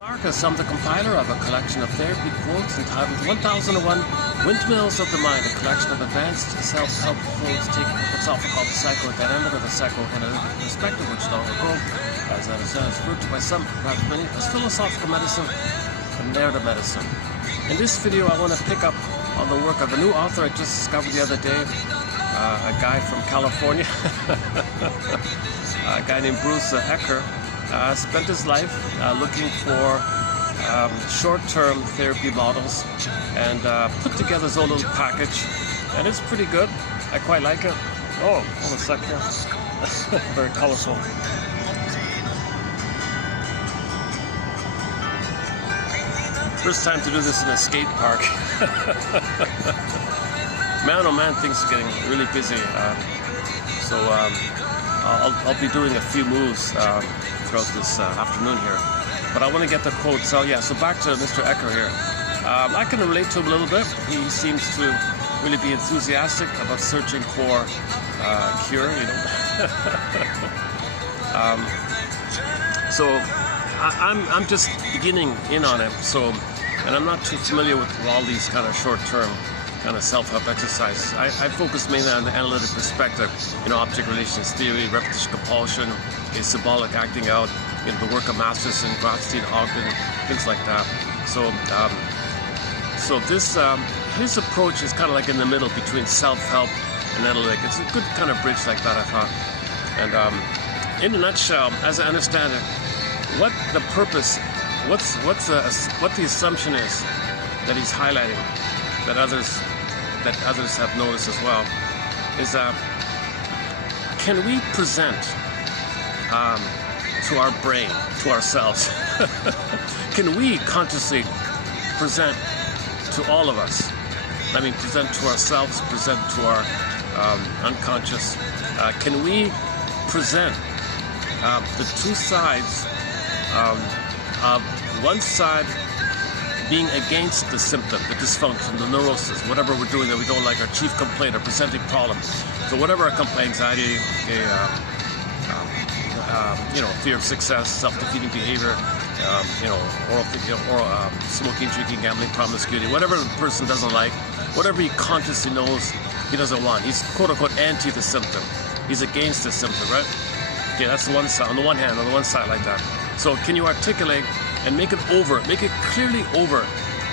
Marcus, I'm the compiler of a collection of therapy quotes entitled 1001 Windmills of the Mind, a collection of advanced self-help quotes taken from what's often called the psychodynamic or the psychoanalytic perspective, which long ago, as I understand, is referred to by some, perhaps many, as philosophical medicine and narrative medicine. In this video, I want to pick up on the work of a new author I just discovered the other day, a guy from California, a guy named Bruce Ecker. Spent his life looking for short-term therapy models and put together his own little package, and it's pretty good. I quite like it. Oh, hold a sec here. Very colorful. First time to do this in a skate park. Man, oh man, things are getting really busy. So I'll be doing a few moves throughout this afternoon here, but I want to get the quote. So yeah, so back to Mr. Ecker here. I can relate to him a little bit. He seems to really be enthusiastic about searching for a cure, you know. So I'm just beginning in on it. So, and I'm not too familiar with all these kind of short-term kind of self-help exercises. I focus mainly on the analytic perspective, you know, object relations theory, repetition compulsion, symbolic acting out, you know, the work of Masterson, Grotstein, Ogden, things like that. So, so this his approach is kind of like in the middle between self-help and analytic. It's a good kind of bridge like that, I thought. And in a nutshell, as I understand it, what the purpose, what the assumption is that he's highlighting, that others have noticed as well, is that can we present to our brain, to ourselves, can we consciously present to all of us, I mean present to ourselves, present to our unconscious, can we present the two sides of one side being against the symptom, the dysfunction, the neurosis, whatever we're doing that we don't like, our chief complaint, our presenting problem. So whatever our complaint, anxiety, you know, fear of success, self-defeating behavior, you know, smoking, drinking, gambling, promiscuity, whatever the person doesn't like, whatever he consciously knows he doesn't want. He's quote-unquote anti the symptom. He's against the symptom, right? Okay, that's the one side, on the one hand, on the one side like that. So can you articulate and make it clearly over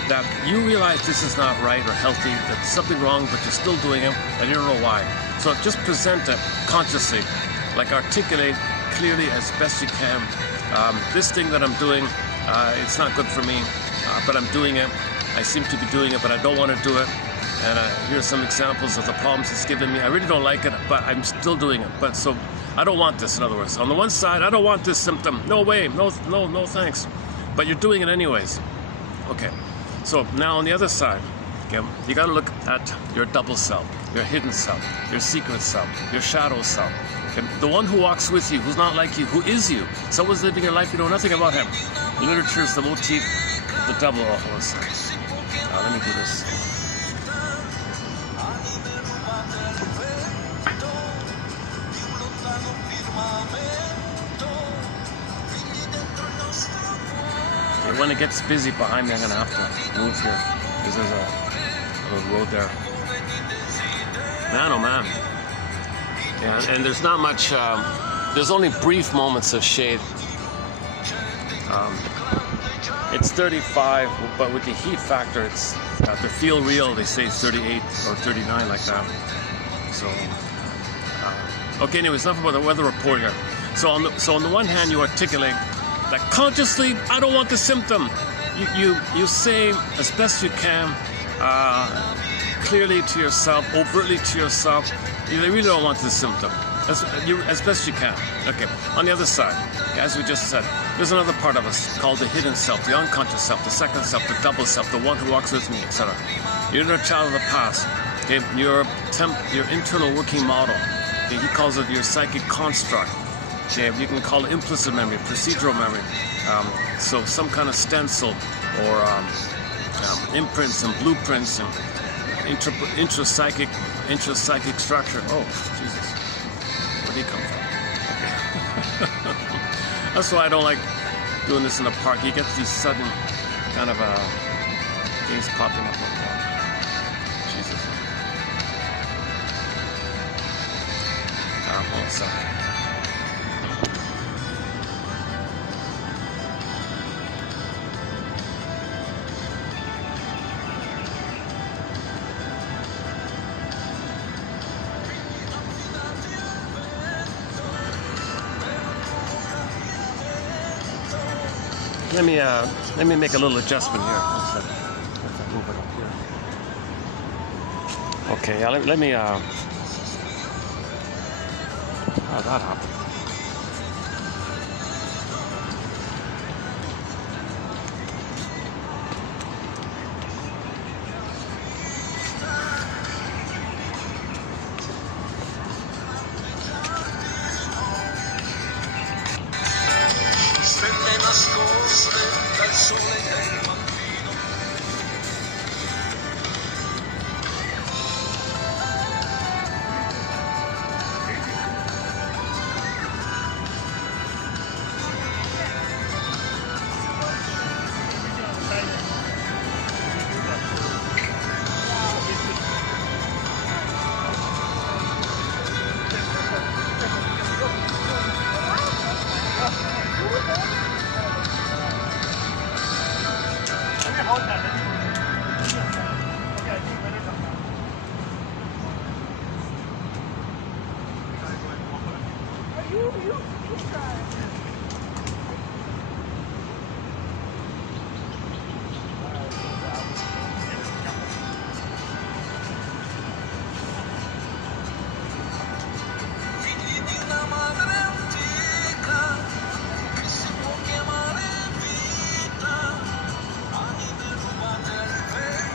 that you realize this is not right or healthy, that there's something wrong, but you're still doing it, and you don't know why. So just present it consciously, like articulate clearly as best you can. This thing that I'm doing, it's not good for me, but I'm doing it. I seem to be doing it, but I don't want to do it. And here's some examples of the problems it's given me. I really don't like it, but I'm still doing it. But so I don't want this, in other words. On the one side, I don't want this symptom. No way, no thanks. But you're doing it anyways. Okay, so now on the other side, okay, you got to look at your double self, your hidden self, your secret self, your shadow self. Okay? The one who walks with you, who's not like you, who is you. Someone's living your life, you know nothing about him. Literature is the motif of the double. Let me do this. When it gets busy behind me, I'm going to have to move here because there's a little road there. Man, oh man. Yeah, and there's not much, there's only brief moments of shade. It's 35, but with the heat factor, it's, to feel real, they say it's 38 or 39 like that. So, okay, anyways, enough about the weather report here. So on the one hand, you articulate that consciously, I don't want the symptom. You say as best you can, clearly to yourself, overtly to yourself, you really don't want the symptom, as best you can. Okay. On the other side, as we just said, there's another part of us called the hidden self, the unconscious self, the second self, the double self, the one who walks with me, etc. Your inner child of the past, okay, your internal working model. Okay, he calls it your psychic construct. Okay, you can call it implicit memory, procedural memory. So some kind of stencil or imprints and blueprints and intrapsychic structure. Oh, Jesus. Where'd he come from? Okay. That's why I don't like doing this in the park, you get these sudden kind of things popping up like that. Jesus. Hold on a second. Let me make a little adjustment here. Move it up here. Okay, yeah, let me how'd that happen?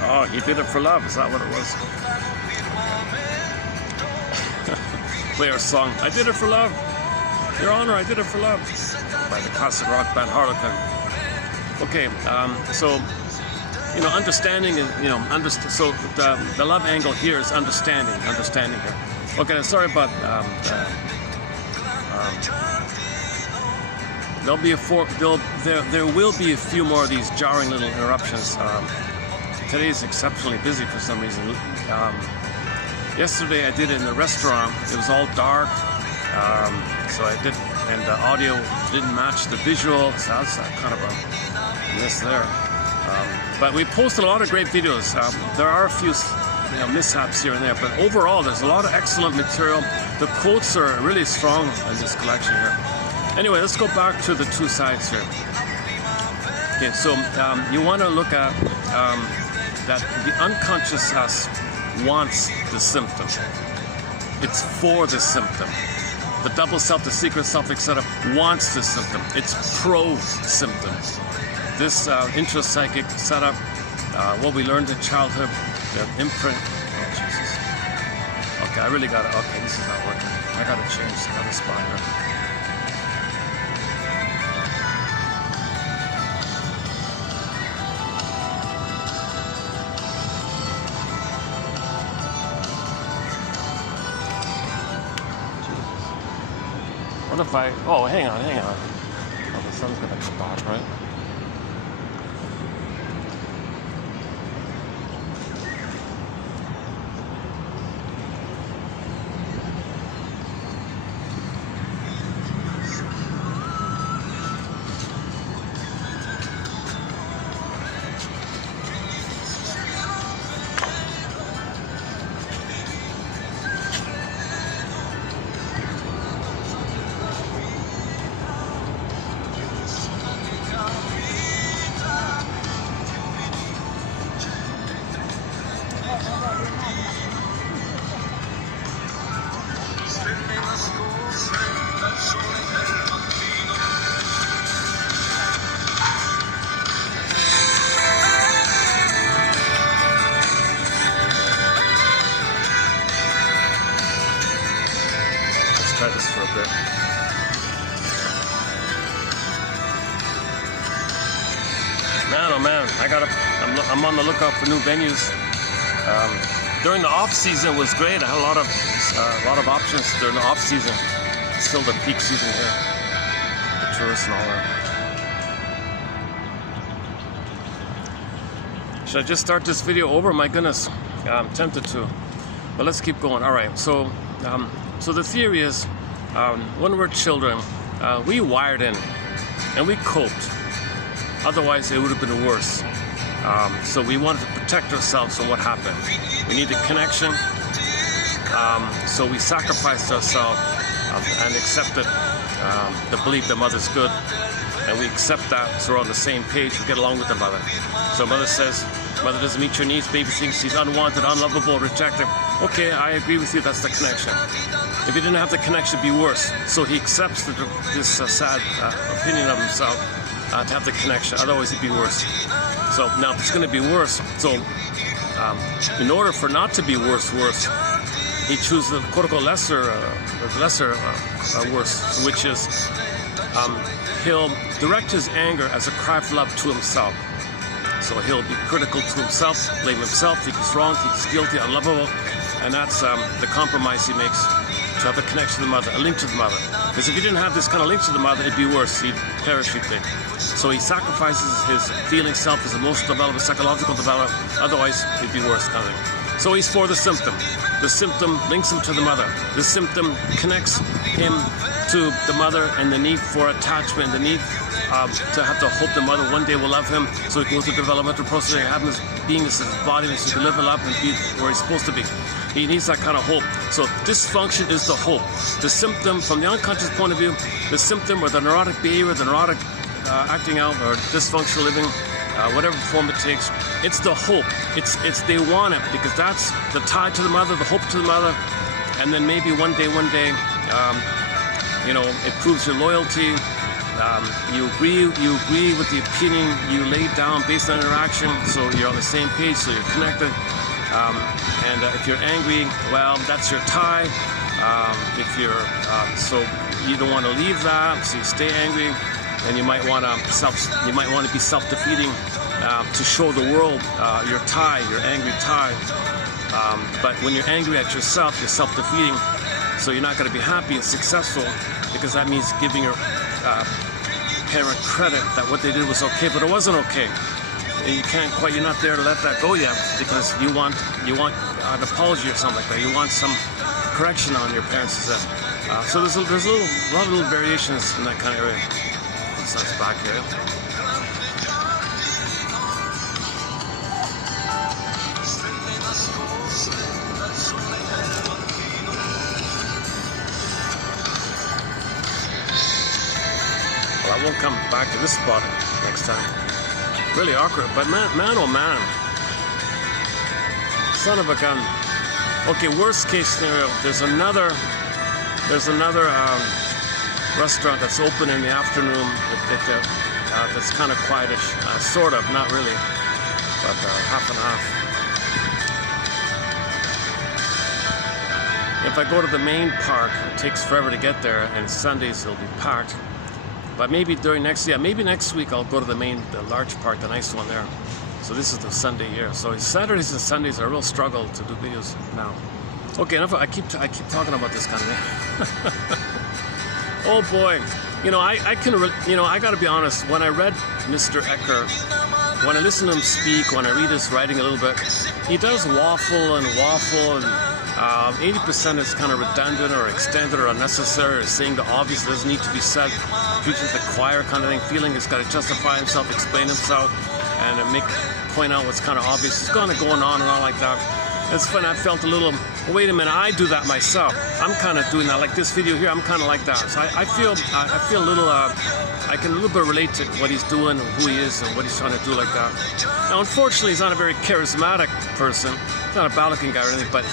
Oh, he did it for love. Is that what it was? Play our song. I did it for love. Your Honor, I did it for love. By the classic rock band Harlequin. Okay, so, you know, understanding is, you know, so the love angle here is understanding here. Okay, sorry about, there will be a few more of these jarring little interruptions. Today's exceptionally busy for some reason. Yesterday I did it in the restaurant. It was all dark, so I did, and the audio didn't match the visual, so that's kind of a miss there. But we posted a lot of great videos. There are a few, you know, mishaps here and there, but overall there's a lot of excellent material. The quotes are really strong in this collection here. Anyway, let's go back to the two sides here. Okay, so you want to look at that the unconscious us wants the symptom. It's for the symptom. The double self, the secret self, etc. wants the symptom. It's pro-symptom. This intrapsychic setup, what we learned in childhood, the imprint. Oh, Jesus. Okay, I really gotta, okay, this is not working. I gotta change another spot here. What if I, oh, hang on. Oh, the sun's gonna stop, right? Try this for a bit. Man, oh man, I'm on the lookout for new venues. During the off season was great. I had a lot of options during the off season. It's still the peak season here, the tourists and all that. Should I just start this video over? My goodness, I'm tempted to. But let's keep going. All right, so the theory is when we're children, we wired in and we coped. Otherwise, it would have been worse. So we wanted to protect ourselves from what happened. We needed connection, so we sacrificed ourselves and accepted the belief that mother's good. And we accept that, so we're on the same page, we get along with the mother. So mother says, mother doesn't meet your needs, baby thinks she's unwanted, unlovable, rejected. Okay, I agree with you, that's the connection. If he didn't have the connection, it'd be worse. So he accepts this sad opinion of himself to have the connection, otherwise it'd be worse. So now it's going to be worse. So in order for not to be worse, he chooses the quote-unquote lesser worse, which is he'll direct his anger as a cry for love to himself. So he'll be critical to himself, blame himself, think he's wrong, think he's guilty, unlovable, and that's the compromise he makes to have a connection to the mother, a link to the mother. Because if he didn't have this kind of link to the mother, it'd be worse. He'd perish, he'd think. So he sacrifices his feeling self, his emotional development, psychological development, otherwise it'd be worse kind of thing. So he's for the symptom. The symptom links him to the mother. The symptom connects him to the mother and the need for attachment, the need to have the hope the mother one day will love him, so he goes through the developmental process of having his being, his body, so he can live and love and be where he's supposed to be. He needs that kind of hope. So dysfunction is the hope. The symptom, from the unconscious point of view, the symptom or the neurotic behavior, the neurotic acting out or dysfunctional living, whatever form it takes, it's the hope. It's they want it because that's the tie to the mother, the hope to the mother, and then maybe one day, it proves your loyalty. You agree with the opinion you laid down based on interaction, so you're on the same page, so you're connected. And if you're angry, well, that's your tie. If you're so you don't want to leave that, so you stay angry, and you might want to be self-defeating to show the world your tie, your angry tie. But when you're angry at yourself, you're self-defeating, so you're not going to be happy and successful, because that means giving your parent credit that what they did was okay, but it wasn't okay. And you're not there to let that go yet, because you want an apology or something like that. You want some correction on your parents' said. So there's a lot of little variations in that kind of area. It's nice back here. I won't come back to this spot next time. Really awkward, but man, oh man. Son of a gun. Okay, worst case scenario, there's another restaurant that's open in the afternoon that's kind of quietish, sort of, not really, but half and half. If I go to the main park, it takes forever to get there, and Sundays it'll be packed. But maybe maybe next week I'll go to the large park, the nice one there. So this is the Sunday here. So Saturdays and Sundays are a real struggle to do videos now. Okay, enough. I keep talking about this kind of thing. Oh boy, I got to be honest. When I read Mr. Ecker, when I listen to him speak, when I read his writing a little bit, he does waffle and 80% is kind of redundant or extended or unnecessary, or saying the obvious doesn't need to be said, preaching to the choir kind of thing, feeling he's got to justify himself, explain himself, and point out what's kind of obvious. He's going on and on like that. It's fun. I felt a little, wait a minute, I do that myself. I'm kind of doing that, like this video here, I'm kind of like that. So I feel a little, I can a little bit relate to what he's doing, who he is, and what he's trying to do like that. Now, unfortunately, he's not a very charismatic person. He's not a balloting guy or anything, but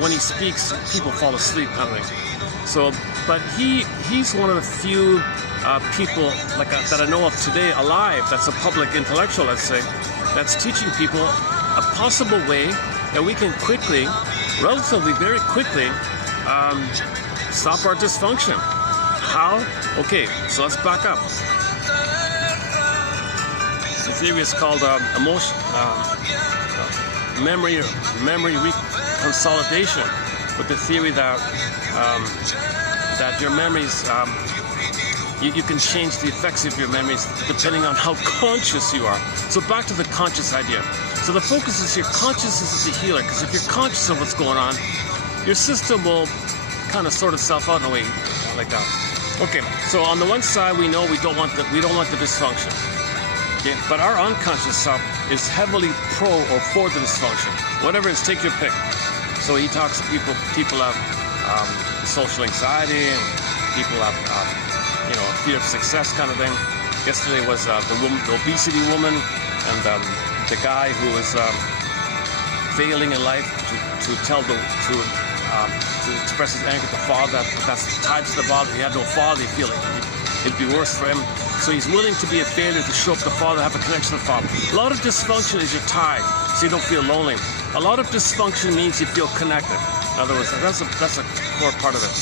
when he speaks, people fall asleep kind of thing. So, but he's one of the few people that I know of today alive, that's a public intellectual, let's say, that's teaching people a possible way that we can very quickly, stop our dysfunction. How? Okay, so let's back up. The theory is called memory reconsolidation, with the theory that your memories, you can change the effects of your memories depending on how conscious you are. So back to the conscious idea. So the focus is your consciousness is the healer, because if you're conscious of what's going on, your system will kind of sort itself out in a way like that. Okay, so on the one side, we know we don't want the dysfunction. Okay, but our unconscious self is heavily pro or for the dysfunction. Whatever it is, take your pick. So he talks to people have social anxiety, and people have fear of success kind of thing. Yesterday was the obesity woman, and the guy who was failing in life to express his anger at the father. That's tied to the father. He had no father. He feel like it'd be worse for him. So he's willing to be a failure to show up the father, have a connection to the father. A lot of dysfunction is you're tied, so you don't feel lonely. A lot of dysfunction means you feel connected. In other words, that's a core part of it.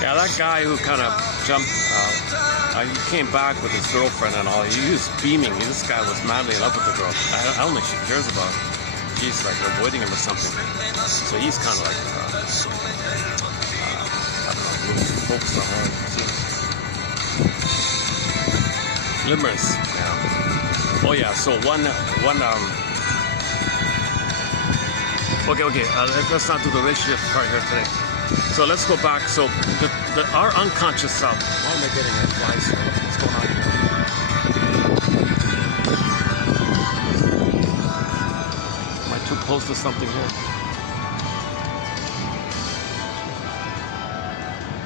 Yeah, that guy who kind of jumped, he came back with his girlfriend and all. He was beaming. This guy was madly in love with the girl. I don't think she cares about him. She's like avoiding him or something. So he's kind of like, I don't know, losing focus on her. Glimmers. Yeah. Oh yeah. So one. Okay. Let's not do the relationship part here today. So let's go back. So our unconscious self. Why am I getting a flies here? What's going on here? Am I too close to something here?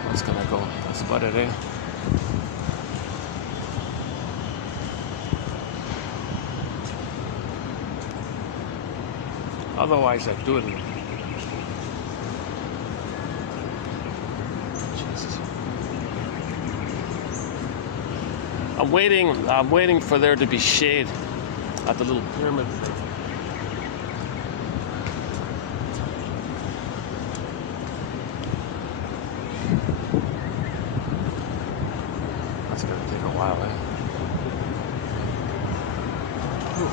What's gonna go? That's about it, eh? Otherwise, I'd do it. I'm waiting for there to be shade at the little pyramid thing. That's gonna take a while, eh? Whew.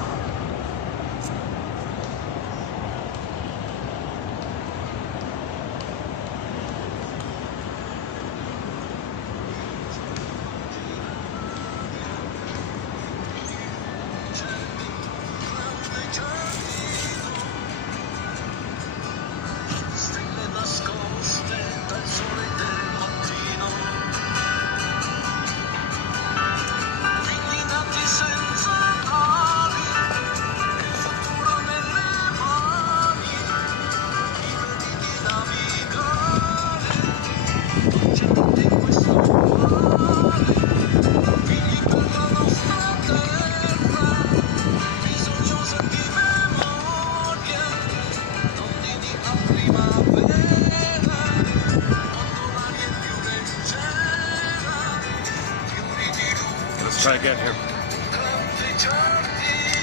Try again here.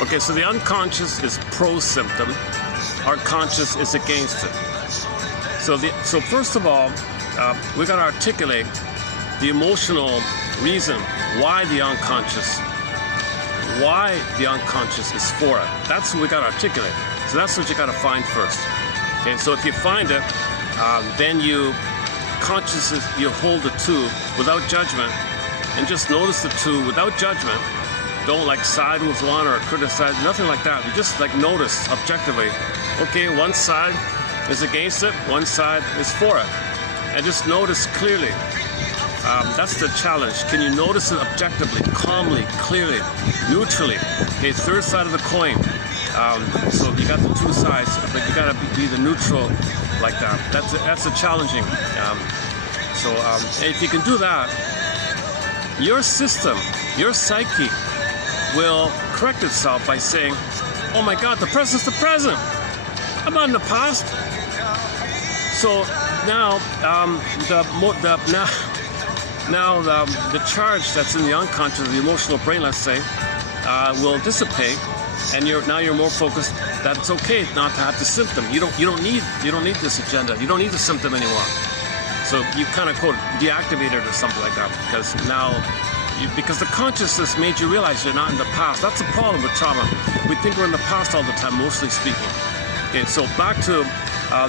Okay, so the unconscious is pro-symptom. Our conscious is against it. So first of all, we got to articulate the emotional reason why the unconscious is for it. That's what we got to articulate. So that's what you got to find first. Okay, so if you find it, then you hold the two without judgment. And just notice the two without judgment. Don't like side with one or criticize, nothing like that. You just like notice objectively. Okay, one side is against it, one side is for it. And just notice clearly. That's the challenge. Can you notice it objectively, calmly, clearly, neutrally? Okay, third side of the coin. So you got the two sides, but you got to be the neutral like that. That's a challenging. If you can do that, your system, your psyche will correct itself by saying, oh my God, the present's the present. I'm not in the past. So now, the charge that's in the unconscious, the emotional brain, let's say, will dissipate, and you're more focused that it's okay not to have the symptom. You don't need this agenda. You don't need the symptom anymore. So you kind of deactivate it or something like that, because the consciousness made you realize you're not in the past. That's the problem with trauma. We think we're in the past all the time, mostly speaking. Okay, so back to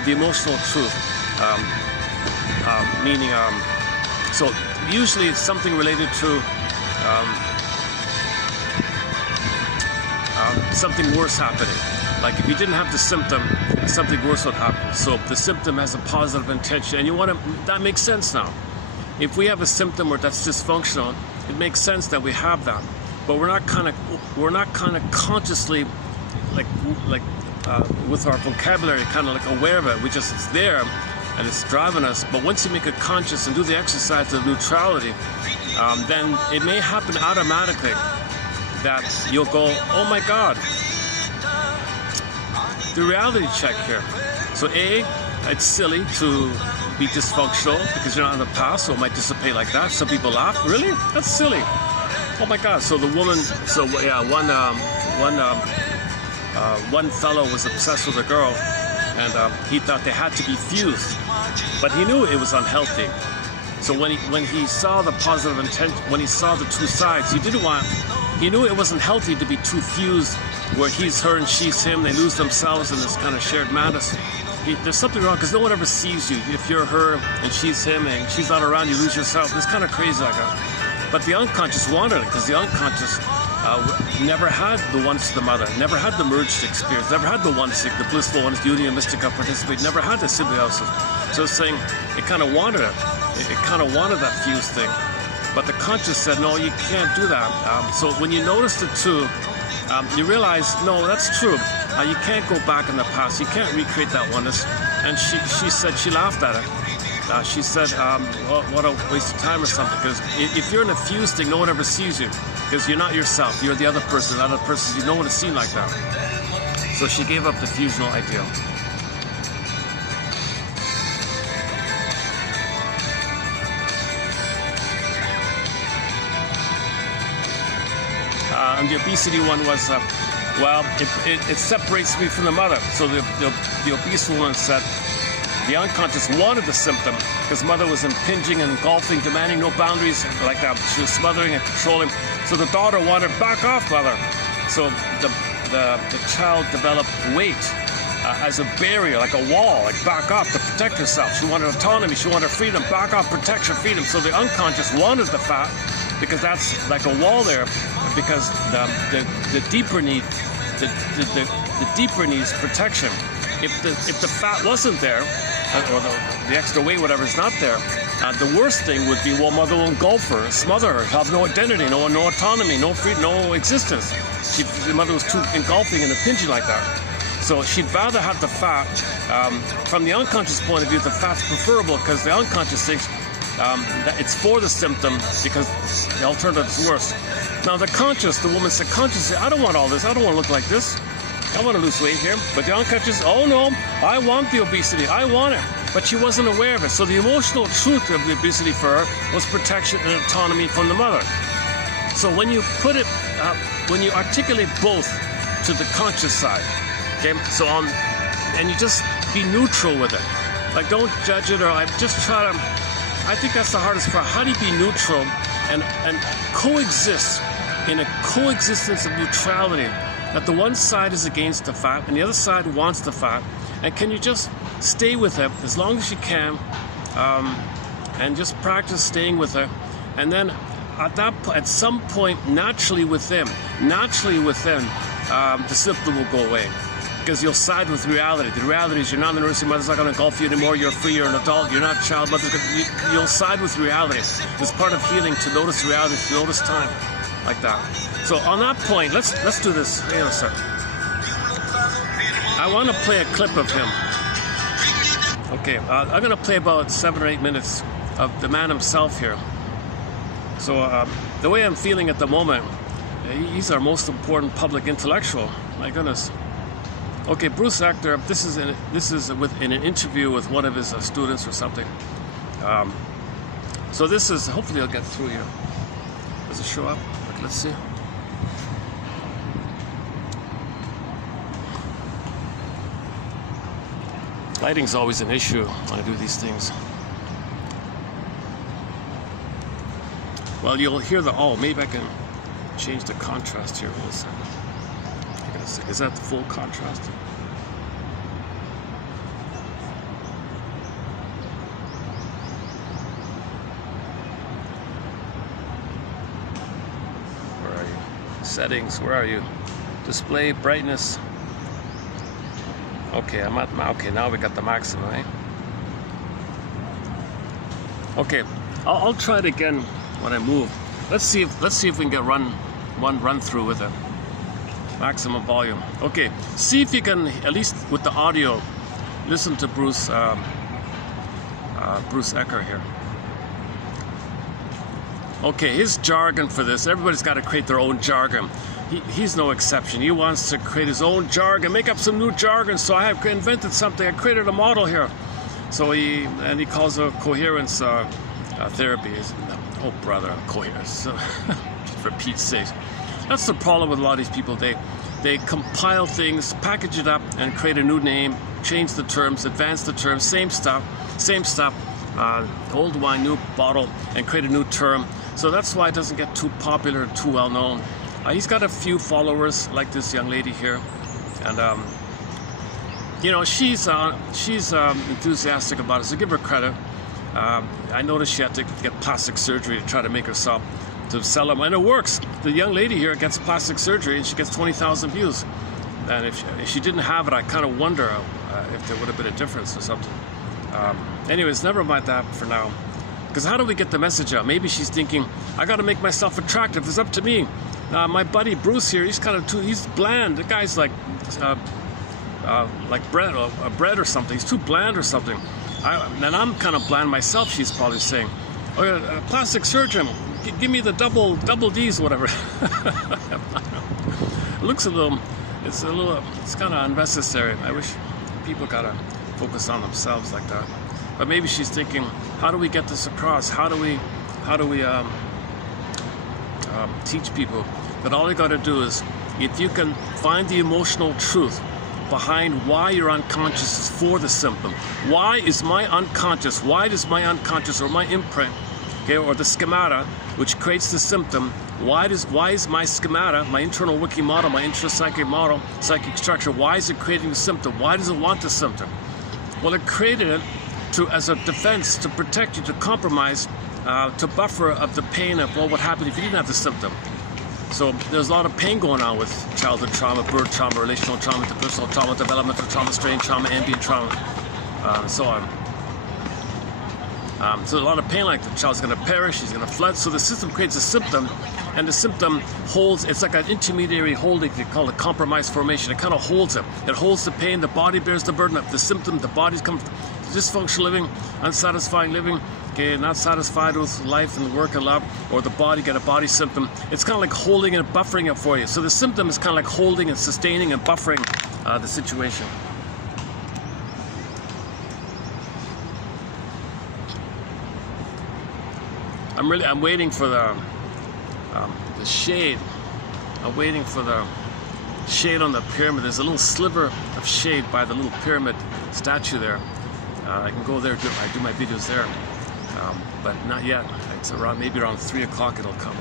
the emotional truth. meaning, so usually it's something related to something worse happening. Like if you didn't have the symptom, something worse would happen. So if the symptom has a positive intention, and you want to, that makes sense now. If we have a symptom where that's dysfunctional, it makes sense that we have that. But we're not kind of consciously, with our vocabulary, kind of like aware of it. We just, it's there, and it's driving us. But once you make it conscious and do the exercise of neutrality, then it may happen automatically that you'll go, oh my God. The reality check here. So A, it's silly to be dysfunctional because you're not in the past, so it might dissipate like that. Some people laugh, really? That's silly. Oh my God. So the woman, so yeah, one fellow was obsessed with a girl, and he thought they had to be fused, but he knew it was unhealthy. So when he saw the positive intent, when he saw the two sides, he knew it wasn't healthy to be too fused, where he's her and she's him, they lose themselves in this kind of shared madness. There's something wrong because no one ever sees you. If you're her and she's him and she's not around, you lose yourself. It's kind of crazy like that. But the unconscious wanted it because the unconscious never had the once the mother, never had the merged experience, never had the one sick, the blissful one, the union, mystica participate, never had the symbiosis. So it's saying it kind of wanted it. It kind of wanted that fused thing. But the conscious said, no, you can't do that. So when you notice the two, you realize, no, that's true. You can't go back in the past. You can't recreate that oneness. And she said, she laughed at it. She said, what a waste of time or something. Because if you're in a fused thing, no one ever sees you. Because you're not yourself. You're the other person. The other person, no one is seen like that. So she gave up the fusional ideal. And the obesity one was, well, it separates me from the mother. So the obese woman said the unconscious wanted the symptom because mother was impinging and engulfing, demanding no boundaries like that. She was smothering and controlling. So the daughter wanted back off mother. So the child developed weight as a barrier, like a wall, like back off to protect herself. She wanted autonomy. She wanted freedom. Back off, protection, freedom. So the unconscious wanted the fat because that's like a wall there. Because the deeper need, the deeper needs protection. If the fat wasn't there, or the extra weight, whatever, is not there, the worst thing would be, well, mother will engulf her, smother her, have no identity, no autonomy, no freedom, no existence. The mother was too engulfing and impinging like that. So she'd rather have the fat. From the unconscious point of view, the fat's preferable because the unconscious thinks that it's for the symptom because the alternative is worse. Now the conscious, the woman said, consciously, I don't want all this. I don't want to look like this. I want to lose weight here. But the unconscious, oh no, I want the obesity. I want it. But she wasn't aware of it. So the emotional truth of the obesity for her was protection and autonomy from the mother. So when you put it, when you articulate both to the conscious side, okay, so and you just be neutral with it. Like don't judge it or just try to, I think that's the hardest part. How do you be neutral and coexist in a coexistence of neutrality, that the one side is against the fat and the other side wants the fat, and can you just stay with it as long as you can, and just practice staying with it, and then at some point naturally within the symptom will go away. Because you'll side with reality. The reality is you're not the nursing mother's not going to engulf you anymore. You're free. You're an adult. You're not a child mother. You'll side with reality. It's part of healing to notice reality, to notice time, like that. So on that point, let's do this. Hang on a second. I want to play a clip of him. Okay, I'm going to play about 7 or 8 minutes of the man himself here. So the way I'm feeling at the moment, he's our most important public intellectual. My goodness. Okay, Bruce Ector, this is in an interview with one of his students or something. So this is, hopefully I'll get through here. Does it show up? Let's see. Lighting's always an issue when I do these things. Well, you'll hear maybe I can change the contrast here. Is that the full contrast? settings. Where are you? Display brightness. Okay, I'm at my, okay, now we got the maximum, right? Okay, I'll try it again when I move. Let's see if we can get one run through with it. Maximum volume. Okay, see if you can, at least with the audio, listen to Bruce Ecker here. Okay, his jargon for this, everybody's got to create their own jargon. He's no exception. He wants to create his own jargon, make up some new jargon. So I have invented something. I created a model here. So he calls it coherence therapy. Oh brother, coherence. For Pete's sake. That's the problem with a lot of these people. They compile things, package it up, and create a new name, change the terms, advance the terms, same stuff, old wine, new bottle, and create a new term. So that's why it doesn't get too popular and too well known. He's got a few followers, like this young lady here, and you know, she's enthusiastic about it. So give her credit. I noticed she had to get plastic surgery to try to make herself to sell them, and it works. The young lady here gets plastic surgery and she gets 20,000 views. And if she didn't have it, I kind of wonder if there would have been a difference or something. Anyways, never mind that for now. Because how do we get the message out? Maybe she's thinking, I got to make myself attractive. It's up to me. My buddy Bruce here, he's kind of he's bland. The guy's like bread or something. He's too bland or something. And I'm kind of bland myself, she's probably saying. Oh, yeah, plastic surgeon, give me the double D's or whatever. It looks it's kind of unnecessary. I wish people gotta focus on themselves like that. But maybe she's thinking, how do we get this across? How do we teach people that all you gotta do is, if you can find the emotional truth behind why your unconscious is for the symptom. Why is my unconscious, why does my unconscious or my imprint, okay, or the schemata, which creates the symptom, why is my schemata, my internal wiki model, my intrapsychic model, psychic structure, why is it creating the symptom? Why does it want the symptom? Well, it created it as a defense, to protect you, to compromise, to buffer of the pain of what would happen if you didn't have the symptom. So there's a lot of pain going on with childhood trauma, birth trauma, relational trauma, interpersonal trauma, developmental trauma, strain trauma, ambient trauma, and so on. So a lot of pain, like the child's going to perish, he's going to flood. So the system creates a symptom, and the symptom holds, it's like an intermediary holding, they call it compromise formation. It kind of holds it. It holds the pain, the body bears the burden of the symptom, the body's dysfunctional living, unsatisfying living, okay, not satisfied with life and work and love, or the body get a body symptom. It's kind of like holding and buffering it for you. So the symptom is kind of like holding and sustaining and buffering the situation. I'm waiting for the shade. I'm waiting for the shade on the pyramid. There's a little sliver of shade by the little pyramid statue there. I can go there. I do my videos there, but not yet. It's maybe around 3 o'clock it'll come.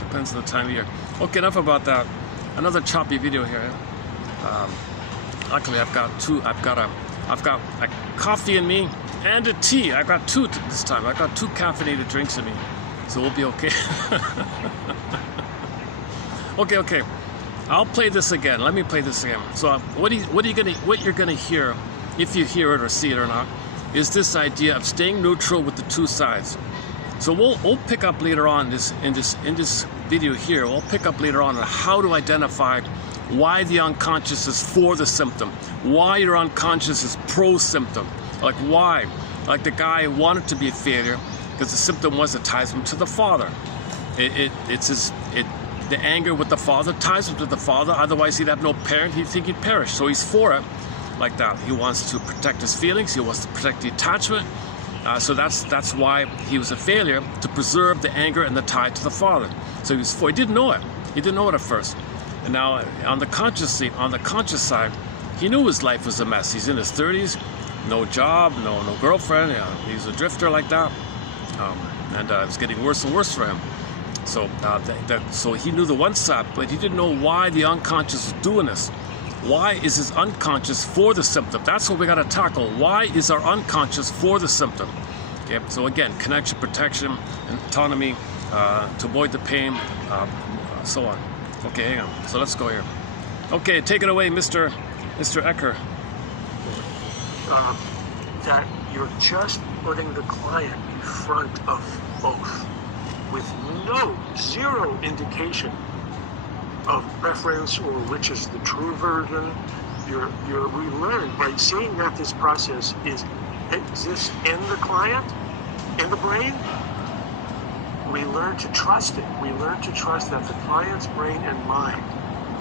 Depends on the time of year. Okay, enough about that. Another choppy video here. Luckily, I've got a coffee in me and a tea. I got two this time. I got 2 caffeinated drinks in me, so we'll be okay. Okay. I'll play this again. Let me play this again. So what you're gonna hear, if you hear it or see it or not, is this idea of staying neutral with the 2 sides. So we'll pick up later on in this video here. We'll pick up later on how to identify why the unconscious is for the symptom, why your unconscious is pro-symptom, like why, like the guy wanted to be a failure because the symptom was, it ties him to the father. The anger with the father ties him to the father, otherwise he'd have no parent, he'd think he'd perish. So he's for it like that. He wants to protect his feelings, he wants to protect the attachment. So that's why he was a failure, to preserve the anger and the tie to the father. So he was for, he didn't know it. He didn't know it at first. And now on the conscious side, he knew his life was a mess. He's in his 30s, no job, no girlfriend, he's a drifter like that. And it's getting worse and worse for him. So, so he knew the one side, but he didn't know why the unconscious was doing this. Why is his unconscious for the symptom? That's what we got to tackle. Why is our unconscious for the symptom? Okay, so again, connection, protection, and autonomy, to avoid the pain, so on. Okay, hang on. So let's go here. Okay, take it away, Mr. Ecker. That you're just putting the client in front of both with zero indication of preference or which is the true version. We learn by seeing that this process exists in the client, in the brain. We learn to trust it. We learn to trust that the client's brain and mind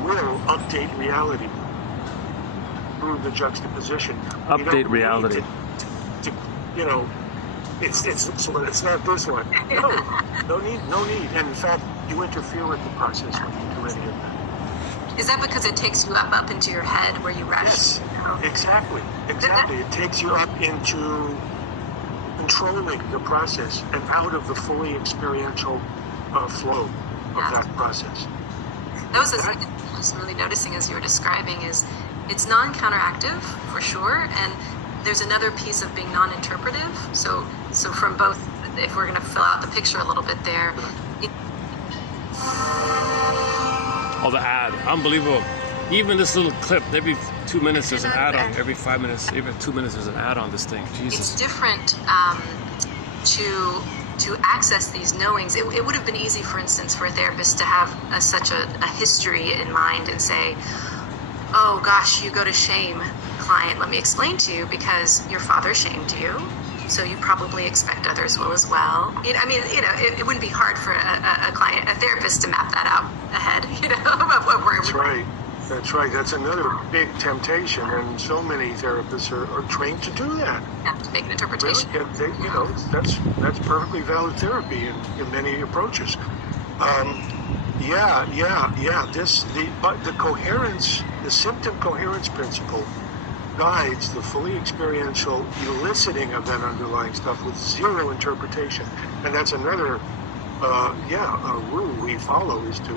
will update reality through the juxtaposition. Update reality. It's not this one. No need. And in fact, you interfere with the process when you do any of that. Is that because it takes you up into your head where you rush? Yes, exactly. It takes you up into controlling the process and out of the fully experiential flow of that process. That was the thing I was really noticing as you were describing is it's non-counteractive for sure, and there's another piece of being non-interpretive. So from both, if we're going to fill out the picture a little bit there. Oh, the ad, unbelievable. Even this little clip, every 2 minutes there's an ad on, every 5 minutes, every 2 minutes there's an ad on this thing. Jesus. It's different to access these knowings. It would have been easy, for instance, for a therapist to have such a history in mind and say, oh gosh, you go to shame, client, let me explain to you, because your father shamed you, so you probably expect others will as well. It wouldn't be hard for a therapist to map that out ahead, of where That's right. That's another big temptation, and so many therapists are trained to do that. Yeah, to make an interpretation. Really? That's perfectly valid therapy in many approaches. The coherence, the symptom coherence principle guides the fully experiential eliciting of that underlying stuff with zero interpretation. And that's another rule we follow is to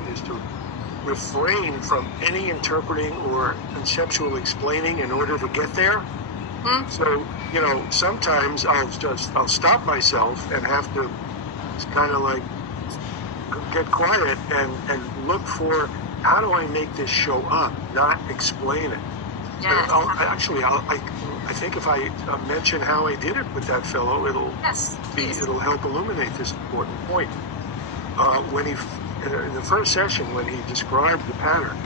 refrain from any interpreting or conceptual explaining in order to get there. So, sometimes I'll stop myself and have to kind of like get quiet and look for how do I make this show up, not explain it. Yeah. I think if I mention how I did it with that fellow, it'll help illuminate this important point. When he in the first session, when he described the pattern,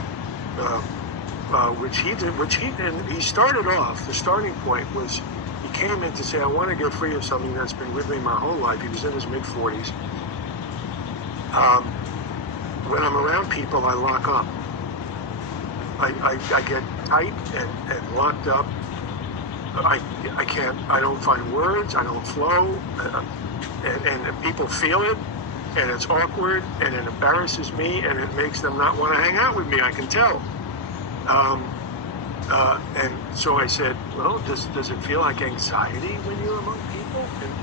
which he started off. The starting point was he came in to say, I want to get free of something that's been with me my whole life. He was in his mid-40s. When I'm around people, I lock up. I get tight and locked up. I don't find words, I don't flow, and people feel it, and it's awkward, and it embarrasses me, and it makes them not want to hang out with me, I can tell. And so I said, well, does it feel like anxiety when you're among people? And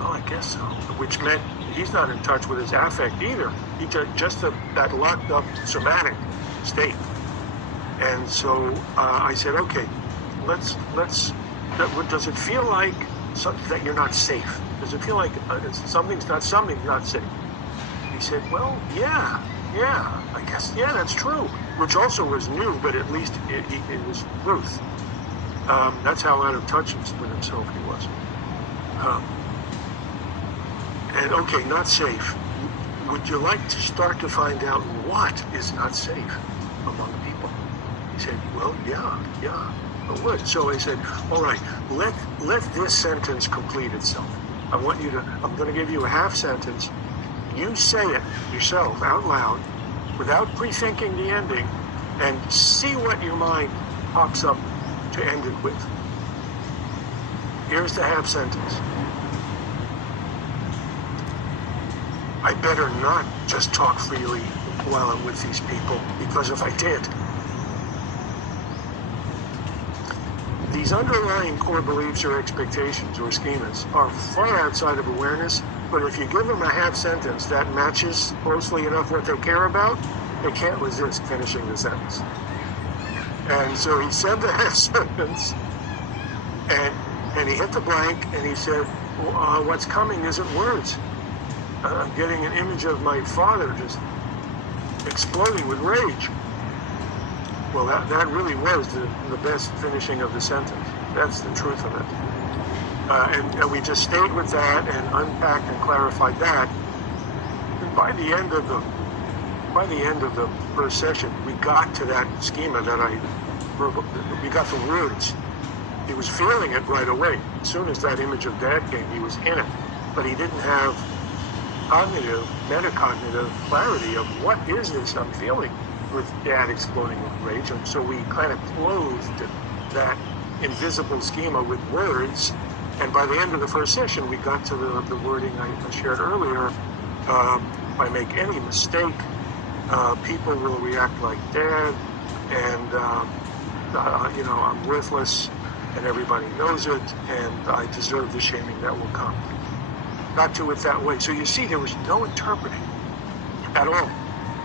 I guess so, which meant he's not in touch with his affect either. He just that locked up somatic state. And so I said, okay, let's. Does it feel like that you're not safe? Does it feel like something's not safe? He said, well, yeah, I guess, yeah, that's true. Which also was new, but at least it was truth. That's how out of touch with himself he was. And okay, not safe. Would you like to start to find out what is not safe among people? He said, well, yeah, I would. So I said, all right, let this sentence complete itself. I'm going to give you a half sentence. You say it yourself out loud without pre-thinking the ending and see what your mind pops up to end it with. Here's the half sentence. I better not just talk freely while I'm with these people, because if I did, these underlying core beliefs or expectations or schemas are far outside of awareness, but if you give them a half sentence that matches closely enough what they care about, they can't resist finishing the sentence. And so he said the half sentence, and he hit the blank, and he said, what's coming isn't words. I'm getting an image of my father just exploding with rage. Well, that really was the best finishing of the sentence. That's the truth of it. And we just stayed with that and unpacked and clarified that. And by the end of the first session, we got to that schema that we got the words. He was feeling it right away. As soon as that image of Dad came, he was in it. But he didn't have metacognitive clarity of what is this I'm feeling with Dad exploding with rage. And so we kind of clothed that invisible schema with words. And by the end of the first session, we got to the wording I shared earlier. If I make any mistake, people will react like Dad, and I'm worthless, and everybody knows it, and I deserve the shaming that will come. Got to it that way. So you see, there was no interpreting at all.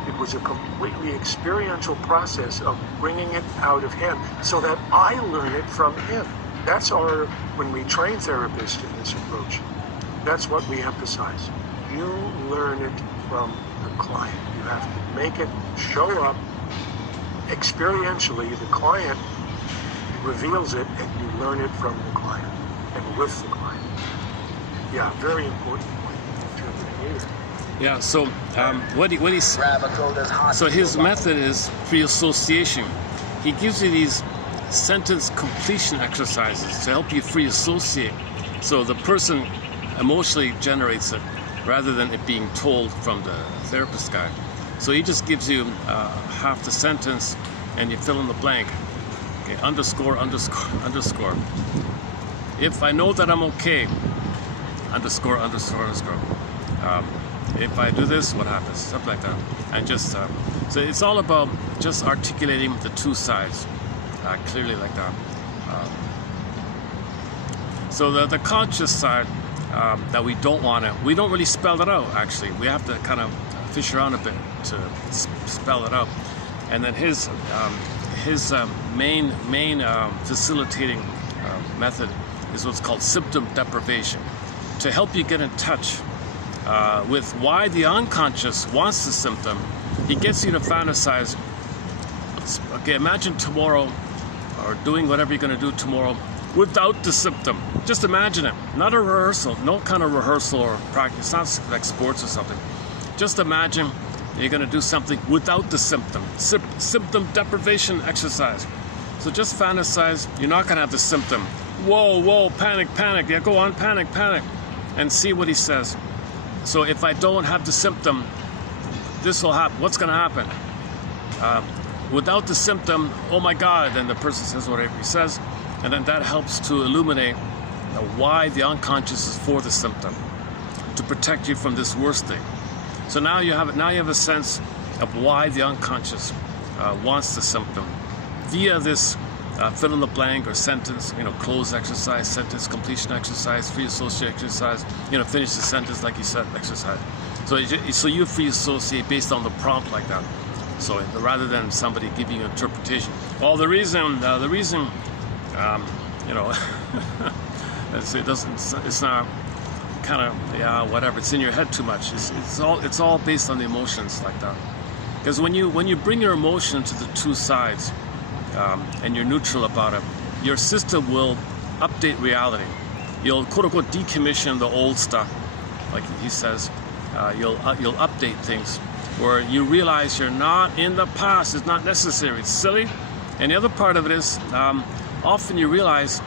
It was a completely experiential process of bringing it out of him so that I learn it from him. That's when we train therapists in this approach, that's what we emphasize. You learn it from the client. You have to make it show up experientially. The client reveals it, and you learn it from the client and with the client. Yeah, very important point in terms of behavior. Yeah. So so his method is free association. He gives you these sentence completion exercises to help you free associate. So the person emotionally generates it rather than it being told from the therapist guy. So he just gives you half the sentence and you fill in the blank. Okay, underscore, underscore, underscore. If I know that I'm okay, underscore, underscore, underscore. If I do this, what happens? Something like that. And just, so it's all about just articulating the two sides clearly like that. So the conscious side that we don't really spell it out, actually. We have to kind of fish around a bit to spell it out. And then his main facilitating method is what's called symptom deprivation, to help you get in touch with why the unconscious wants the symptom. He gets you to fantasize. Okay, imagine tomorrow, or doing whatever you're going to do tomorrow without the symptom. Just imagine it. Not a rehearsal, no kind of rehearsal or practice, not like sports or something. Just imagine you're going to do something without the symptom. Symptom deprivation exercise. So just fantasize, you're not going to have the symptom. Whoa, panic, panic. Yeah, go on, panic, panic. And see what he says. So if I don't have the symptom, this will happen. What's going to happen? Without the symptom, oh my God, then the person says whatever he says, and then that helps to illuminate why the unconscious is for the symptom, to protect you from this worst thing. So now you have a sense of why the unconscious wants the symptom via this fill in the blank or sentence, close exercise, sentence completion exercise, free associate exercise, finish the sentence like you said exercise. So you free associate based on the prompt like that. So rather than somebody giving you interpretation. Well, the reason, it's not kind of, whatever. It's in your head too much. It's all based on the emotions like that. Because when you bring your emotion to the two sides, and you're neutral about it, your system will update reality. You'll quote unquote decommission the old stuff, like he says. You'll update things where you realize you're not in the past. It's not necessary. It's silly. And the other part of it is often you realize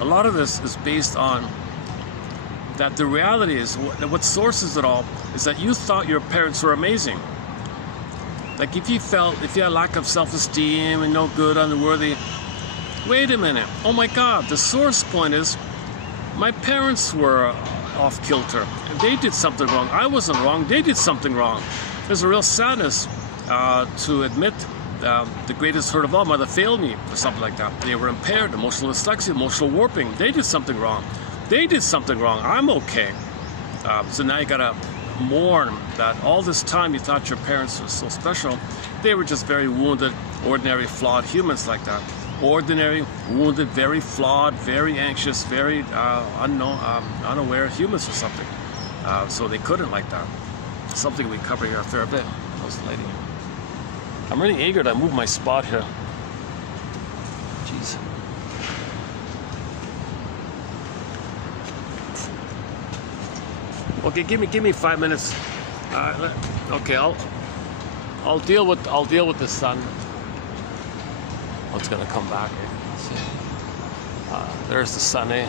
a lot of this is based on that the reality is what sources it all is that you thought your parents were amazing. Like if you had lack of self-esteem and no good, unworthy, wait a minute, oh my God, the source point is my parents were off kilter. They did something wrong. I wasn't wrong. They did something wrong. There's a real sadness to admit the greatest hurt of all, mother failed me or something like that. They were impaired, emotional dyslexia, emotional warping. They did something wrong. They did something wrong. I'm okay. So now you gotta mourn that all this time you thought your parents were so special. They were just very wounded, ordinary, flawed humans like that. Ordinary, wounded, very flawed, very anxious, very unaware humans or something. So they couldn't like that. Something we cover here a fair bit. How's the lighting? I'm really eager to move my spot here. Jeez. Okay, give me 5 minutes. Okay, I'll deal with the sun. What's gonna come back? Let's see. There's the sun, eh?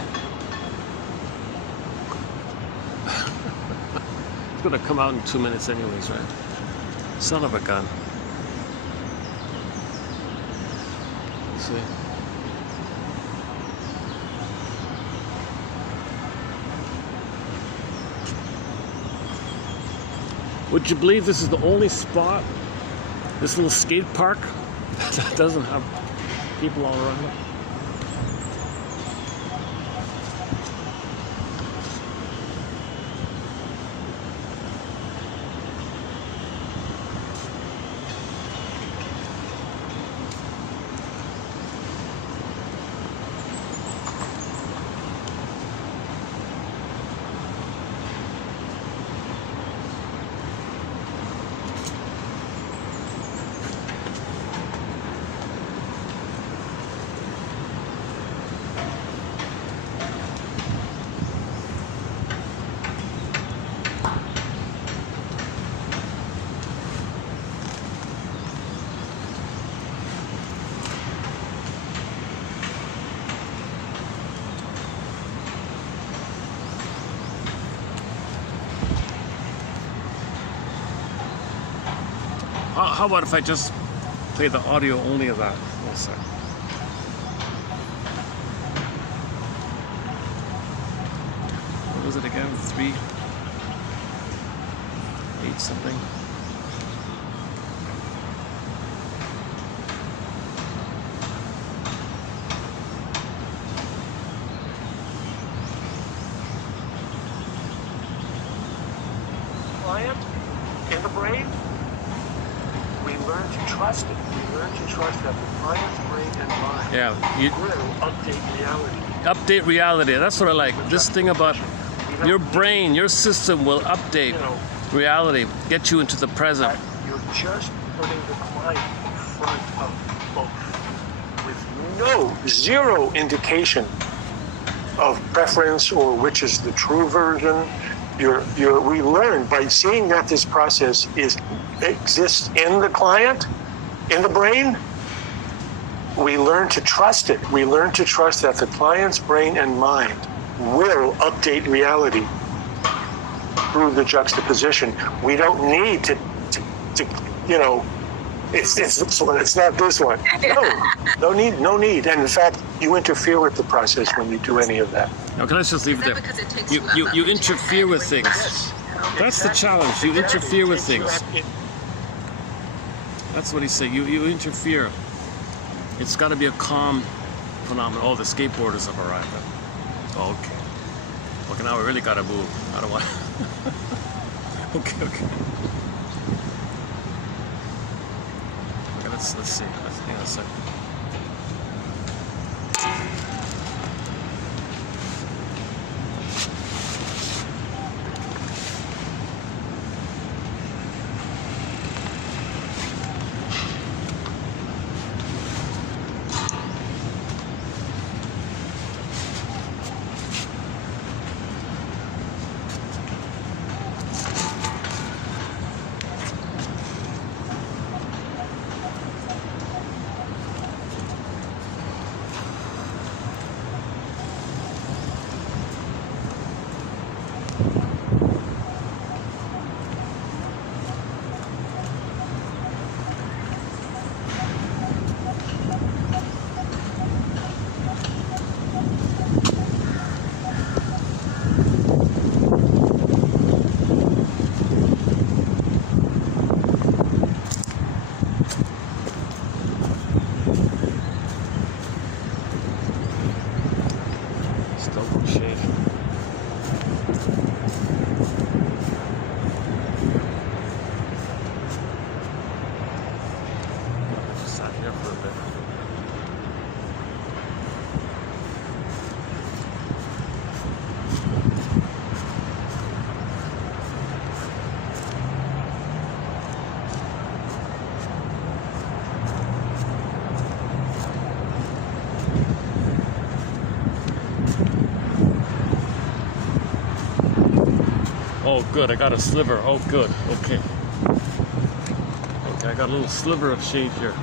It's gonna come out in 2 minutes anyways, right? Son of a gun. Let's see. Would you believe this is the only spot, this little skate park, that doesn't have people all around it? How about if I just play the audio only of that? One sec. What was it again? 3:08 something. Client in the brain. We learn to trust it. We learn to trust that the client's brain and mind will update reality. Update reality. That's what I like. This thing about your brain, your system will update reality, get you into the present. You're just putting the client in front of both, with zero indication of preference or which is the true version. We learn by seeing that this process exists in the client, in the brain. We learn to trust it. We learn to trust that the client's brain and mind will update reality through the juxtaposition. We don't need to it's this one, it's not this one. No need. And in fact, you interfere with the process when you do any of that. Okay, let's just leave it there. You interfere with things. Yes. That's the challenge. You interfere with things. That's what he said. You interfere. It's got to be a calm phenomenon. Oh, the skateboarders have arrived. Okay. Okay, now we really got to move. I don't want. Okay. Okay, let's see. Hang on a second. Oh, good. I got a sliver. Oh, good. Okay. Okay, I got a little sliver of shade here.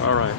All right.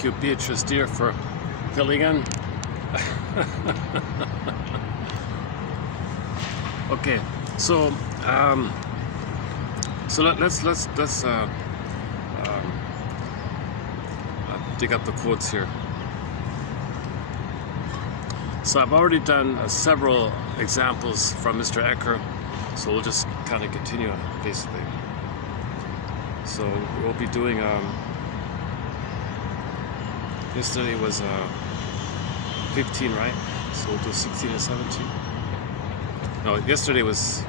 Thank you, Beatrice dear, for filling in. Okay, so let's dig up the quotes here. So I've already done several examples from Mr. Ecker, so we'll just kind of continue basically. So we'll be doing yesterday was 15, right? So we'll do 16 and 17. No, yesterday was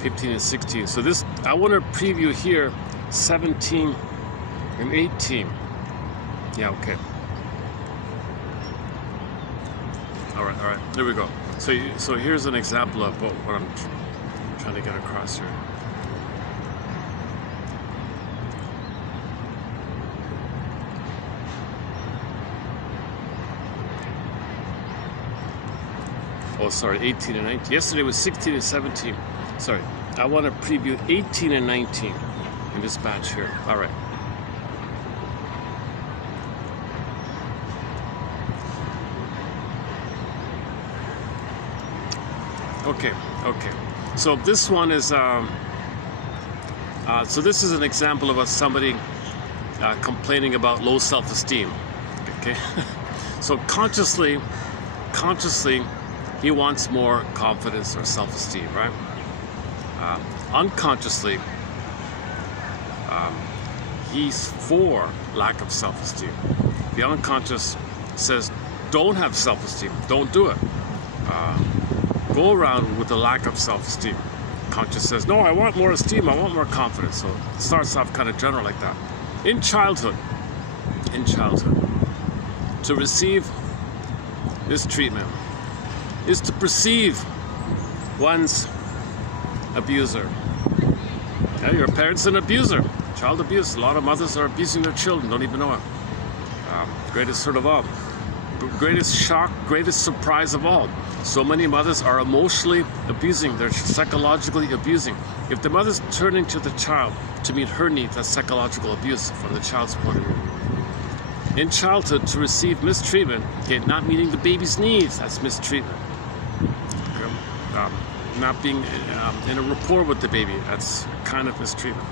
15 and 16. So this, I want to preview here 17 and 18. Yeah, okay. All right, there we go. So here's an example of what I'm trying to get across here. Oh, sorry, 18 and 19. Yesterday was 16 and 17. Sorry, I want to preview 18 and 19 in this batch here. All right. Okay. So this one is, so this is an example of somebody complaining about low self-esteem. Okay. So consciously, he wants more confidence or self-esteem, right? Unconsciously, he's for lack of self-esteem. The unconscious says, don't have self-esteem, don't do it. Go around with a lack of self-esteem. Conscious says, no, I want more esteem, I want more confidence. So it starts off kind of general like that. In childhood, to receive mistreatment is to perceive one's abuser. Yeah, your parent's an abuser. Child abuse. A lot of mothers are abusing their children, don't even know it. Greatest hurt of all. Greatest shock, greatest surprise of all. So many mothers are emotionally abusing, they're psychologically abusing. If the mother's turning to the child to meet her needs, that's psychological abuse from the child's point of view. In childhood, to receive mistreatment, okay, not meeting the baby's needs, that's mistreatment. Not being in a rapport with the baby, that's kind of mistreatment.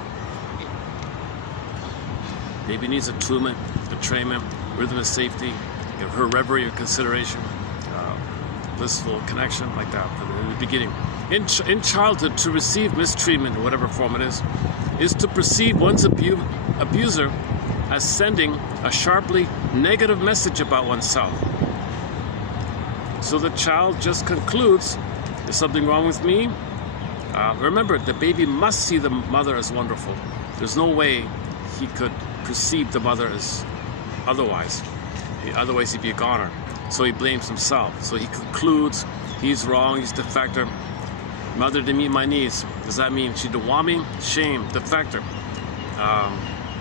Baby needs attunement, betrayment, rhythm of safety, her reverie or consideration, blissful connection, like that in the beginning. In childhood, to receive mistreatment, whatever form it is to perceive one's abuser as sending a sharply negative message about oneself. So the child just concludes, there's something wrong with me. Remember, the baby must see the mother as wonderful. There's no way he could perceive the mother as otherwise. Otherwise he'd be a goner. So he blames himself. So he concludes he's wrong, he's defective. Mother didn't meet my needs. Does that mean she didn't want me? Shame, defective.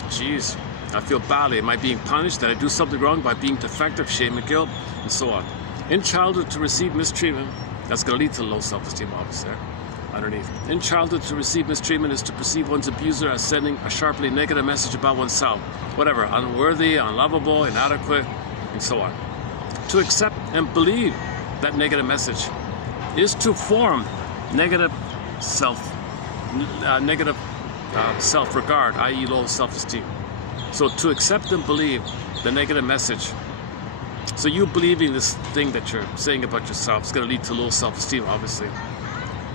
Geez, I feel badly. Am I being punished? Did I do something wrong by being defective? Shame and guilt, and so on. In childhood, to receive mistreatment, that's going to lead to low self-esteem, obviously, underneath. In childhood, to receive mistreatment is to perceive one's abuser as sending a sharply negative message about oneself. Whatever, unworthy, unlovable, inadequate, and so on. To accept and believe that negative message is to form negative self-regard, i.e. low self-esteem. So to accept and believe the negative message, so you believing this thing that you're saying about yourself is going to lead to low self-esteem, obviously.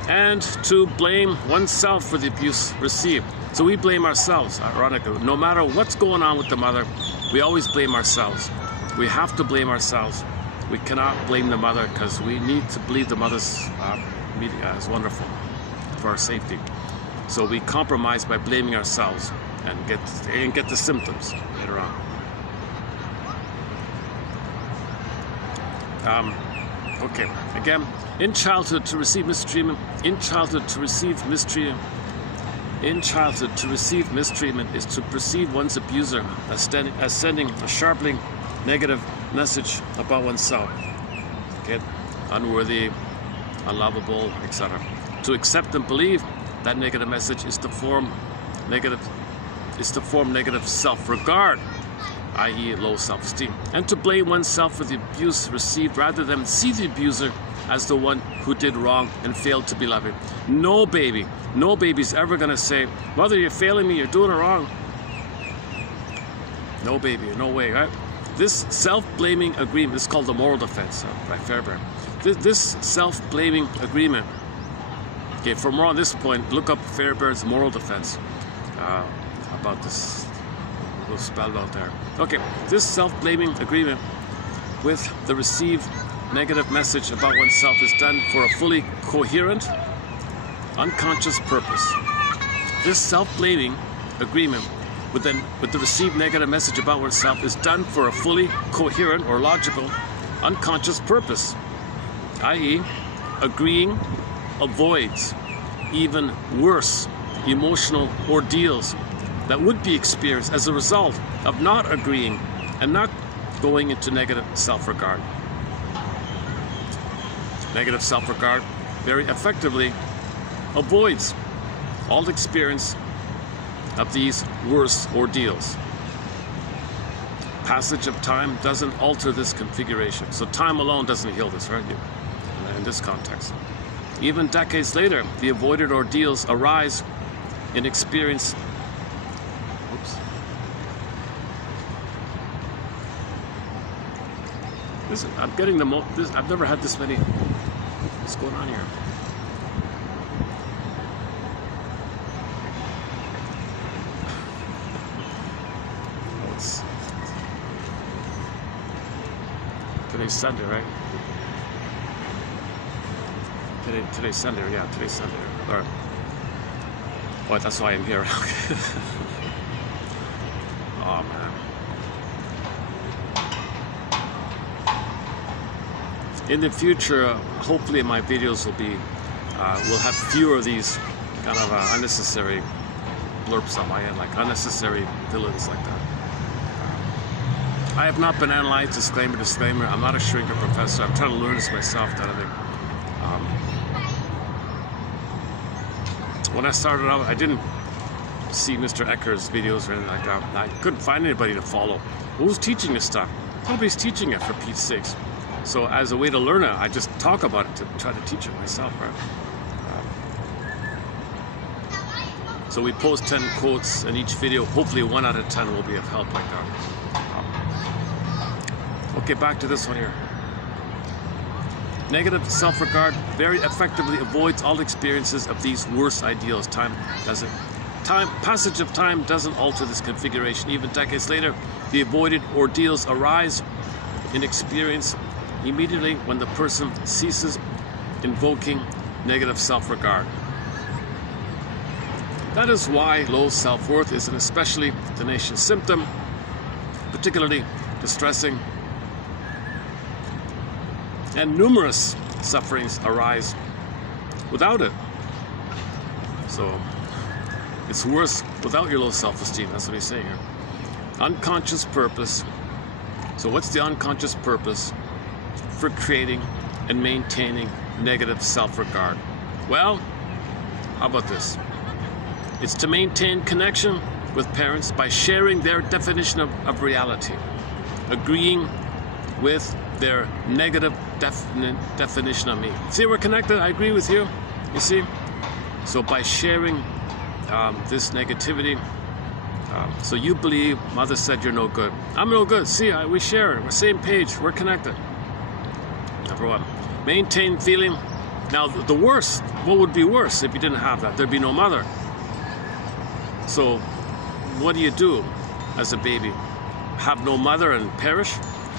And to blame oneself for the abuse received. So we blame ourselves, ironically. No matter what's going on with the mother, we always blame ourselves. We have to blame ourselves. We cannot blame the mother because we need to believe the mother's is wonderful for our safety. So we compromise by blaming ourselves and get the symptoms later on. Okay, again, in childhood to receive mistreatment, is to perceive one's abuser as sending a sharply negative message about oneself. Okay, unworthy, unlovable, etc. To accept and believe that negative message is to form negative self-regard. i.e. low self-esteem, and to blame oneself for the abuse received rather than see the abuser as the one who did wrong and failed to be loving. No baby's ever going to say, mother, you're failing me, you're doing it wrong. No baby, no way, right? This self-blaming agreement is called the moral defense by Fairbairn. This self-blaming agreement, okay, for more on this point, look up Fairbairn's moral defense about this. We'll spell it out there. Okay, this self-blaming agreement with the received negative message about oneself is done for a fully coherent, unconscious purpose. This self-blaming agreement with the received negative message about oneself is done for a fully coherent or logical, unconscious purpose, i.e., agreeing avoids even worse emotional ordeals that would be experienced as a result of not agreeing and not going into negative self-regard. Negative self-regard very effectively avoids all experience of these worse ordeals. Passage of time doesn't alter this configuration. So time alone doesn't heal this, right? In this context. Even decades later, the avoided ordeals arise in experience. Oops. Listen, I'm getting I've never had this many. What's going on here? Oh, it's today's Sunday, right? Today's Sunday, yeah, today's Sunday. All right. Well, that's why I'm here. Oh, man. In the future, hopefully my videos will have fewer of these kind of unnecessary blurps on my end, like unnecessary villains like that. I have not been analyzed, disclaimer. I'm not a shrinker professor. I'm trying to learn this myself, that other. When I started out, I didn't see Mr. Ecker's videos or anything like that. I couldn't find anybody to follow. Who's teaching this stuff? Nobody's teaching it, for Pete's sakes. So as a way to learn it, I just talk about it to try to teach it myself, right? So we post 10 quotes in each video. Hopefully 1 out of 10 will be of help like that. Okay, back to this one here. Negative self-regard very effectively avoids all experiences of these worse ideals. Passage of time doesn't alter this configuration. Even decades later, the avoided ordeals arise in experience immediately when the person ceases invoking negative self-regard. That is why low self-worth is an especially tenacious symptom, particularly distressing, and numerous sufferings arise without it. So it's worse without your low self-esteem. That's what he's saying here. Unconscious purpose. So what's the unconscious purpose for creating and maintaining negative self-regard? Well, how about this? It's to maintain connection with parents by sharing their definition of reality, agreeing with their negative definition of me. See, we're connected. I agree with you. You see? So by sharing this negativity, so you believe mother said you're no good. I'm no good. See, we share it. We're same page. We're connected. Number one, maintain feeling. Now, the worst, what would be worse if you didn't have that? There'd be no mother. So what do you do as a baby? Have no mother and perish?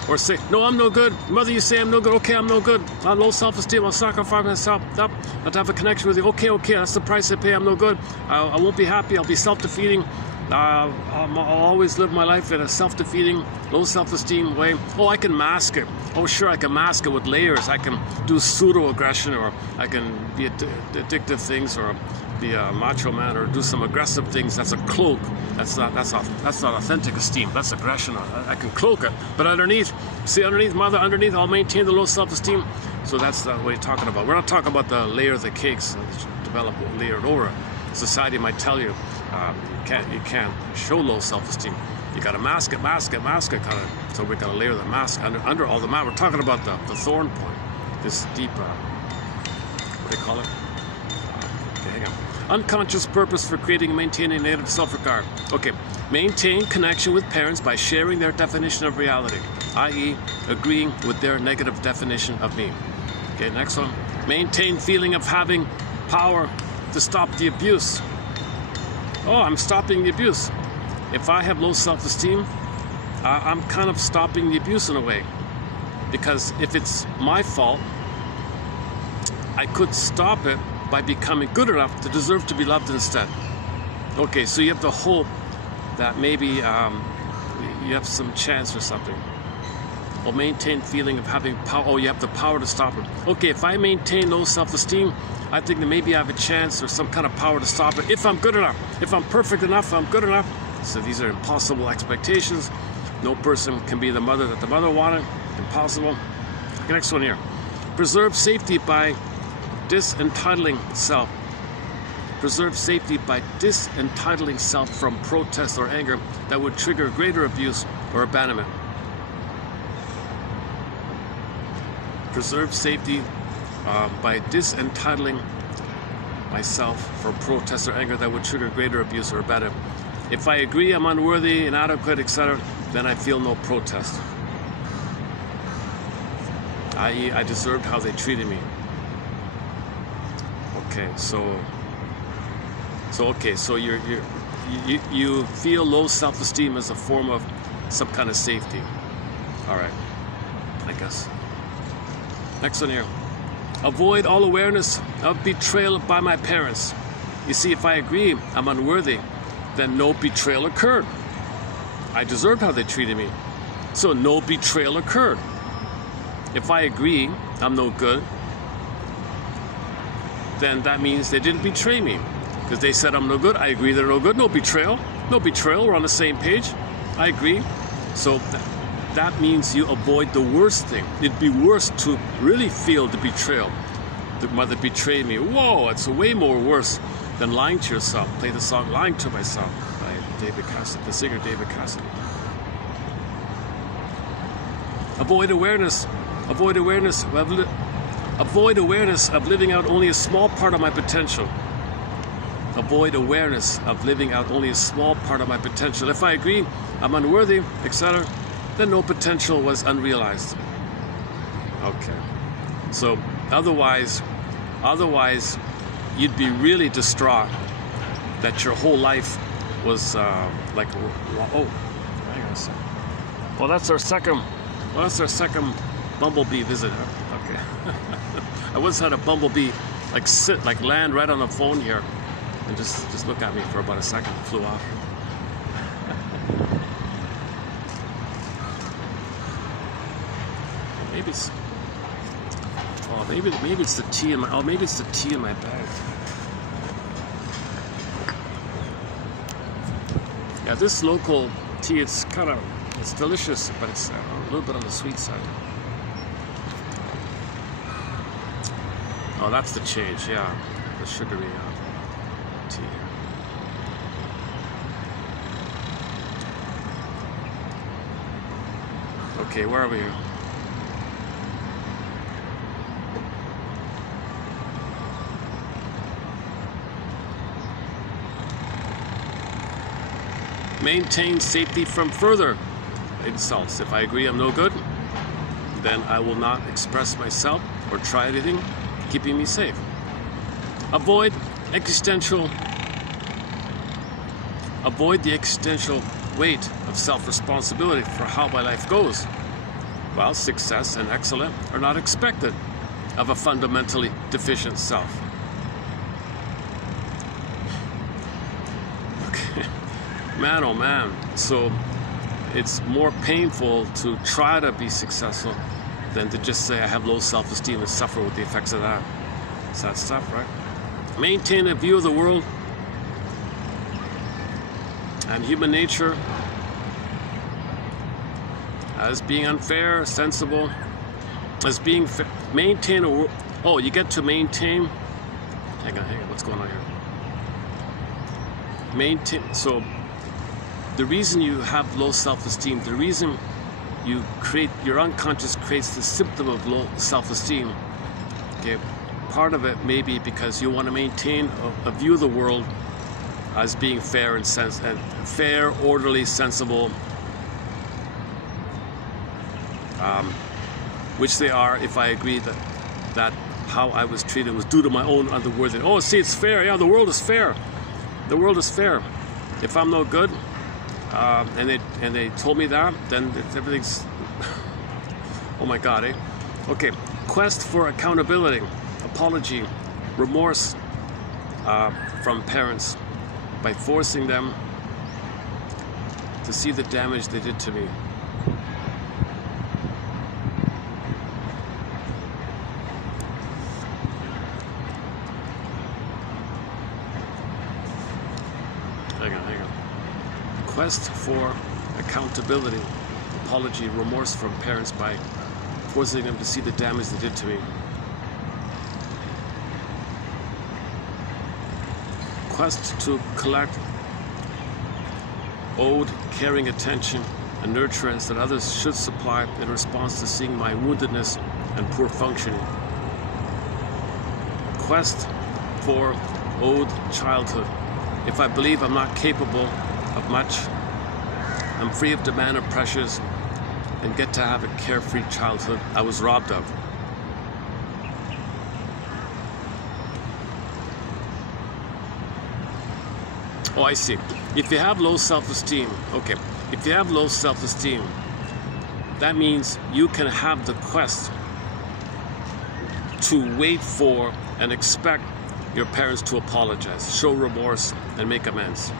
Or say, no, I'm no good. Mother, you say I'm no good. Okay, I'm no good. I have low self-esteem. I'll sacrifice myself. I'll have to have a connection with you. Okay, that's the price I pay. I'm no good. I won't be happy. I'll be self-defeating. I'll always live my life in a self-defeating, low self-esteem way. Oh, I can mask it. Oh, sure, I can mask it with layers. I can do pseudo-aggression, or I can be addictive things, or be a macho man, or do some aggressive things. That's a cloak. That's not authentic esteem. That's aggression. I can cloak it. But underneath, mother, I'll maintain the low self-esteem. So that's what you're talking about. We're not talking about the layer of the cakes developed layered over. Society might tell you you can't show low self-esteem. You got to mask it, kind of. So we got to layer the mask under all the mask. We're talking about the thorn point, this deep, what do they call it? Okay, hang on. Unconscious purpose for creating and maintaining negative self-regard. Okay, maintain connection with parents by sharing their definition of reality, i.e. agreeing with their negative definition of me. Okay, next one. Maintain feeling of having power to stop the abuse. Oh, I'm stopping the abuse. If I have low self-esteem, I'm kind of stopping the abuse in a way. Because if it's my fault, I could stop it by becoming good enough to deserve to be loved instead. Okay, so you have the hope that maybe you have some chance or something. Or maintain feeling of having power. Oh, you have the power to stop it. Okay, if I maintain low self-esteem, I think that maybe I have a chance or some kind of power to stop it if I'm good enough. If I'm perfect enough, I'm good enough. So these are impossible expectations. No person can be the mother that the mother wanted. Impossible. The next one here. Preserve safety by disentitling self. Preserve safety by disentitling self from protest or anger that would trigger greater abuse or abandonment. Preserve safety by disentitling myself from protest or anger that would trigger greater abuse or abandonment. If I agree I'm unworthy, inadequate, etc., then I feel no protest. I.e., I deserved how they treated me. Okay, so you feel low self-esteem as a form of some kind of safety. All right, I guess. Next one here. Avoid all awareness of betrayal by my parents. You see, if I agree I'm unworthy, then no betrayal occurred. I deserved how they treated me, so no betrayal occurred. If I agree I'm no good, then that means they didn't betray me. Because they said I'm no good, I agree they're no good, no betrayal. No betrayal, we're on the same page. I agree. So that means you avoid the worst thing. It'd be worse to really feel the betrayal. The mother betrayed me. Whoa, it's way more worse than lying to yourself. Play the song Lying to Myself by David Cassidy, the singer David Cassidy. Avoid awareness of living out only a small part of my potential. Avoid awareness of living out only a small part of my potential. If I agree I'm unworthy, etc., then no potential was unrealized. Okay. So otherwise you'd be really distraught that your whole life was like, oh, hang on a second. Well, that's our second bumblebee visit. Okay. I once had a bumblebee like land right on the phone here and just look at me for about a second. It flew off. Maybe it's the tea in my maybe it's the tea in my bag. Yeah, this local tea, it's delicious, but it's a little bit on the sweet side. Oh, that's the change, yeah. The sugary tea. Okay, where are we here? Maintain safety from further insults. If I agree I'm no good, then I will not express myself or try anything keeping me safe. Avoid the existential weight of self-responsibility for how my life goes. While success and excellence are not expected of a fundamentally deficient self. Okay. Man, oh man. So it's more painful to try to be successful than to just say I have low self-esteem and suffer with the effects of that. Sad stuff, right? Maintain a view of the world and human nature as being unfair, sensible, as being maintain a world. Oh, you get to maintain. Hang on, what's going on here? Maintain. So the reason you have low self-esteem, the reason your unconscious creates the symptom of low self-esteem, okay, part of it may be because you want to maintain a view of the world as being fair and fair, orderly, sensible, which they are, if I agree that how I was treated was due to my own unworthiness. Oh, see, it's fair. Yeah, the world is fair. The world is fair. If I'm no good, and they told me that, then everything's oh my God, eh? Okay, quest for accountability, apology, remorse from parents by forcing them to see the damage they did to me. Hang on. Quest for accountability, apology, remorse from parents by forcing them to see the damage they did to me. Quest to collect owed caring attention and nurturance that others should supply in response to seeing my woundedness and poor functioning. Quest for owed childhood. If I believe I'm not capable of much, I'm free of demand and pressures, and get to have a carefree childhood I was robbed of. Oh, I see. If you have low self-esteem, okay, if you have low self-esteem, that means you can have the quest to wait for and expect your parents to apologize, show remorse, and make amends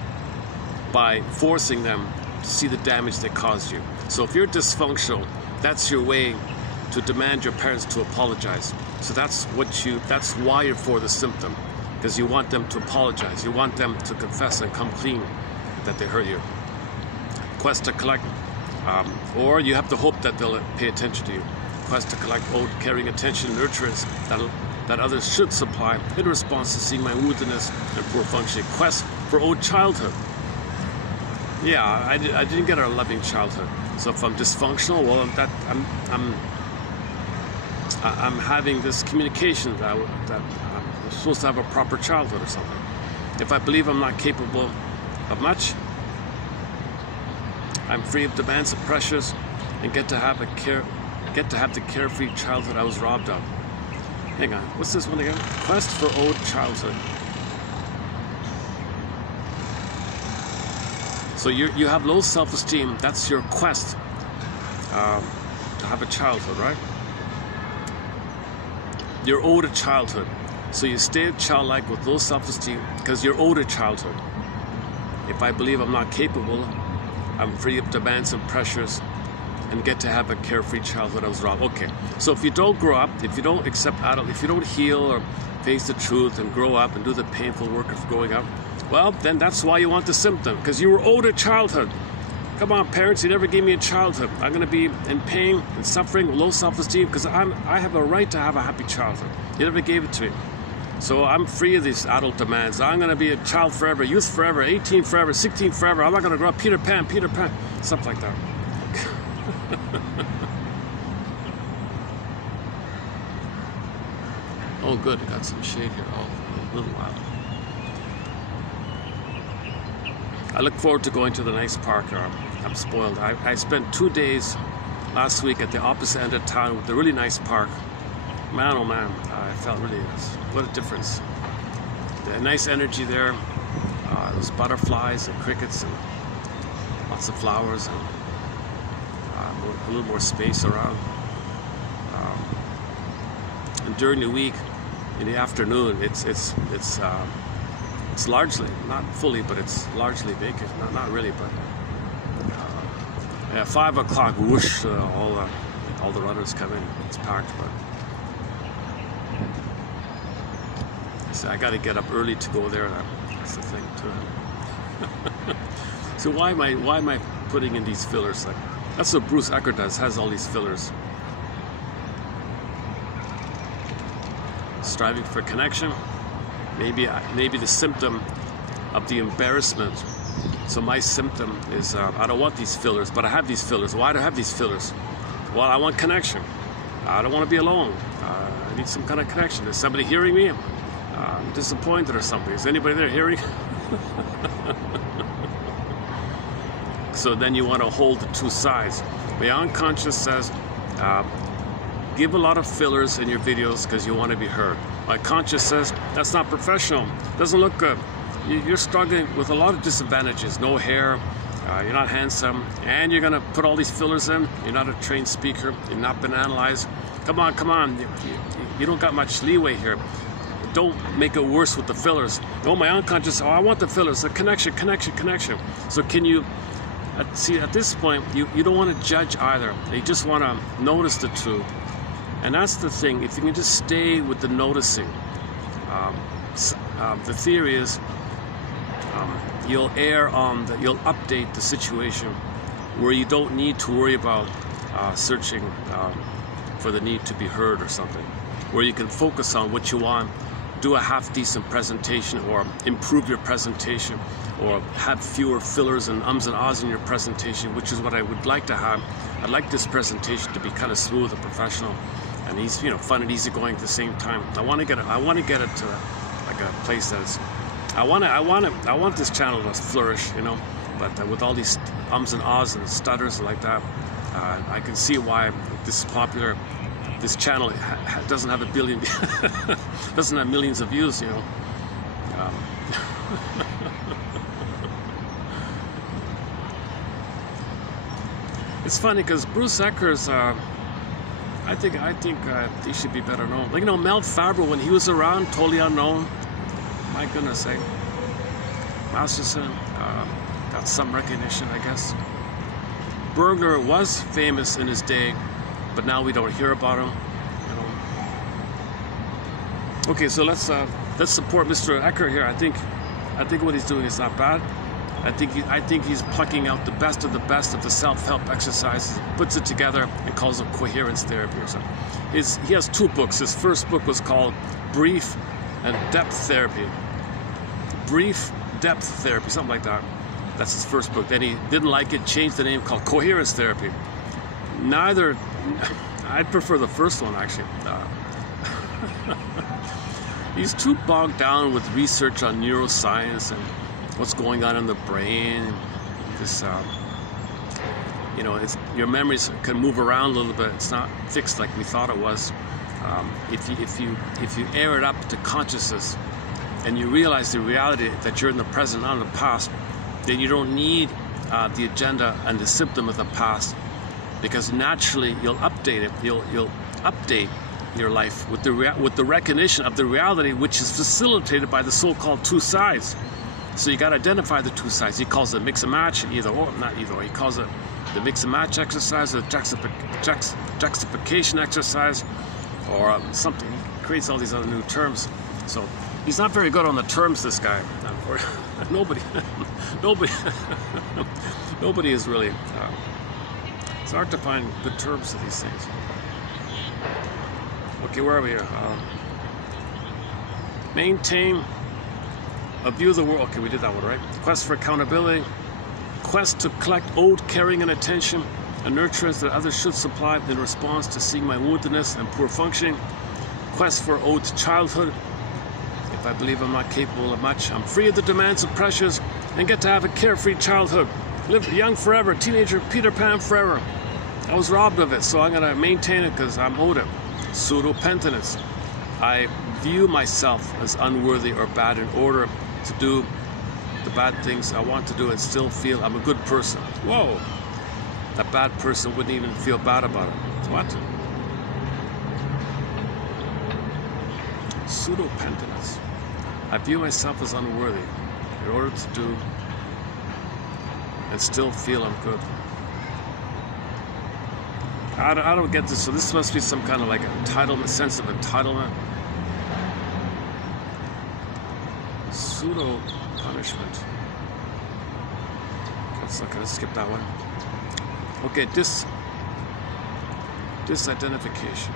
by forcing them to see the damage they caused you. So if you're dysfunctional, that's your way to demand your parents to apologize. So that's why you're for the symptom, because you want them to apologize. You want them to confess and come clean that they hurt you. Quest to collect, or you have to hope that they'll pay attention to you. Quest to collect owed caring attention, nurturance that others should supply in response to seeing my woundedness and poor functioning. Quest for owed childhood. Yeah, I didn't get a loving childhood. So if I'm dysfunctional, well, I'm having this communication that I'm supposed to have a proper childhood or something. If I believe I'm not capable of much, I'm free of demands and pressures, and get to have the carefree childhood I was robbed of. Hang on, what's this one again? Quest for owed childhood. So you have low self-esteem. That's your quest to have a childhood, right? You're owed a childhood. So you stay childlike with low self-esteem because you're owed a childhood. If I believe I'm not capable, I'm free of demands and pressures, and get to have a carefree childhood I was robbed. Okay, so if you don't grow up, if you don't accept adult, if you don't heal or face the truth and grow up and do the painful work of growing up, well, then that's why you want the symptom, because you were owed a childhood. Come on, parents, you never gave me a childhood. I'm going to be in pain and suffering, low self-esteem, because I have a right to have a happy childhood. You never gave it to me. So I'm free of these adult demands. I'm going to be a child forever, youth forever, 18 forever, 16 forever. I'm not going to grow up Peter Pan, stuff like that. Oh, good, got some shade here. Oh, a little while. I look forward to going to the nice park. I'm spoiled. I spent 2 days last week at the opposite end of town with a really nice park. Man, oh man, I felt really, what a difference. The nice energy there. There's butterflies and crickets and lots of flowers and a little more space around. And during the week, in the afternoon, it's largely, not fully, but it's largely vacant. Not really, but at 5 o'clock, whoosh, all the runners come in. It's packed, but so I got to get up early to go there. That's the thing too. So why am I putting in these fillers? Like, that's what Bruce Ecker does. Has all these fillers. Striving for connection. Maybe the symptom of the embarrassment So my symptom is I don't want these fillers, but I have these fillers. Why do I have these fillers? Well, I want connection. I don't want to be alone. I need some kind of connection. Is somebody hearing me? I'm disappointed or something. Is anybody there hearing? So then you want to hold the two sides. The unconscious says, give a lot of fillers in your videos because you want to be heard. My conscious says, that's not professional. Doesn't look good. You're struggling with a lot of disadvantages. No hair, you're not handsome, and you're going to put all these fillers in. You're not a trained speaker. You've not been analyzed. Come on, come on. You don't got much leeway here. Don't make it worse with the fillers. Oh, my unconscious, I want the fillers. The connection, connection, connection. So can you, see, at this point, you don't want to judge either. You just want to notice the two. And that's the thing. If you can just stay with the noticing, the theory is you'll you'll update the situation where you don't need to worry about searching for the need to be heard or something, where you can focus on what you want, do a half-decent presentation or improve your presentation or have fewer fillers and ums and ahs in your presentation, which is what I would like to have. I'd like this presentation to be kind of smooth and professional and easy, you know, fun and easygoing at the same time. I want to get it to like a place that's I want this channel to flourish, you know, but with all these ums and ahs and stutters like that, I can see why this is popular. This channel doesn't have a billion, doesn't have millions of views, you know. It's funny because Bruce Ecker's, I think he should be better known. Like, you know, Mel Fabro, when he was around, totally unknown. My goodness, Masterson got some recognition, I guess. Bergner was famous in his day, but now we don't hear about him. You know. Okay, so let's support Mr. Ecker here. I think what he's doing is not bad. I think he's plucking out the best of the self-help exercises, puts it together, and calls it coherence therapy or something. He has two books. His first book was called Brief and Depth Therapy. Brief Depth Therapy, something like that. That's his first book. Then he didn't like it, changed the name, called Coherence Therapy. I'd prefer the first one, actually. He's too bogged down with research on neuroscience and what's going on in the brain. This, you know, your memories can move around a little bit. It's not fixed like we thought it was. If you air it up to consciousness and you realize the reality that you're in the present, not in the past, then you don't need the agenda and the symptom of the past, because naturally you'll update it. You'll update your life with the recognition of the reality, which is facilitated by the so-called two sides. So you got to identify the two sides. He calls it mix and match, either or, not either or. He calls it the mix and match exercise, or juxtaposition exercise, or something. He creates all these other new terms. So he's not very good on the terms, this guy. Nobody is really. It's hard to find good terms for these things. Okay, where are we here? Maintain a view of the world. Okay, we did that one, right? Quest for accountability. Quest to collect owed caring and attention and nurturance that others should supply in response to seeing my woundedness and poor functioning. Quest for owed childhood. If I believe I'm not capable of much, I'm free of the demands of pressures and get to have a carefree childhood. Live young forever, teenager Peter Pan forever. I was robbed of it, so I'm going to maintain it because I'm owed it. Pseudo-penitence. I view myself as unworthy or bad in order to do the bad things I want to do and still feel I'm a good person. Whoa! That bad person wouldn't even feel bad about it. What? Pseudo-penitence. I view myself as unworthy in order to do and still feel I'm good. I don't get this. So this must be some kind of like entitlement, sense of entitlement. Pseudo punishment. Let's skip that one. Okay, disidentification.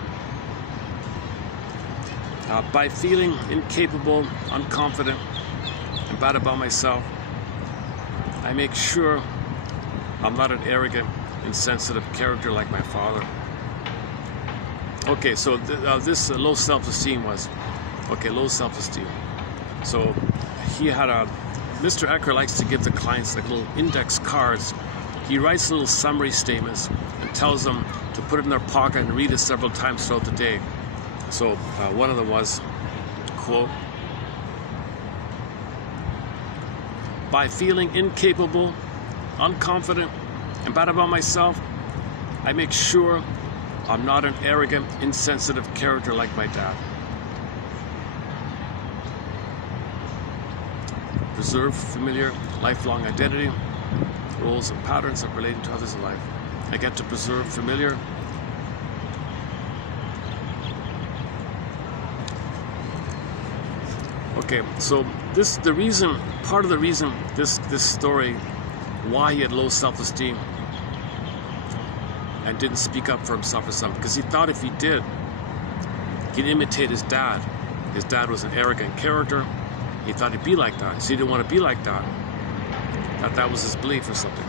By feeling incapable, unconfident, and bad about myself, I make sure I'm not an arrogant, insensitive character like my father. Okay, so this low self-esteem was, okay, low self-esteem. So he had Mr. Ecker likes to give the clients like little index cards. He writes little summary statements and tells them to put it in their pocket and read it several times throughout the day. So one of them was, quote, by feeling incapable, unconfident, and bad about myself, I make sure I'm not an arrogant, insensitive character like my dad. Preserve familiar, lifelong identity, roles and patterns of relating to others in life. I get to preserve familiar. Okay, so part of the reason this story, why he had low self-esteem and didn't speak up for himself or something, because he thought if he did, he'd imitate his dad. His dad was an arrogant character. He thought he'd be like that, so he didn't want to be like that. That was his belief or something.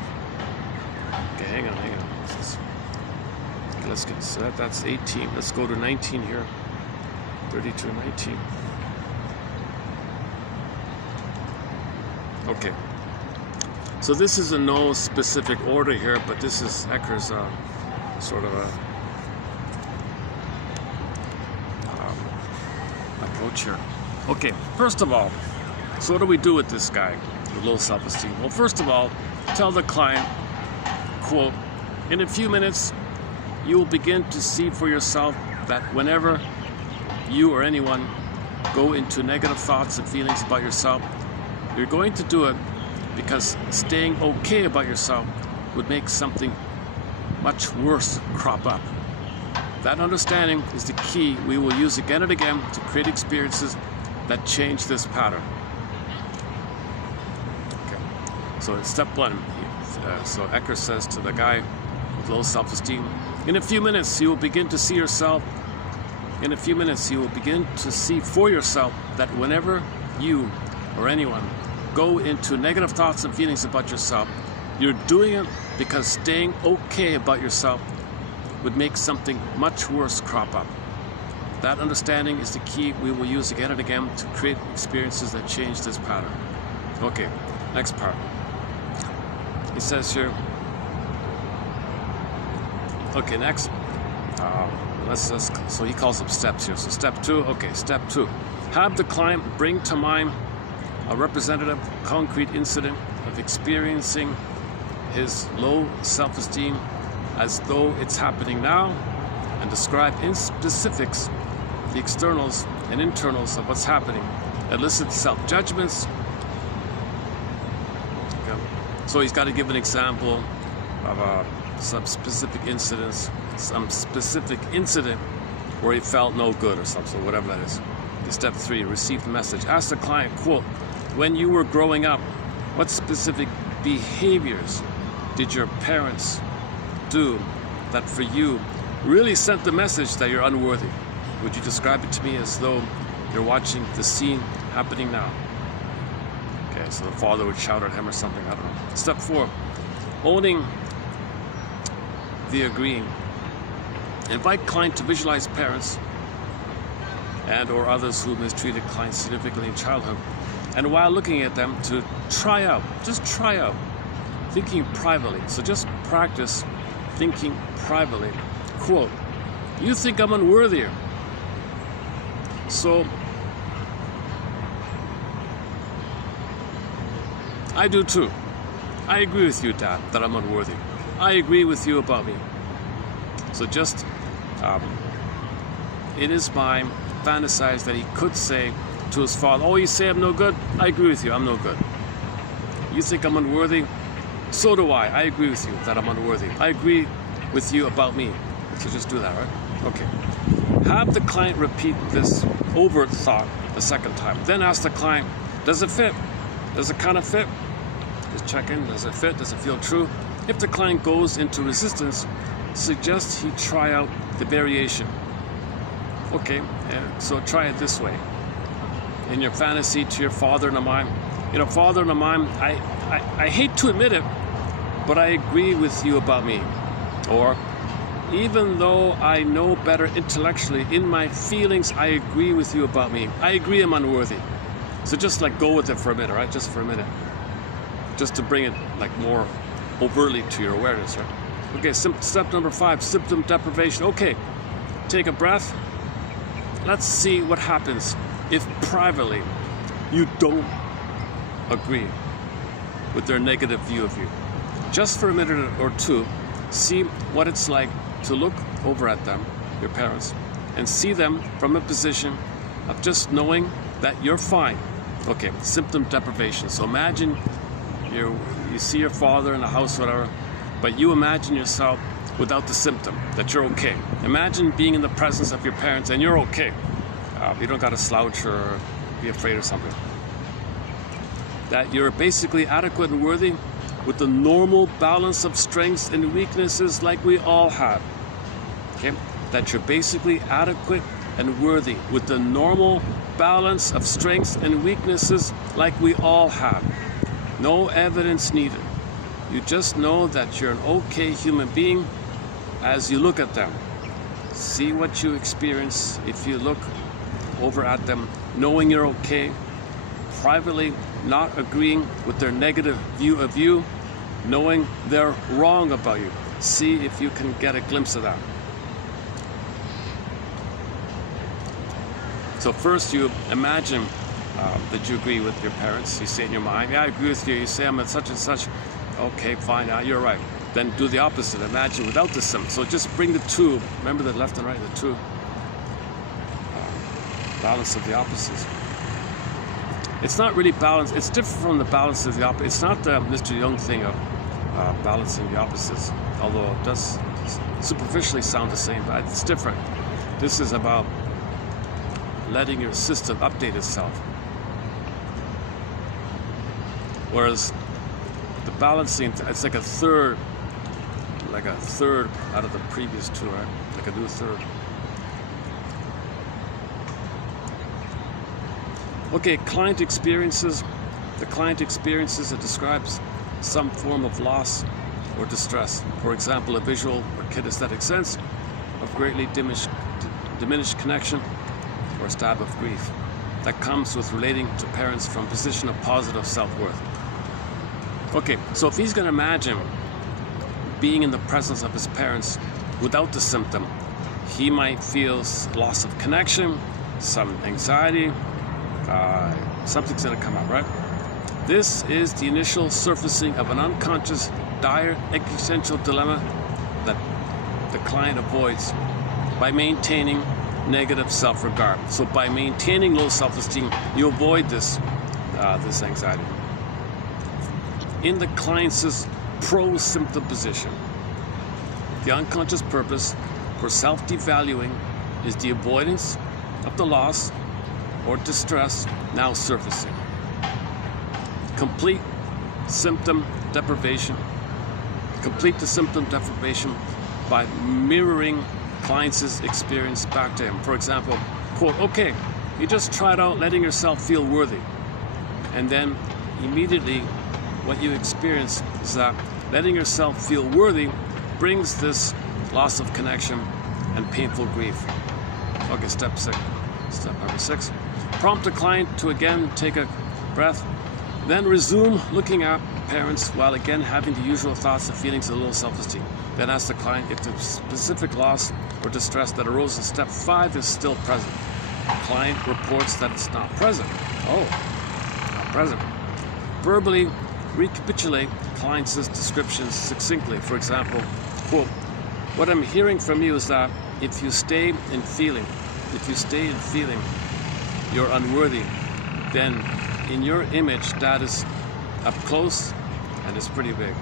Okay, hang on. Okay, let's get, so that's 18. Let's go to 19 here. 32 and 19. Okay. So this is in no specific order here, but this is Ecker's sort of a approach here. Okay, first of all, so what do we do with this guy with low self-esteem? Well, first of all, tell the client, quote, in a few minutes, you will begin to see for yourself that whenever you or anyone go into negative thoughts and feelings about yourself, you're going to do it because staying okay about yourself would make something much worse crop up. That understanding is the key we will use again and again to create experiences that change this pattern. Okay. So step one, so Ecker says to the guy with low self-esteem, in a few minutes you will begin to see yourself, in a few minutes you will begin to see for yourself that whenever you or anyone go into negative thoughts and feelings about yourself, you're doing it because staying okay about yourself would make something much worse crop up. That understanding is the key we will use again and again to create experiences that change this pattern. Okay, next part. He says here, okay, next, so he calls them steps here. So step two, okay, step two. Have the client bring to mind a representative, concrete incident of experiencing his low self-esteem as though it's happening now, and describe in specifics the externals and internals of what's happening. Elicit self-judgments. Okay. So he's got to give an example of some specific incident where he felt no good or something, so whatever that is. Step three, receive the message. Ask the client, quote, when you were growing up, what specific behaviors did your parents do that for you really sent the message that you're unworthy? Would you describe it to me as though you're watching the scene happening now? Okay, so the father would shout at him or something, I don't know. Step four, owning the agreeing. Invite client to visualize parents and or others who mistreated clients significantly in childhood, and while looking at them, to try out, thinking privately. So just practice thinking privately. Quote, you think I'm unworthy. So I do too. I agree with you, Dad, that I'm unworthy. I agree with you about me. So just, it is my fantasize that he could say to his father, oh, you say I'm no good? I agree with you, I'm no good. You think I'm unworthy? So do I. I agree with you that I'm unworthy. I agree with you about me. So just do that, right? Okay. Have the client repeat this overt thought a second time. Then ask the client, does it fit? Does it kind of fit? Just check in, does it fit? Does it feel true? If the client goes into resistance, suggest he try out the variation. Okay, so try it this way. In your fantasy to your father in the mind, Father of mine, I hate to admit it, but I agree with you about me. Or, even though I know better intellectually, in my feelings, I agree with you about me. I agree I'm unworthy. So just like go with it for a minute, right? Just for a minute. Just to bring it like more overtly to your awareness, right? Okay, step number 5, symptom deprivation. Okay, take a breath. Let's see what happens if privately you don't agree with their negative view of you. Just for a minute or two, see what it's like to look over at them, your parents, and see them from a position of just knowing that you're fine. Okay, symptom deprivation. So imagine you see your father in the house, whatever, but you imagine yourself without the symptom, that you're okay. Imagine being in the presence of your parents and you're okay. You don't got to slouch or be afraid or something. That you're basically adequate and worthy with the normal balance of strengths and weaknesses like we all have. Okay? That you're basically adequate and worthy with the normal balance of strengths and weaknesses like we all have. No evidence needed. You just know that you're an okay human being as you look at them. See what you experience if you look over at them, knowing you're okay, privately not agreeing with their negative view of you, knowing they're wrong about you. See if you can get a glimpse of that. So first you imagine that you agree with your parents. You say in your mind, yeah, I agree with you. You say I'm at such and such. Okay, fine, you're right. Then do the opposite. Imagine without the symptom. So just bring the two. Remember the left and right, the two. Balance of the opposites. It's not really balance. It's different from the balance of the opposite. It's not the Mr. Young thing of balancing the opposites, although it does superficially sound the same, but it's different. This is about letting your system update itself. Whereas the balancing, it's like a third out of the previous two, right? Like a new third. Okay, client experiences. The client experiences, it describes some form of loss or distress. For example, a visual or kinesthetic sense of greatly diminished connection or a stab of grief that comes with relating to parents from a position of positive self-worth. Okay, so if he's going to imagine being in the presence of his parents without the symptom, he might feel loss of connection, some anxiety, something's going to come up, right? This is the initial surfacing of an unconscious, dire existential dilemma that the client avoids by maintaining negative self-regard. So by maintaining low self-esteem, you avoid this anxiety. In the client's pro-symptom position, the unconscious purpose for self-devaluing is the avoidance of the loss or distress now surfacing. Complete symptom deprivation. Complete the symptom deprivation by mirroring client's experience back to him. For example, quote, okay, you just tried out letting yourself feel worthy. And then immediately what you experience is that letting yourself feel worthy brings this loss of connection and painful grief. Okay, step number 6. Prompt the client to again take a breath, then resume looking at parents while again having the usual thoughts and feelings of low self-esteem. Then ask the client if the specific loss or distress that arose in step 5 is still present. The client reports that it's not present. Oh, not present. Verbally recapitulate client's descriptions succinctly. For example, quote, what I'm hearing from you is that if you stay in feeling you're unworthy, then in your image that is up close and it's pretty big.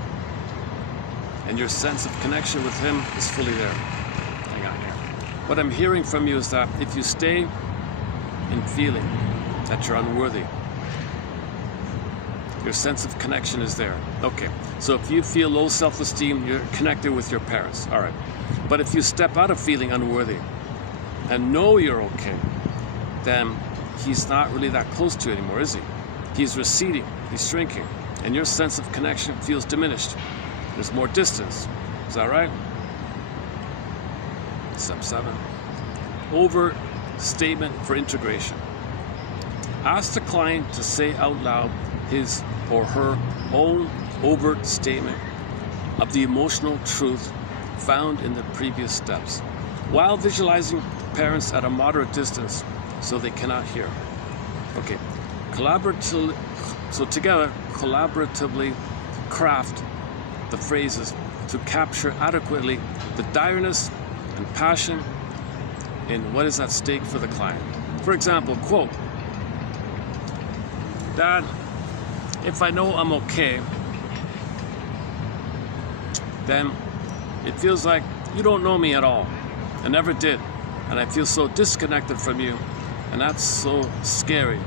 And your sense of connection with him is fully there. Hang on here. What I'm hearing from you is that if you stay in feeling that you're unworthy, your sense of connection is there. Okay, so if you feel low self-esteem, you're connected with your parents. All right. But if you step out of feeling unworthy and know you're okay, then he's not really that close to you anymore, is he? He's receding, he's shrinking, and your sense of connection feels diminished. There's more distance. Is that right? Step 7. Overstatement for integration. Ask the client to say out loud his or her own overt statement of the emotional truth found in the previous steps, while visualizing parents at a moderate distance so they cannot hear. Okay, together, collaboratively craft the phrases to capture adequately the direness and passion in what is at stake for the client. For example, quote, "Dad, if I know I'm okay, then it feels like you don't know me at all. I never did. And I feel so disconnected from you. And that's so scary."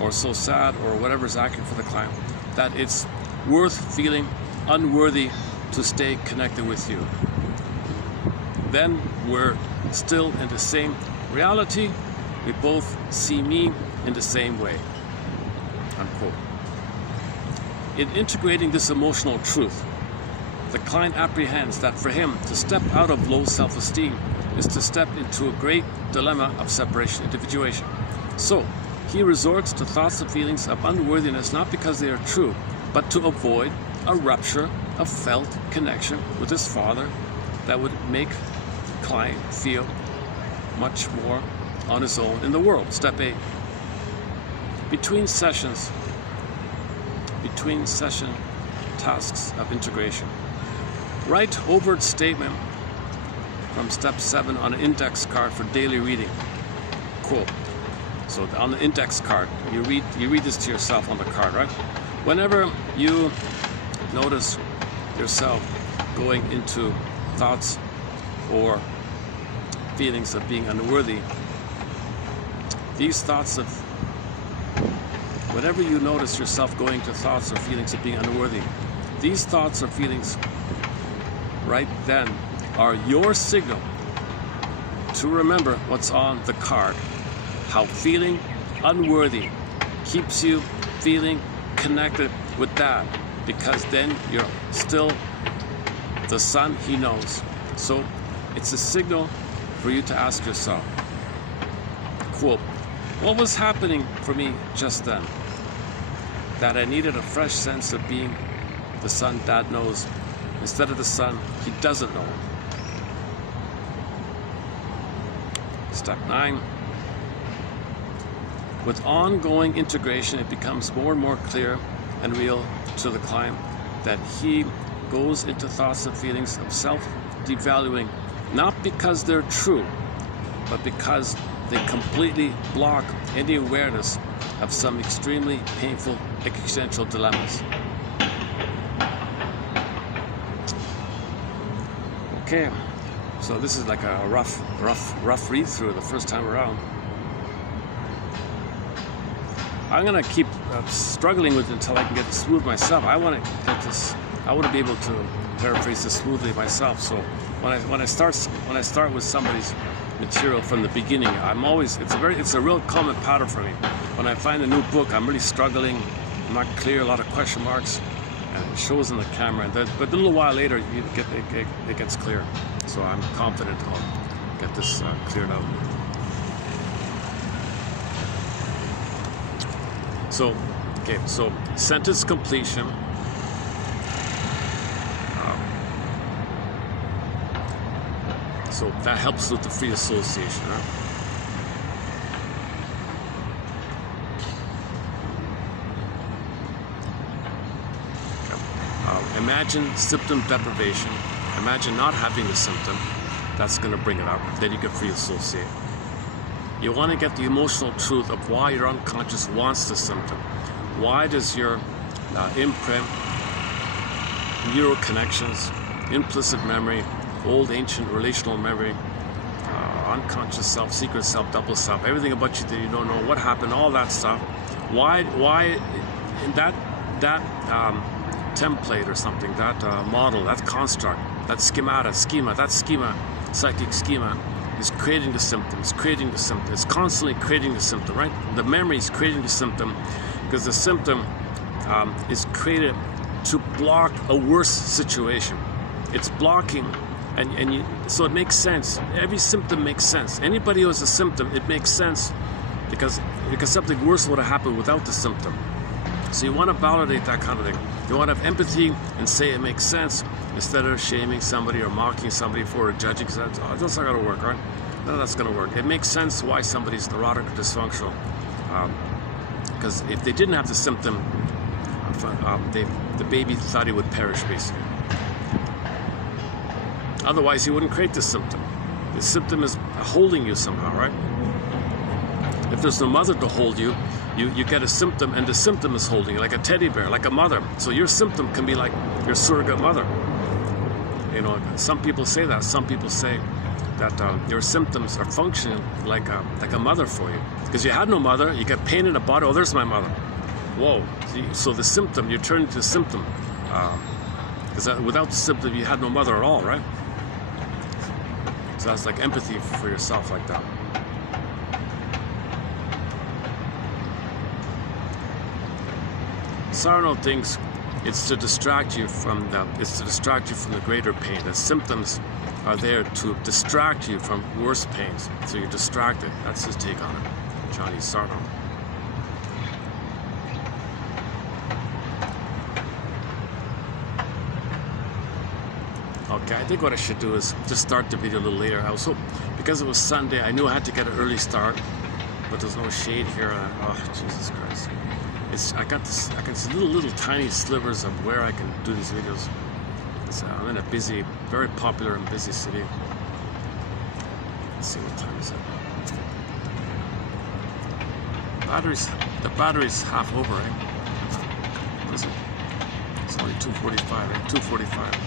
Or so sad, or whatever is accurate for the client, that it's worth feeling unworthy to stay connected with you. Then we're still in the same reality. We both see me in the same way. Unquote. In integrating this emotional truth, the client apprehends that for him to step out of low self-esteem is to step into a great dilemma of separation, individuation. So, he resorts to thoughts and feelings of unworthiness not because they are true, but to avoid a rupture of felt connection with his father that would make the client feel much more on his own in the world. Step 8. Between session tasks of integration. Write overt statement from step 7 on an index card for daily reading. Quote. So on the index card, you read this to yourself on the card, right? Whenever you notice yourself going into thoughts or feelings of being unworthy, whenever you notice yourself going to thoughts or feelings of being unworthy, these thoughts or feelings right then are your signal to remember what's on the card. How feeling unworthy keeps you feeling connected with that, because then you're still the son he knows. So it's a signal for you to ask yourself, quote, "What was happening for me just then that I needed a fresh sense of being the son Dad knows instead of the son he doesn't know?" Step 9. With ongoing integration, it becomes more and more clear and real to the client that he goes into thoughts and feelings of self-devaluing, not because they're true, but because they completely block any awareness of some extremely painful existential dilemmas. Okay, so this is like a rough read through the first time around. I'm gonna keep struggling with it until I can get it smooth myself. I want to get this. I want to be able to paraphrase this smoothly myself. So when I start with somebody's material from the beginning, I'm always it's a real common pattern for me. When I find a new book, I'm really struggling. I'm not clear, a lot of question marks, and it shows in the camera. But a little while later, it gets clear. So I'm confident I'll get this cleared out. So sentence completion. So that helps with the free association, right? Okay. Imagine symptom deprivation. Imagine not having the symptom. That's going to bring it up. Then you can free associate. You want to get the emotional truth of why your unconscious wants the symptom. Why does your imprint, neural connections, implicit memory, old ancient relational memory, unconscious self, secret self, double self, everything about you that you don't know, what happened, all that stuff. Why in that template or something, that model, that construct, that schema, psychic schema, is creating the symptom, it's creating the symptom, it's constantly creating the symptom, right? The memory is creating the symptom because the symptom is created to block a worse situation. It's blocking, so it makes sense. Every symptom makes sense. Anybody who has a symptom, it makes sense because something worse would have happened without the symptom. So you want to validate that kind of thing. You want to have empathy and say it makes sense instead of shaming somebody or mocking somebody for it, judging. That's not going to work, right? None of that's going to work. It makes sense why somebody's neurotic or dysfunctional. Because if they didn't have the symptom, the baby thought he would perish, basically. Otherwise, he wouldn't create the symptom. The symptom is holding you somehow, right? If there's no mother to hold you, you get a symptom, and the symptom is holding you, like a teddy bear, like a mother. So your symptom can be like your surrogate mother. You know, some people say that. Some people say that your symptoms are functioning like a mother for you. Because you had no mother, you get pain in the body. Oh, there's my mother. Whoa. So the symptom, you turn into the symptom. Because without the symptom, you had no mother at all, right? So that's like empathy for yourself, like that. Sarno thinks it's to distract you from the greater pain. The symptoms are there to distract you from worse pains. So you're distracted. That's his take on it, Johnny Sarno. Okay, I think what I should do is just start the video a little later. I was hoping, because it was Sunday, I knew I had to get an early start, but there's no shade here. Oh, Jesus Christ. I can see little tiny slivers of where I can do these videos. I'm in a busy, very popular and busy city. Let's see, what time is it? The battery's half over, eh? What is it? It's only 2:45, eh? 2:45.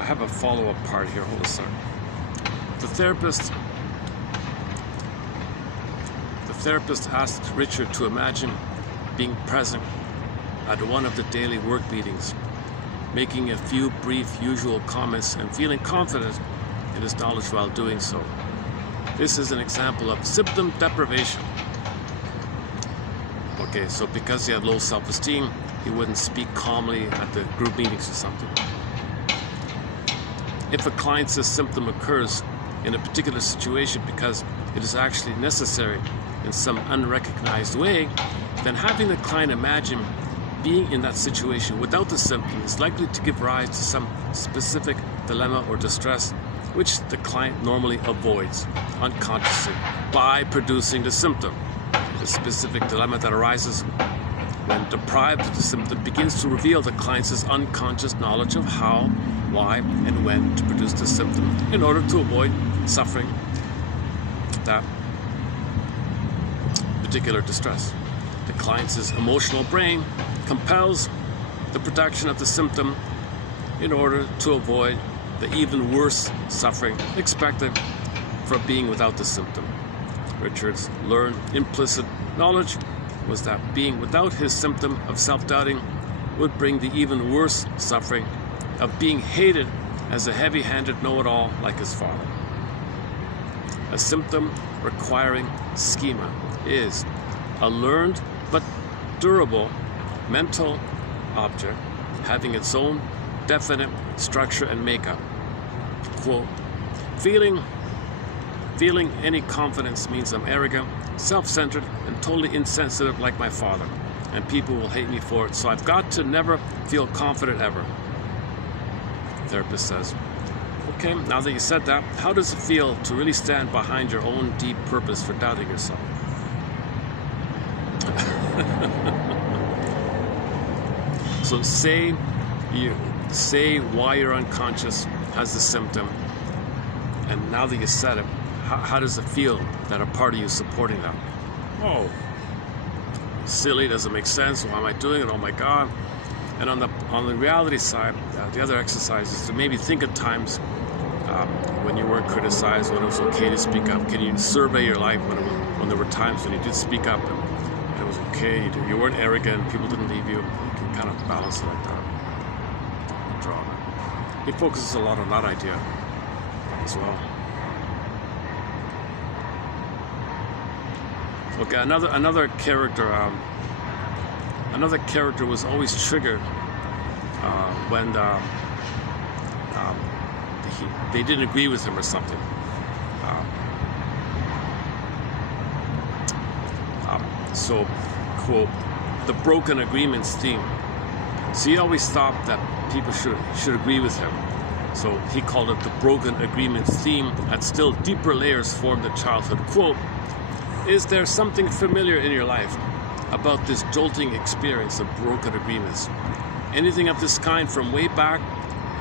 I have a follow-up part here. Hold a second. The therapist asked Richard to imagine being present at one of the daily work meetings, making a few brief usual comments and feeling confident in his knowledge while doing so. This is an example of symptom deprivation. Okay, so because he had low self-esteem, he wouldn't speak calmly at the group meetings or something. If a client's symptom occurs in a particular situation because it is actually necessary in some unrecognized way, then having the client imagine being in that situation without the symptom is likely to give rise to some specific dilemma or distress, which the client normally avoids unconsciously by producing the symptom. The specific dilemma that arises when deprived of the symptom begins to reveal the client's unconscious knowledge of how, why, and when to produce the symptom in order to avoid suffering that particular distress. The client's emotional brain compels the production of the symptom in order to avoid the even worse suffering expected from being without the symptom. Richard's learned implicit knowledge was that being without his symptom of self-doubting would bring the even worse suffering of being hated as a heavy-handed know-it-all like his father. A symptom requiring schema is a learned but durable mental object having its own definite structure and makeup. Quote, feeling any confidence means I'm arrogant, self-centered, and totally insensitive like my father, and people will hate me for it, so I've got to never feel confident ever. The therapist says, okay, now that you said that, how does it feel to really stand behind your own deep purpose for doubting yourself? So say why you're unconscious has the symptom, and now that you said it, how does it feel that a part of you is supporting that? Oh, silly, doesn't make sense. Why am I doing it? Oh my God. And on the reality side, the other exercise is to maybe think of times when you weren't criticized, when it was okay to speak up? Can you survey your life when there were times when you did speak up and it was okay? You weren't arrogant, people didn't leave you. You can kind of balance it like that. Draw that. He focuses a lot on that idea as well. Okay, another character. Another character was always triggered when they didn't agree with him or something. So, quote, the broken agreements theme. So he always thought that people should agree with him. So he called it the broken agreements theme, and still deeper layers formed in childhood. Quote, is there something familiar in your life about this jolting experience of broken agreements? Anything of this kind from way back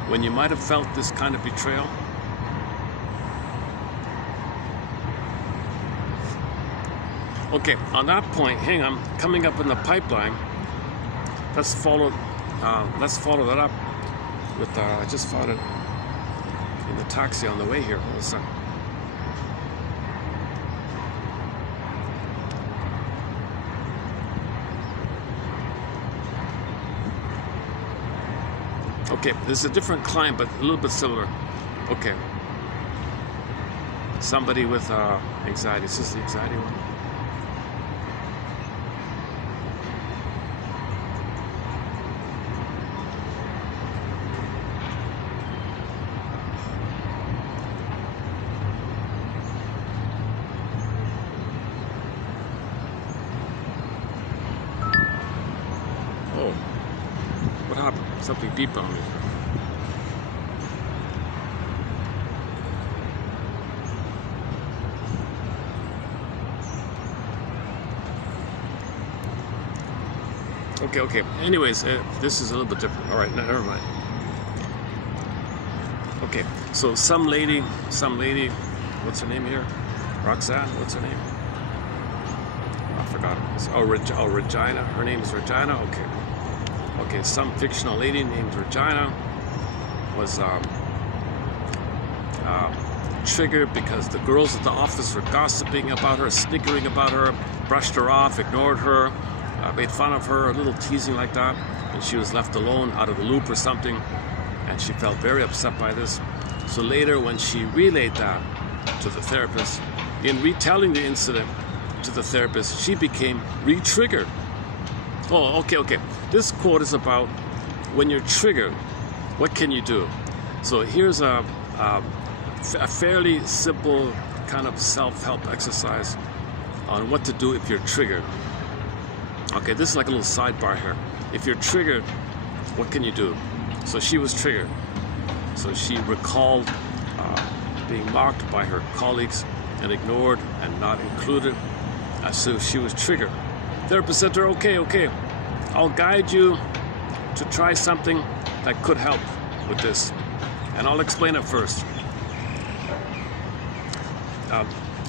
when you might have felt this kind of betrayal? Okay, on that point, hang on, coming up in the pipeline, let's follow that up with, I just found it in the taxi on the way here. Hold on a second. Okay, this is a different client, but a little bit similar. Okay. Somebody with anxiety. Is this the anxiety one? Oh. What happened? Something beeped on me. Okay. Anyways, this is a little bit different. All right, never mind. Okay, so some lady, what's her name here? Roxanne, what's her name? I forgot. Regina. Her name is Regina. Okay, some fictional lady named Regina was triggered because the girls at the office were gossiping about her, snickering about her, brushed her off, ignored her, made fun of her, a little teasing like that, and she was left alone, out of the loop or something, and she felt very upset by this. So later, when she relayed that to the therapist, in retelling the incident to the therapist, she became re-triggered. Oh, okay. This quote is about when you're triggered, what can you do? So here's a fairly simple kind of self-help exercise on what to do if you're triggered. Okay, this is like a little sidebar here. If you're triggered, what can you do? So she was triggered. So she recalled being mocked by her colleagues and ignored and not included. So she was triggered. Therapist said to her, okay, I'll guide you to try something that could help with this. And I'll explain it first.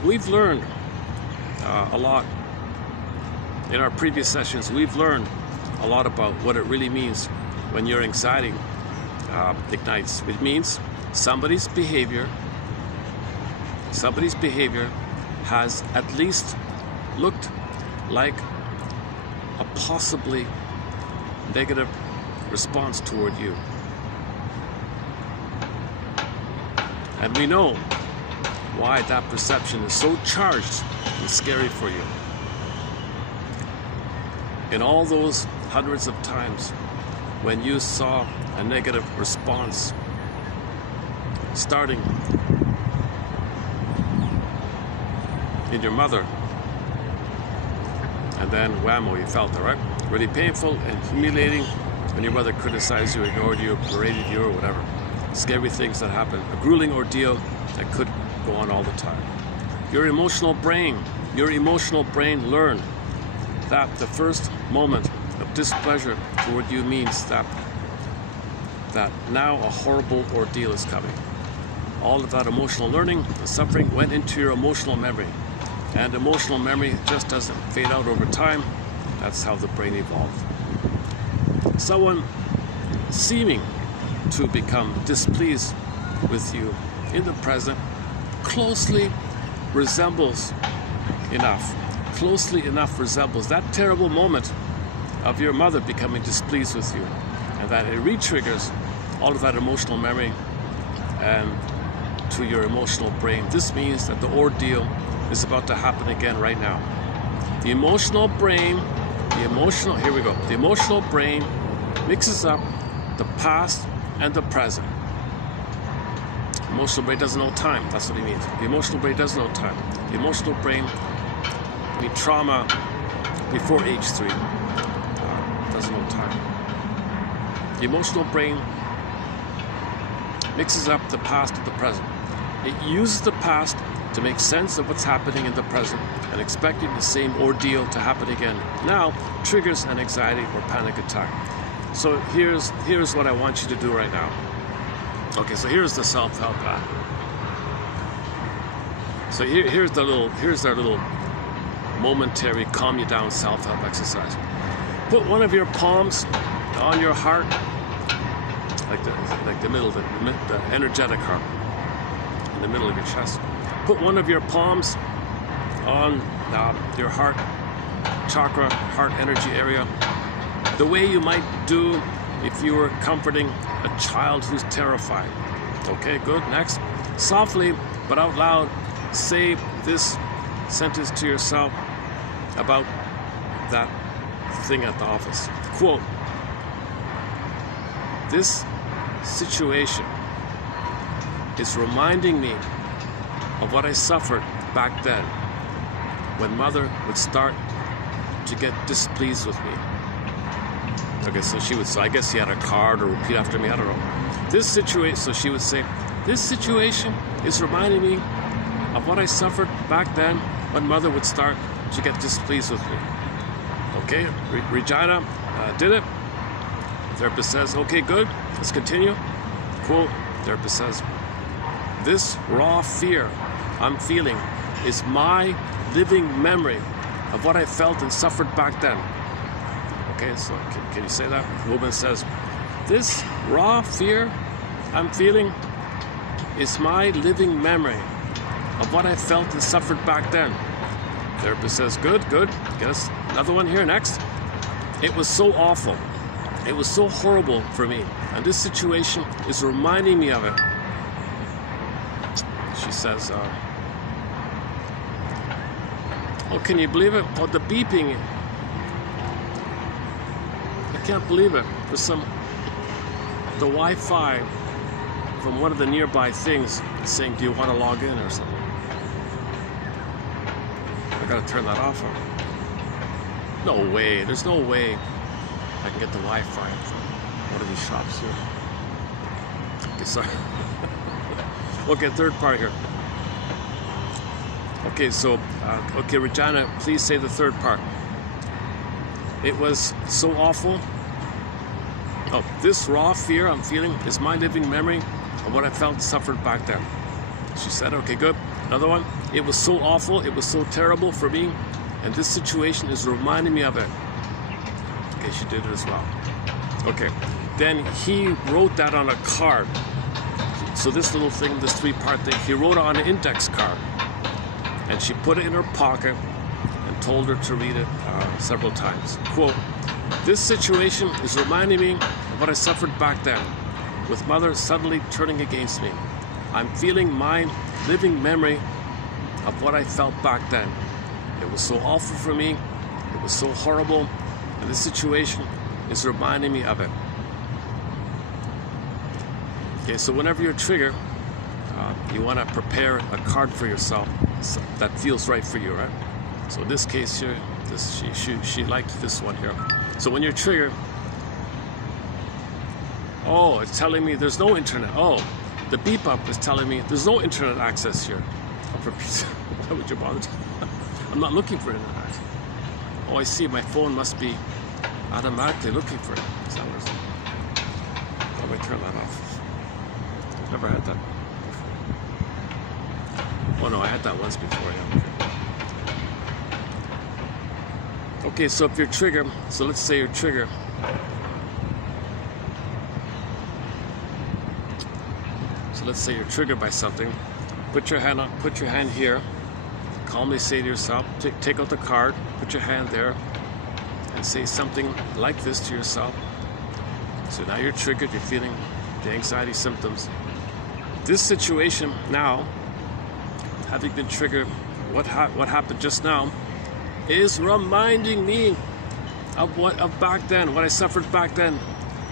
We've learned a lot in our previous sessions. We've learned a lot about what it really means when your anxiety ignites. It means somebody's behavior has at least looked like a possibly negative response toward you. And we know why that perception is so charged and scary for you. In all those hundreds of times when you saw a negative response starting in your mother, and then whammo, you felt it, right? Really painful and humiliating when your mother criticized you, ignored you, berated you, or whatever. Scary things that happen, a grueling ordeal that could go on all the time. Your emotional brain learned that the first moment of displeasure toward you means that now a horrible ordeal is coming. All of that emotional learning and suffering went into your emotional memory. And emotional memory just doesn't fade out over time. That's how the brain evolved. Someone seeming to become displeased with you in the present closely resembles that terrible moment of your mother becoming displeased with you, and that it re-triggers all of that emotional memory and to your emotional brain. This means that the ordeal is about to happen again right now. The emotional brain mixes up the past and the present. The emotional brain doesn't know time. That's what he means. The emotional brain doesn't know time. The emotional brain, trauma before age 3, doesn't know time. The emotional brain mixes up the past with the present. It uses the past to make sense of what's happening in the present and expecting the same ordeal to happen again. Now triggers an anxiety or panic attack. So here's what I want you to do right now. Okay, so here's the self-help guide. So here's our little momentary calm you down self-help exercise. Put one of your palms on your heart, like the middle, the energetic heart, in the middle of your chest. Put one of your palms on your heart chakra, heart energy area, the way you might do if you were comforting a child who's terrified. Okay, good. Next, softly but out loud, say this sentence to yourself about that thing at the office. Quote, "This situation is reminding me of what I suffered back then when mother would start to get displeased with me." Okay, so I guess she had a card or repeat after me, I don't know. So she would say, "This situation is reminding me of what I suffered back then when mother would start to get displeased with me." Okay, Regina did it. Therapist says, "Okay, good, let's continue." Quote, therapist says, "This raw fear I'm feeling is my living memory of what I felt and suffered back then." Okay, so can you say that? The woman says, "This raw fear I'm feeling is my living memory of what I felt and suffered back then." Therapist says, good. Get us another one here next. "It was so awful. It was so horrible for me, and this situation is reminding me of it." She says, "Oh, can you believe it? Oh, the beeping. I can't believe it. There's the Wi-Fi from one of the nearby things saying, 'Do you want to log in?' or something. I gotta turn that off. No way. There's no way I can get the Wi-Fi from one of these shops here." Okay, sorry. Okay, third part here. Okay, so, Regina, please say the third part. "It was so awful. Oh, this raw fear I'm feeling is my living memory of what I felt and suffered back then." She said, okay, good. Another one. "It was so awful. It was so terrible for me, and this situation is reminding me of it." Okay, she did it as well. Okay, then he wrote that on a card. So this little thing, this 3-part thing, he wrote it on an index card. And she put it in her pocket and told her to read it several times. Quote, "This situation is reminding me of what I suffered back then, with mother suddenly turning against me. I'm feeling my living memory of what I felt back then. It was so awful for me. It was so horrible. And this situation is reminding me of it." Okay, so whenever you're triggered, you want to prepare a card for yourself that feels right for you, right? So in this case here, she liked this one here. So when you're triggered, oh, it's telling me there's no internet. Oh, the beep up is telling me there's no internet access here. Why would you bother? I'm not looking for internet access. Oh, I see. My phone must be automatically looking for it. Is that what it is? Let me turn that off. Never had that before. Oh no, I had that once before. Yeah. Okay, so if you're triggered, so let's say you're triggered. So let's say you're triggered by something. Put your hand here. Calmly say to yourself, take out the card, put your hand there, and say something like this to yourself. So now you're triggered, you're feeling the anxiety symptoms. This situation now, having been triggered, what happened just now, is reminding me of back then, what I suffered back then,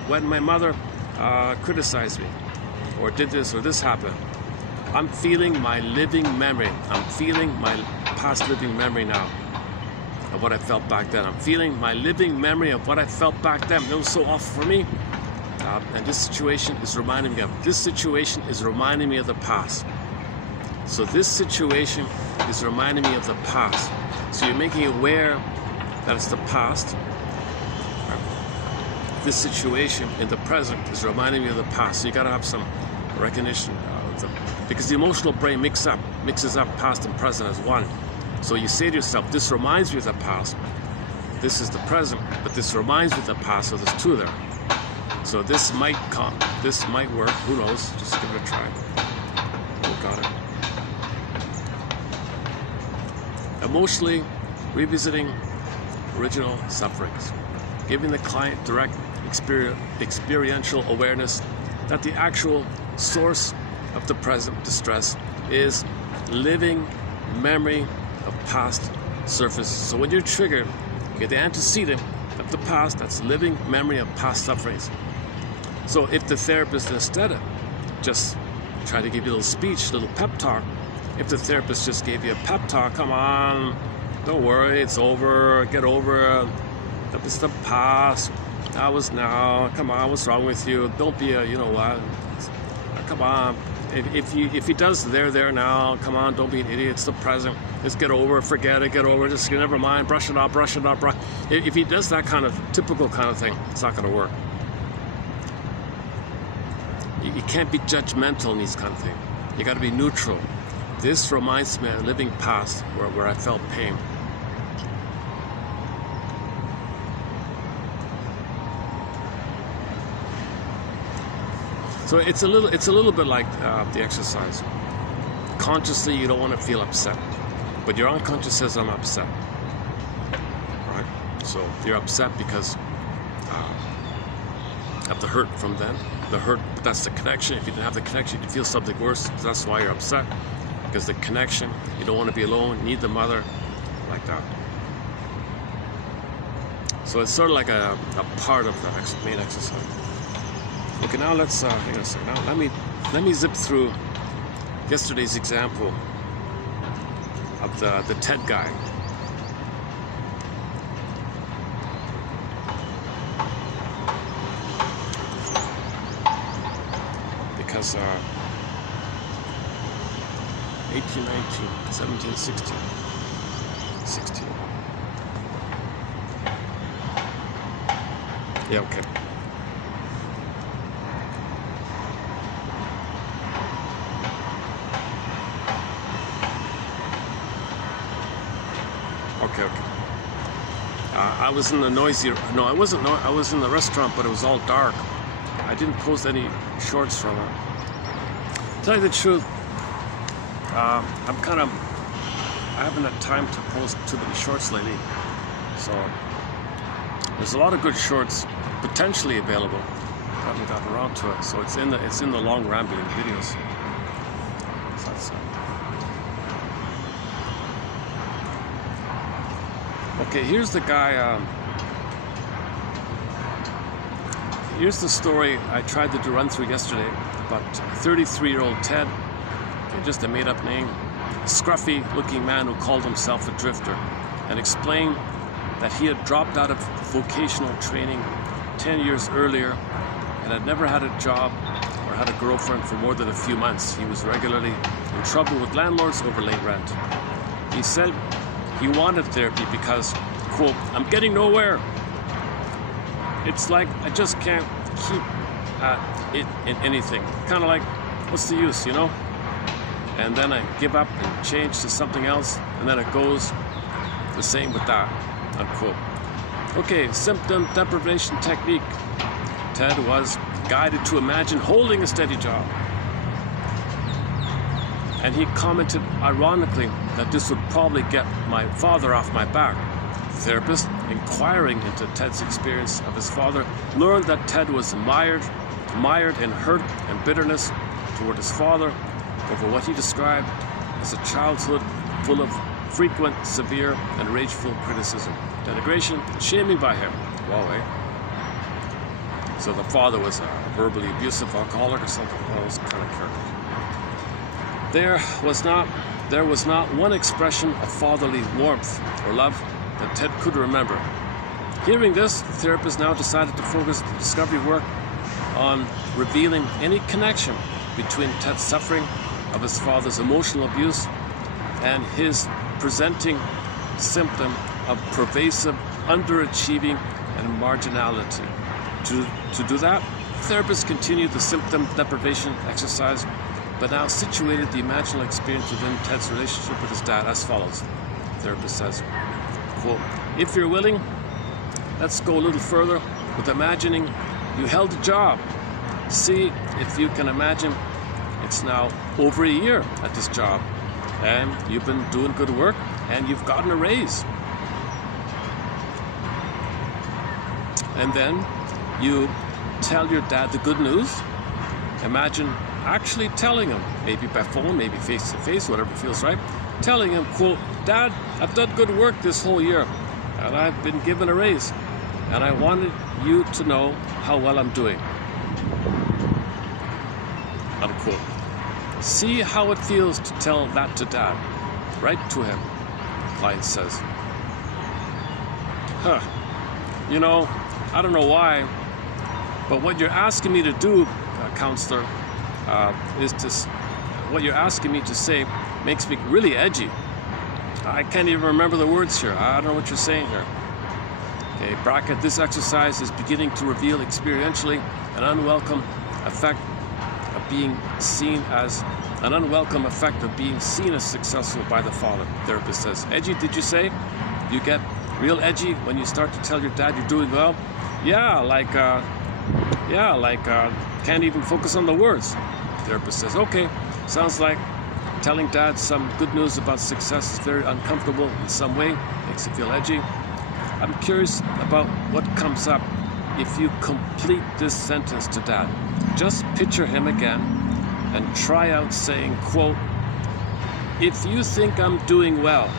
when my mother criticized me, or did this or this happened. I'm feeling my living memory. I'm feeling my past living memory now of what I felt back then. I'm feeling my living memory of what I felt back then. It was so awful for me. And this situation is reminding me of the past. So this situation is reminding me of the past. So you're making aware that it's the past. This situation in the present is reminding me of the past. So you got to have some recognition of them, because the emotional brain mixes up past and present as one. So you say to yourself, this reminds me of the past. This is the present, but this reminds me of the past. So there's two there. So this might work. Who knows? Just give it a try. Oh, got it. Emotionally revisiting original sufferings, giving the client direct experiential awareness that the actual source of the present distress is living memory of past surface. So when you're triggered, you get the antecedent of the past, that's living memory of past sufferings. So if the therapist instead just try to give you a little speech, a little pep talk, if the therapist just gave you a pep talk, come on, don't worry, it's over, get over it, it's the past, that was now, come on, what's wrong with you, don't be a, you know what, come on, if he does there now, come on, don't be an idiot, it's the present, just get over it, forget it, get over it, just never mind, brush it off. If he does that kind of typical kind of thing, it's not going to work. You can't be judgmental in these kind of things. You got to be neutral. This reminds me of a living past where I felt pain. So it's a little bit like the exercise. Consciously, you don't want to feel upset, but your unconscious says I'm upset. Right? So you're upset because of the hurt from then. The hurt, but that's the connection. If you didn't have the connection, you'd feel something worse. That's why you're upset, because the connection. You don't want to be alone. You need the mother, like that. So it's sort of like a part of the main exercise. Okay, now let's hang on a second. Now let me zip through yesterday's example of the TED guy. Because 18, 19, 17, 16. Yeah, okay. Okay. I was in the noisy. No, I wasn't. No, I was in the restaurant, but it was all dark. I didn't post any shorts from it. To tell you the truth, I haven't had time to post too many shorts lately. So there's a lot of good shorts potentially available. I haven't gotten around to it. So it's in the long rambling videos. So that's, okay, here's the guy. Here's the story I tried to run through yesterday about 33-year-old Ted, okay, just a made-up name, a scruffy-looking man who called himself a drifter, and explained that he had dropped out of vocational training 10 years earlier and had never had a job or had a girlfriend for more than a few months. He was regularly in trouble with landlords over late rent. He said he wanted therapy because, quote, "I'm getting nowhere. It's like I just can't keep at it in anything. Kind of like, what's the use, you know? And then I give up and change to something else, and then it goes the same with that," unquote. Okay, symptom deprivation technique. Ted was guided to imagine holding a steady job. And he commented ironically that this would probably get my father off my back. The therapist, inquiring into Ted's experience of his father, learned that Ted was mired in hurt and bitterness toward his father over what he described as a childhood full of frequent, severe, and rageful criticism, denigration, and shaming by him. Wow, eh? So the father was a verbally abusive alcoholic or something. Well, it was kind of character. There was not one expression of fatherly warmth or love that Ted could remember. Hearing this, the therapist now decided to focus the discovery work on revealing any connection between Ted's suffering of his father's emotional abuse and his presenting symptom of pervasive underachieving and marginality. To do that, the therapist continued the symptom deprivation exercise, but now situated the imaginal experience within Ted's relationship with his dad as follows. The therapist says, quote, "If you're willing, let's go a little further with imagining you held a job. See if you can imagine it's now over a year at this job, and you've been doing good work, and you've gotten a raise. And then you tell your dad the good news. Imagine actually telling him, maybe by phone, maybe face to face, whatever feels right, telling him, quote, 'Dad, I've done good work this whole year, and I've been given a raise, and I wanted you to know how well I'm doing.' Unquote. See how it feels to tell that to Dad. Write to him," the client says. You know, I don't know why, but what you're asking me to do, counselor, what you're asking me to say makes me really edgy. I can't even remember the words here. I don't know what you're saying here. Okay, bracket, this exercise is beginning to reveal experientially an unwelcome effect of being seen as successful by the father. Therapist says, "Edgy, did you say? You get real edgy when you start to tell your dad you're doing well?" Yeah, can't even focus on the words. Therapist says, "Okay, sounds like telling dad some good news about success is very uncomfortable in some way, makes you feel edgy. I'm curious about what comes up if you complete this sentence to dad. Just picture him again and try out saying, quote, 'If you think I'm doing well,'"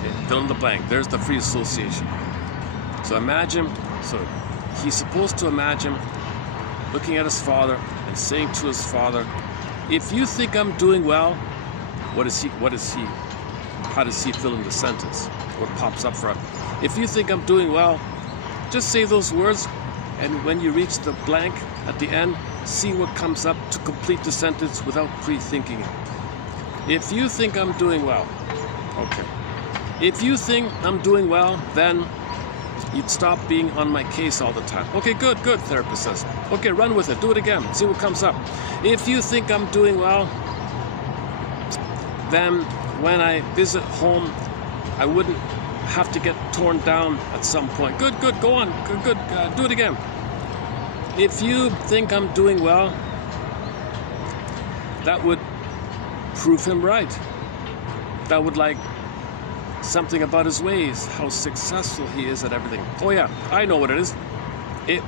okay, fill in the blank. There's the free association. So he's supposed to imagine looking at his father and saying to his father, "If you think I'm doing well," how does he fill in the sentence? What pops up for him? "If you think I'm doing well," just say those words, and when you reach the blank at the end, see what comes up to complete the sentence without pre-thinking it. "If you think I'm doing well," okay. "If you think I'm doing well, then you'd stop being on my case all the time." Okay, good, therapist says. "Okay, run with it, do it again, see what comes up. If you think I'm doing well, then when I visit home, I wouldn't have to get torn down at some point." Good, go on, good, do it again. "If you think I'm doing well, that would prove him right. That would something about his ways, how successful he is at everything. Oh yeah, I know what it is. It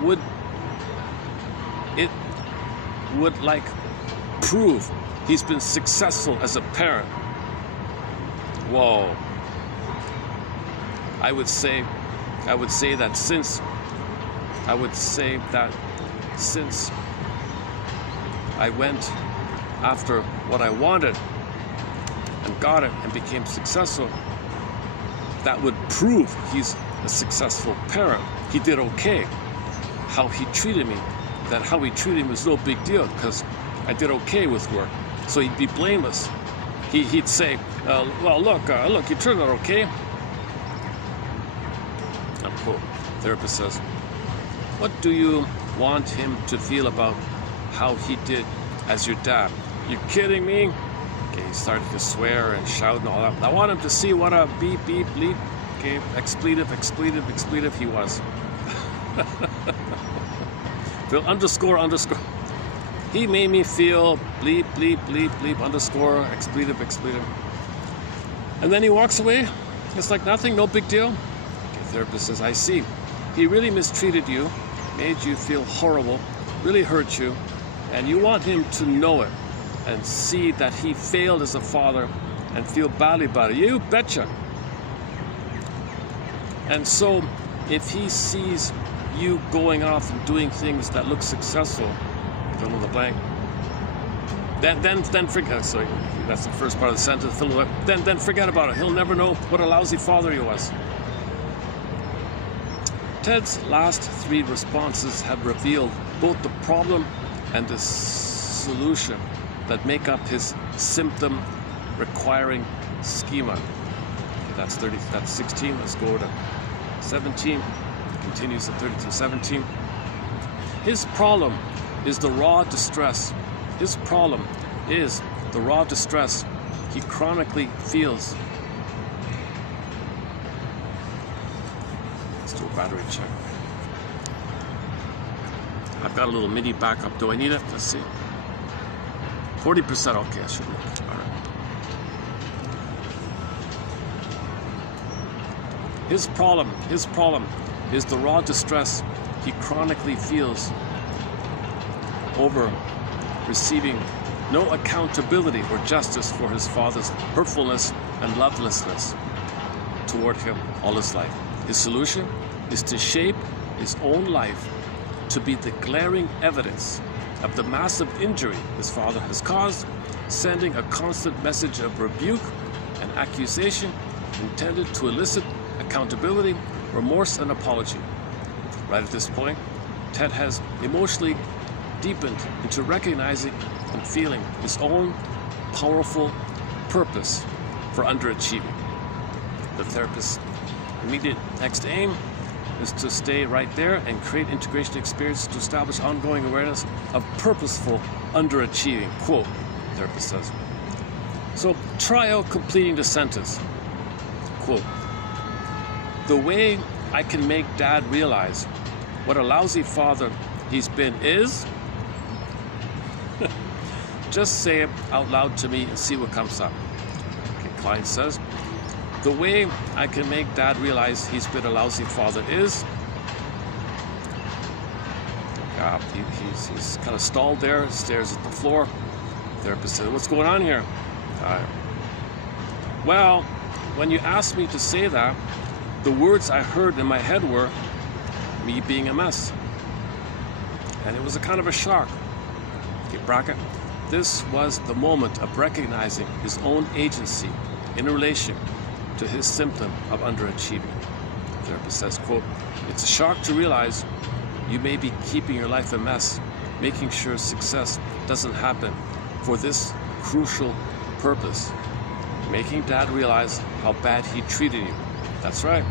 would prove he's been successful as a parent." Whoa. I would say that since I went after what I wanted and got it and became successful, that would prove he's a successful parent. He did okay. How he treated me was no big deal because I did okay with work. So he'd be blameless. He'd say, "Well, look, you turned out okay." Unquote. Therapist says, "What do you want him to feel about how he did as your dad?" "You kidding me?" Okay, he started to swear and shout and all that. "I want him to see what a beep, beep, bleep, okay, expletive he was." Underscore. He made me feel bleep, bleep, bleep, bleep, underscore, expletive, expletive. And then he walks away. It's like nothing, no big deal. Okay, therapist says, I see. He really mistreated you, made you feel horrible, really hurt you, and you want him to know it and see that he failed as a father and feel badly about it. You betcha. And so if he sees you going off and doing things that look successful, fill in the blank, then forget. Sorry, that's the first part of the sentence. Fill it. Then forget about it. He'll never know what a lousy father he was. Ted's last 3 responses have revealed both the problem and the solution that make up his symptom requiring schema. Okay, that's 30. That's 16. Let's go to 17. Continues at 30 to 17. His problem is the raw distress. His problem is the raw distress he chronically feels. Let's do a battery check. I've got a little mini backup. Do I need it? Let's see. 40%. Okay, I should make it. All right. His problem is the raw distress he chronically feels over receiving no accountability or justice for his father's hurtfulness and lovelessness toward him all his life. His solution is to shape his own life to be the glaring evidence of the massive injury his father has caused, sending a constant message of rebuke and accusation intended to elicit accountability, remorse, and apology. Right at this point, Ted has emotionally deepened into recognizing and feeling his own powerful purpose for underachieving. The therapist's immediate next aim is to stay right there and create integration experiences to establish ongoing awareness of purposeful underachieving. Quote, the therapist says. So try out completing the sentence. Quote, the way I can make Dad realize what a lousy father he's been is, just say it out loud to me and see what comes up. Okay, client says, the way I can make Dad realize he's been a lousy father is, he's kind of stalled there, stares at the floor. Therapist says, what's going on here? Well, when you asked me to say that, the words I heard in my head were me being a mess. And it was a kind of a shock. Okay, bracket. This was the moment of recognizing his own agency in relation to his symptom of underachieving. The therapist says, quote, it's a shock to realize you may be keeping your life a mess, making sure success doesn't happen for this crucial purpose, making Dad realize how bad he treated you. That's right.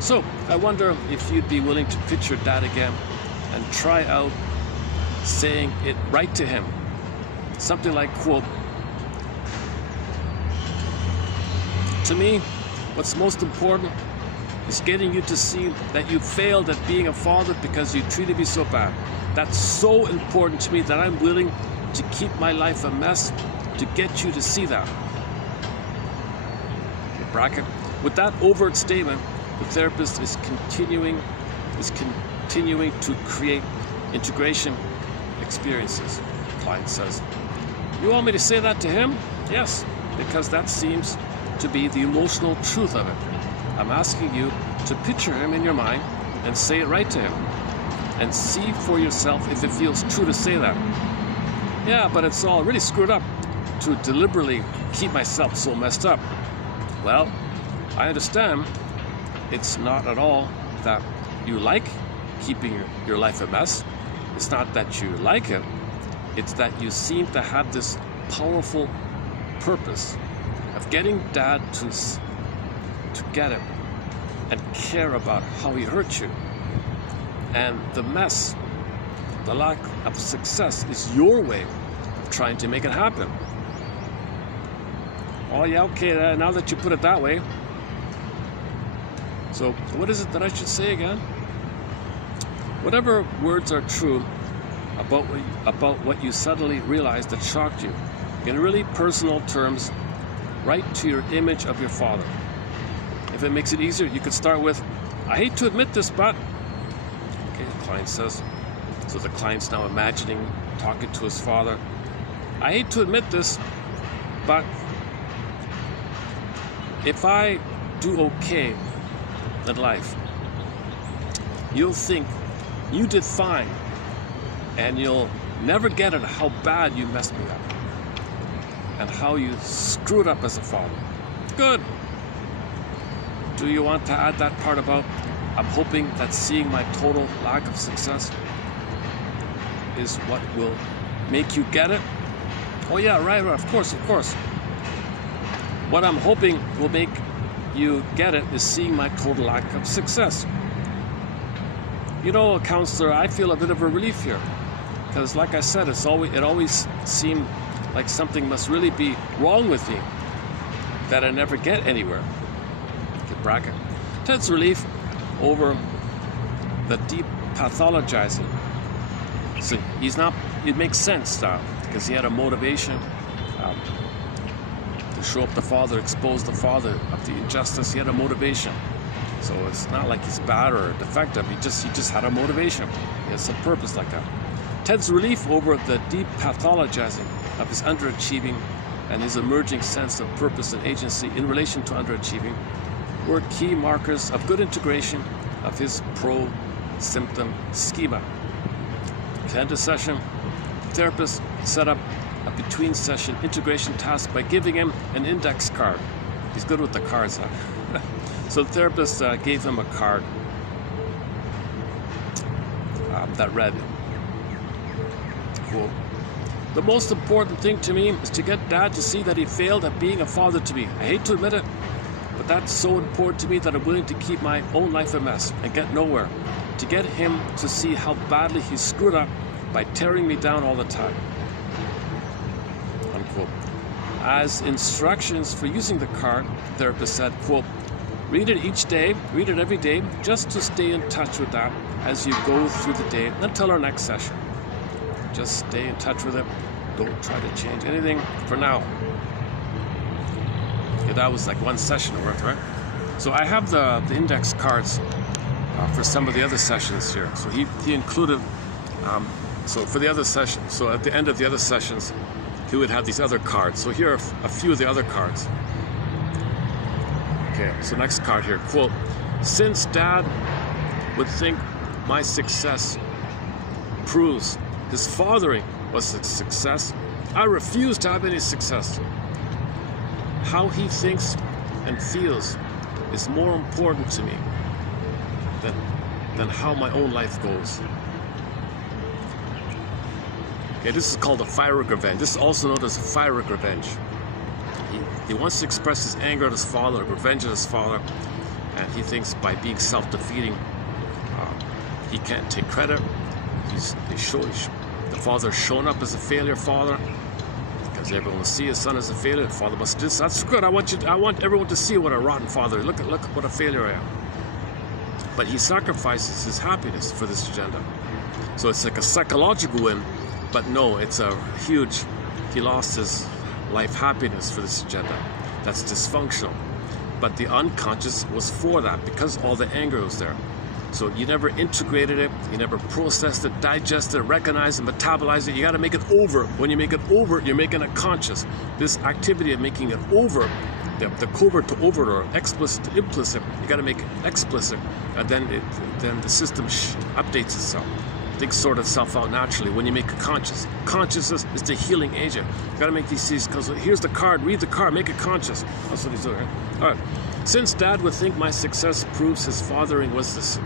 So I wonder if you'd be willing to picture Dad again and try out saying it right to him. Something like, quote, to me, what's most important is getting you to see that you failed at being a father because you treated me so bad. That's so important to me that I'm willing to keep my life a mess to get you to see that. Bracket. With that overt statement, the therapist is continuing to create integration experiences. The client says, you want me to say that to him? Yes, because that seems to be the emotional truth of it. I'm asking you to picture him in your mind and say it right to him. And see for yourself if it feels true to say that. Yeah, but it's all really screwed up to deliberately keep myself so messed up. Well, I understand it's not at all that you like keeping your life a mess. It's not that you like it. It's that you seem to have this powerful purpose of getting Dad to get it and care about how he hurt you. And the mess, the lack of success is your way of trying to make it happen. Oh yeah, okay, now that you put it that way. So what is it that I should say again? Whatever words are true, about what you suddenly realized that shocked you. In really personal terms, write to your image of your father. If it makes it easier, you could start with, I hate to admit this, but... Okay, the client says. So the client's now imagining talking to his father. I hate to admit this, but if I do okay in life, you'll think you did fine, and you'll never get it how bad you messed me up and how you screwed up as a father. Good. Do you want to add that part about, I'm hoping that seeing my total lack of success is what will make you get it? Oh yeah, right, of course. What I'm hoping will make you get it is seeing my total lack of success. You know, counselor, I feel a bit of a relief here. Because like I said, it always seemed like something must really be wrong with me, that I never get anywhere. Okay, bracket. Ted's relief over the deep pathologizing. So it makes sense now, because he had a motivation to show up the father, expose the father of the injustice. He had a motivation. So it's not like he's bad or defective, he just had a motivation. He has some purpose like that. Ted's relief over the deep pathologizing of his underachieving and his emerging sense of purpose and agency in relation to underachieving were key markers of good integration of his pro-symptom schema. At the end of session, the therapist set up a between-session integration task by giving him an index card. He's good with the cards, huh? So the therapist gave him a card that read, quote, the most important thing to me is to get Dad to see that he failed at being a father to me. I hate to admit it, but that's so important to me that I'm willing to keep my own life a mess and get nowhere. To get him to see how badly he screwed up by tearing me down all the time. Unquote. As instructions for using the card, the therapist said, quote, read it each day, read it every day, just to stay in touch with that as you go through the day until our next session. Just stay in touch with it. Don't try to change anything for now. Okay, that was like one session worth, right? So I have the index cards for some of the other sessions here. So he included, so for the other session, so at the end of the other sessions, he would have these other cards. So here are a few of the other cards. Okay, so next card here, quote, since Dad would think my success proves his fathering was a success, I refuse to have any success. How he thinks and feels is more important to me than how my own life goes. Okay, this is called a firework revenge. This is also known as a firework revenge. He wants to express his anger at his father, revenge at his father, and he thinks by being self-defeating, he can't take credit. The father's shown up as a failure father because everyone will see his son as a failure. The father must do, that's good. I want everyone to see what a rotten father. Look what a failure I am. But he sacrifices his happiness for this agenda. So it's like a psychological win, but no, it's a huge. He lost his life happiness for this agenda. That's dysfunctional. But the unconscious was for that because all the anger was there. So you never integrated it, you never processed it, digested it, recognized it, metabolized it. You got to make it over. When you make it over, you're making it conscious. This activity of making it over, the covert to overt or explicit to implicit, you got to make it explicit, and then the system updates itself. Things sort itself out naturally when you make it conscious. Consciousness is the healing agent. You got to make these because here's the card, read the card, make it conscious. That's what he's doing. All right. Since Dad would think my success proves his fathering was this.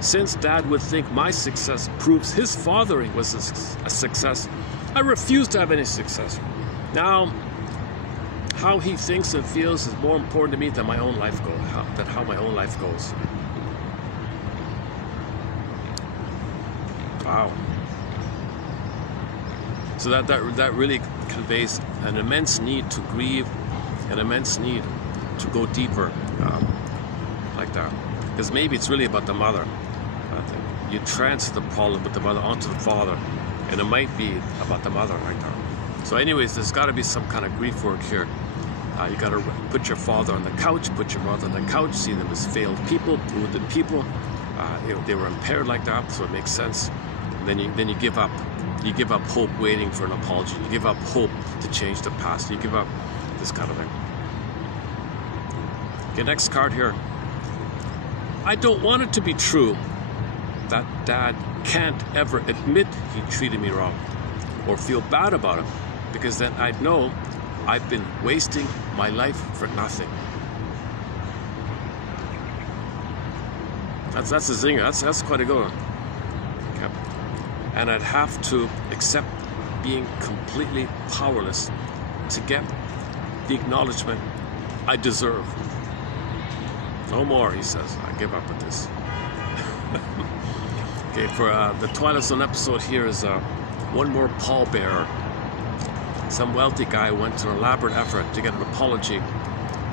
Since Dad would think my success proves his fathering was a success, I refuse to have any success. Now, how he thinks and feels is more important to me than my own life goes. How my own life goes. Wow. So that really conveys an immense need to grieve, an immense need to go deeper, like that. Because maybe it's really about the mother. You transfer the problem with the mother onto the father. And it might be about the mother right now. So anyways, there's got to be some kind of grief work here. You got to put your father on the couch, put your mother on the couch, see them as failed people, wounded people. They were impaired like that, so it makes sense. And then you give up. You give up hope waiting for an apology. You give up hope to change the past. You give up this kind of thing. Okay, next card here. I don't want it to be true that Dad can't ever admit he treated me wrong or feel bad about it, because then I'd know I've been wasting my life for nothing. That's a zinger. That's quite a good one. Okay. And I'd have to accept being completely powerless to get the acknowledgement I deserve. No more, he says. I give up with this. Okay, for the Twilight Zone episode here is one more pallbearer. Some wealthy guy went to an elaborate effort to get an apology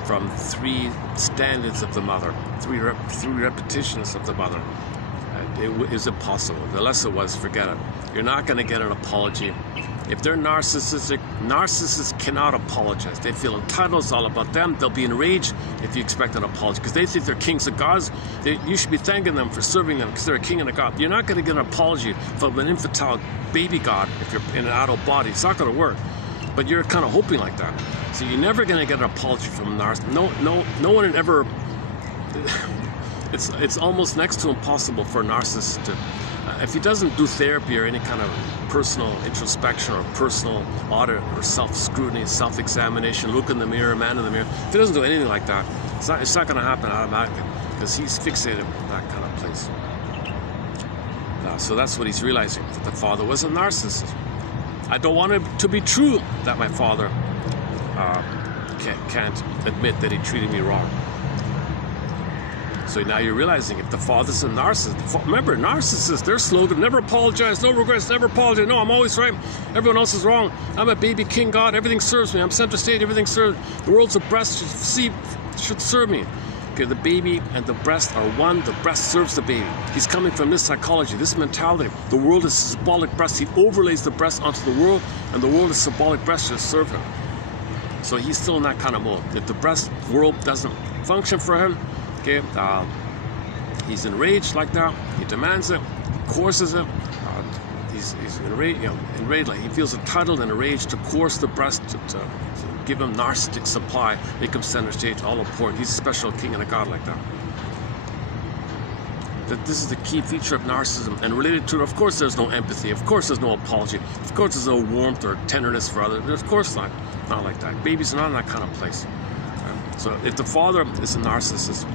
from 3 stand-ins of the mother, three repetitions of the mother. It was impossible. The lesson was, forget it. You're not going to get an apology. If they're narcissistic, narcissists cannot apologize. They feel entitled. It's all about them. They'll be enraged if you expect an apology, because they think they're kings and gods. You should be thanking them for serving them, because they're a king and a god. You're not going to get an apology from an infantile baby god if you're in an adult body. It's not going to work. But you're kind of hoping like that. So you're never going to get an apology from a narcissist. No one ever. It's almost next to impossible for a narcissist to. If he doesn't do therapy or any kind of personal introspection or personal audit or self-scrutiny, self-examination, look in the mirror, man in the mirror, if he doesn't do anything like that, it's not going to happen automatically, because he's fixated in that kind of place. So that's what he's realizing, that the father was a narcissist. I don't want it to be true that my father can't admit that he treated me wrong. So now you're realizing, if the father's a narcissist, remember, narcissists, their slogan, never apologize, no regrets, never apologize, no, I'm always right, everyone else is wrong, I'm a baby king god, everything serves me, I'm center stage, everything serves, the world's a breast should serve me. Okay, the baby and the breast are one, the breast serves the baby. He's coming from this psychology, this mentality. The world is a symbolic breast. He overlays the breast onto the world, and the world is symbolic breast to serve him. So he's still in that kind of mode. If the breast world doesn't function for him, okay, he's enraged like that. He demands it, he coerces it. He's enraged, like he feels entitled and enraged to coerce the breast to give him narcissistic supply, make him center stage, all important. He's a special king and a god like that. That this is the key feature of narcissism, and related to it, of course, there's no empathy. Of course, there's no apology. Of course, there's no warmth or tenderness for others. Of course not like that. Babies are not in that kind of place. So if the father is a narcissist,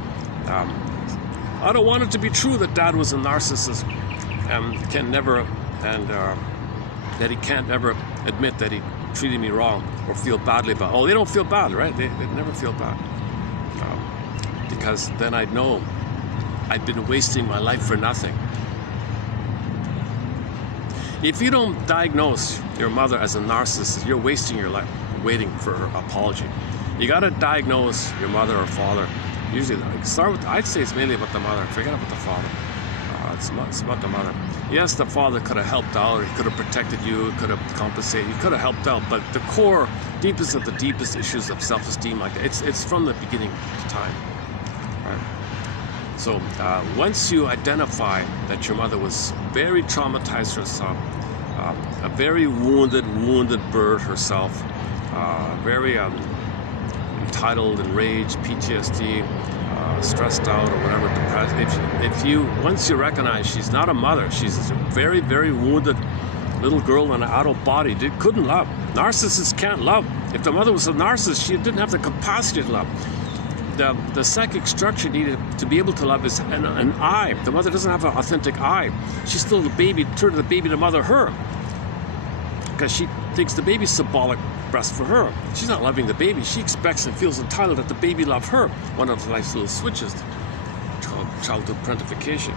I don't want it to be true that Dad was a narcissist and that he can't ever admit that he treated me wrong or feel badly about it. Oh, they don't feel bad, right? They never feel bad. Because then I'd know I'd been wasting my life for nothing. If you don't diagnose your mother as a narcissist, you're wasting your life waiting for her apology. You got to diagnose your mother or father. Usually, I'd say it's mainly about the mother. Forget about the father. It's about the mother. Yes, the father could have helped out. He could have protected you. Could have compensated. He could have helped out. But the core, deepest of the deepest issues of self-esteem, like that, it's from the beginning of time. Right? So once you identify that your mother was very traumatized herself, a very wounded bird herself, very entitled, enraged, PTSD, stressed out or whatever, depressed. Once you recognize she's not a mother, she's a very, very wounded little girl in an adult body, couldn't love. Narcissists can't love. If the mother was a narcissist, she didn't have the capacity to love. The psychic structure needed to be able to love is an I. The mother doesn't have an authentic I. She's still the baby, turning the baby to mother her, because she thinks the baby's symbolic breast for her. She's not loving the baby. She expects and feels entitled that the baby love her. One of life's little switches, childhood parentification.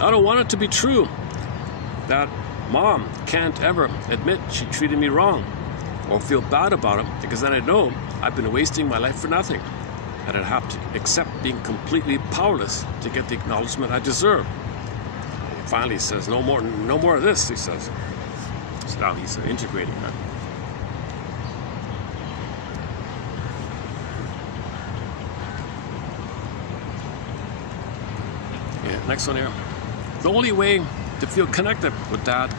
I don't want it to be true that Mom can't ever admit she treated me wrong or feel bad about it, because then I know I've been wasting my life for nothing, and I'd have to accept being completely powerless to get the acknowledgement I deserve. finally says, no more of this, he says. So now he's integrating that. Yeah, next one here. The only way to feel connected with Dad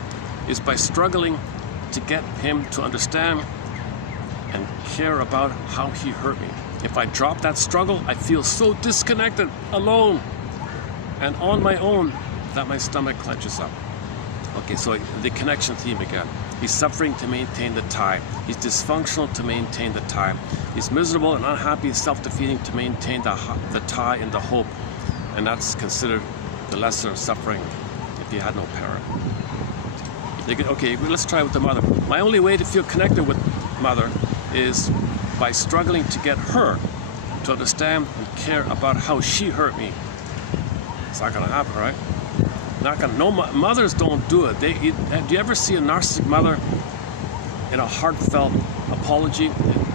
is by struggling to get him to understand and care about how he hurt me. If I drop that struggle, I feel so disconnected, alone, and on my own that my stomach clenches up. Okay, so the connection theme again. He's suffering to maintain the tie. He's dysfunctional to maintain the tie. He's miserable and unhappy, self-defeating to maintain the tie and the hope. And that's considered the lesser suffering if you had no parent. Okay, let's try with the mother. My only way to feel connected with mother is by struggling to get her to understand and care about how she hurt me. It's not gonna happen, right? Not gonna. No, mothers don't do it. Do you ever see a narcissistic mother in a heartfelt apology?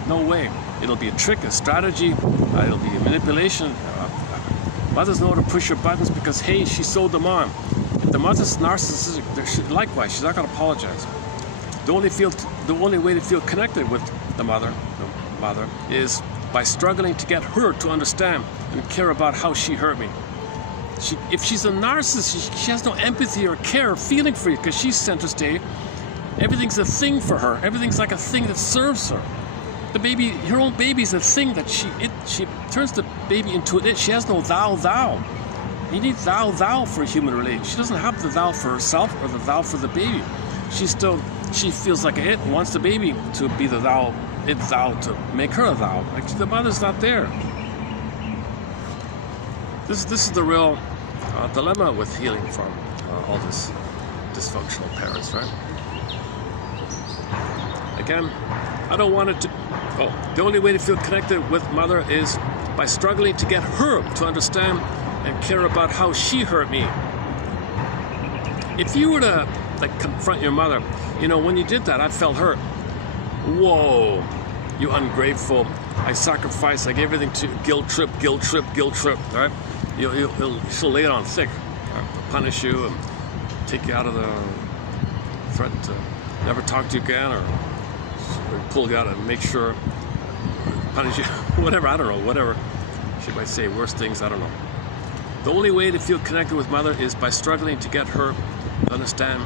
No way. It'll be a trick, a strategy. It'll be a manipulation. Mothers know how to push your buttons because, hey, she sewed them on. If the mother's narcissistic, likewise, she's not gonna apologize. The only way to feel connected with the mother is by struggling to get her to understand and care about how she hurt me. If she's a narcissist, she has no empathy or care or feeling for you because she's center stage. Everything's a thing for her. Everything's like a thing that serves her. The baby, her own baby's a thing that she turns the baby into an it. She has no thou. You need thou for a human relation. She doesn't have the thou for herself or the thou for the baby. She feels like a it and wants the baby to be the thou, to make her a thou. Like the mother's not there. This is the real dilemma with healing from all this dysfunctional parents, right? Again, I don't want it to. The only way to feel connected with mother is by struggling to get her to understand and care about how she hurt me. If you were to confront your mother, when you did that, I felt hurt. Whoa, you ungrateful. I sacrificed, I gave everything to guilt trip, right? She'll lay it on thick, right? Punish you and take you out of the threat to never talk to you again, or pull you out and make sure, punish you, whatever, I don't know, whatever. She might say worse things, I don't know. The only way to feel connected with mother is by struggling to get her to understand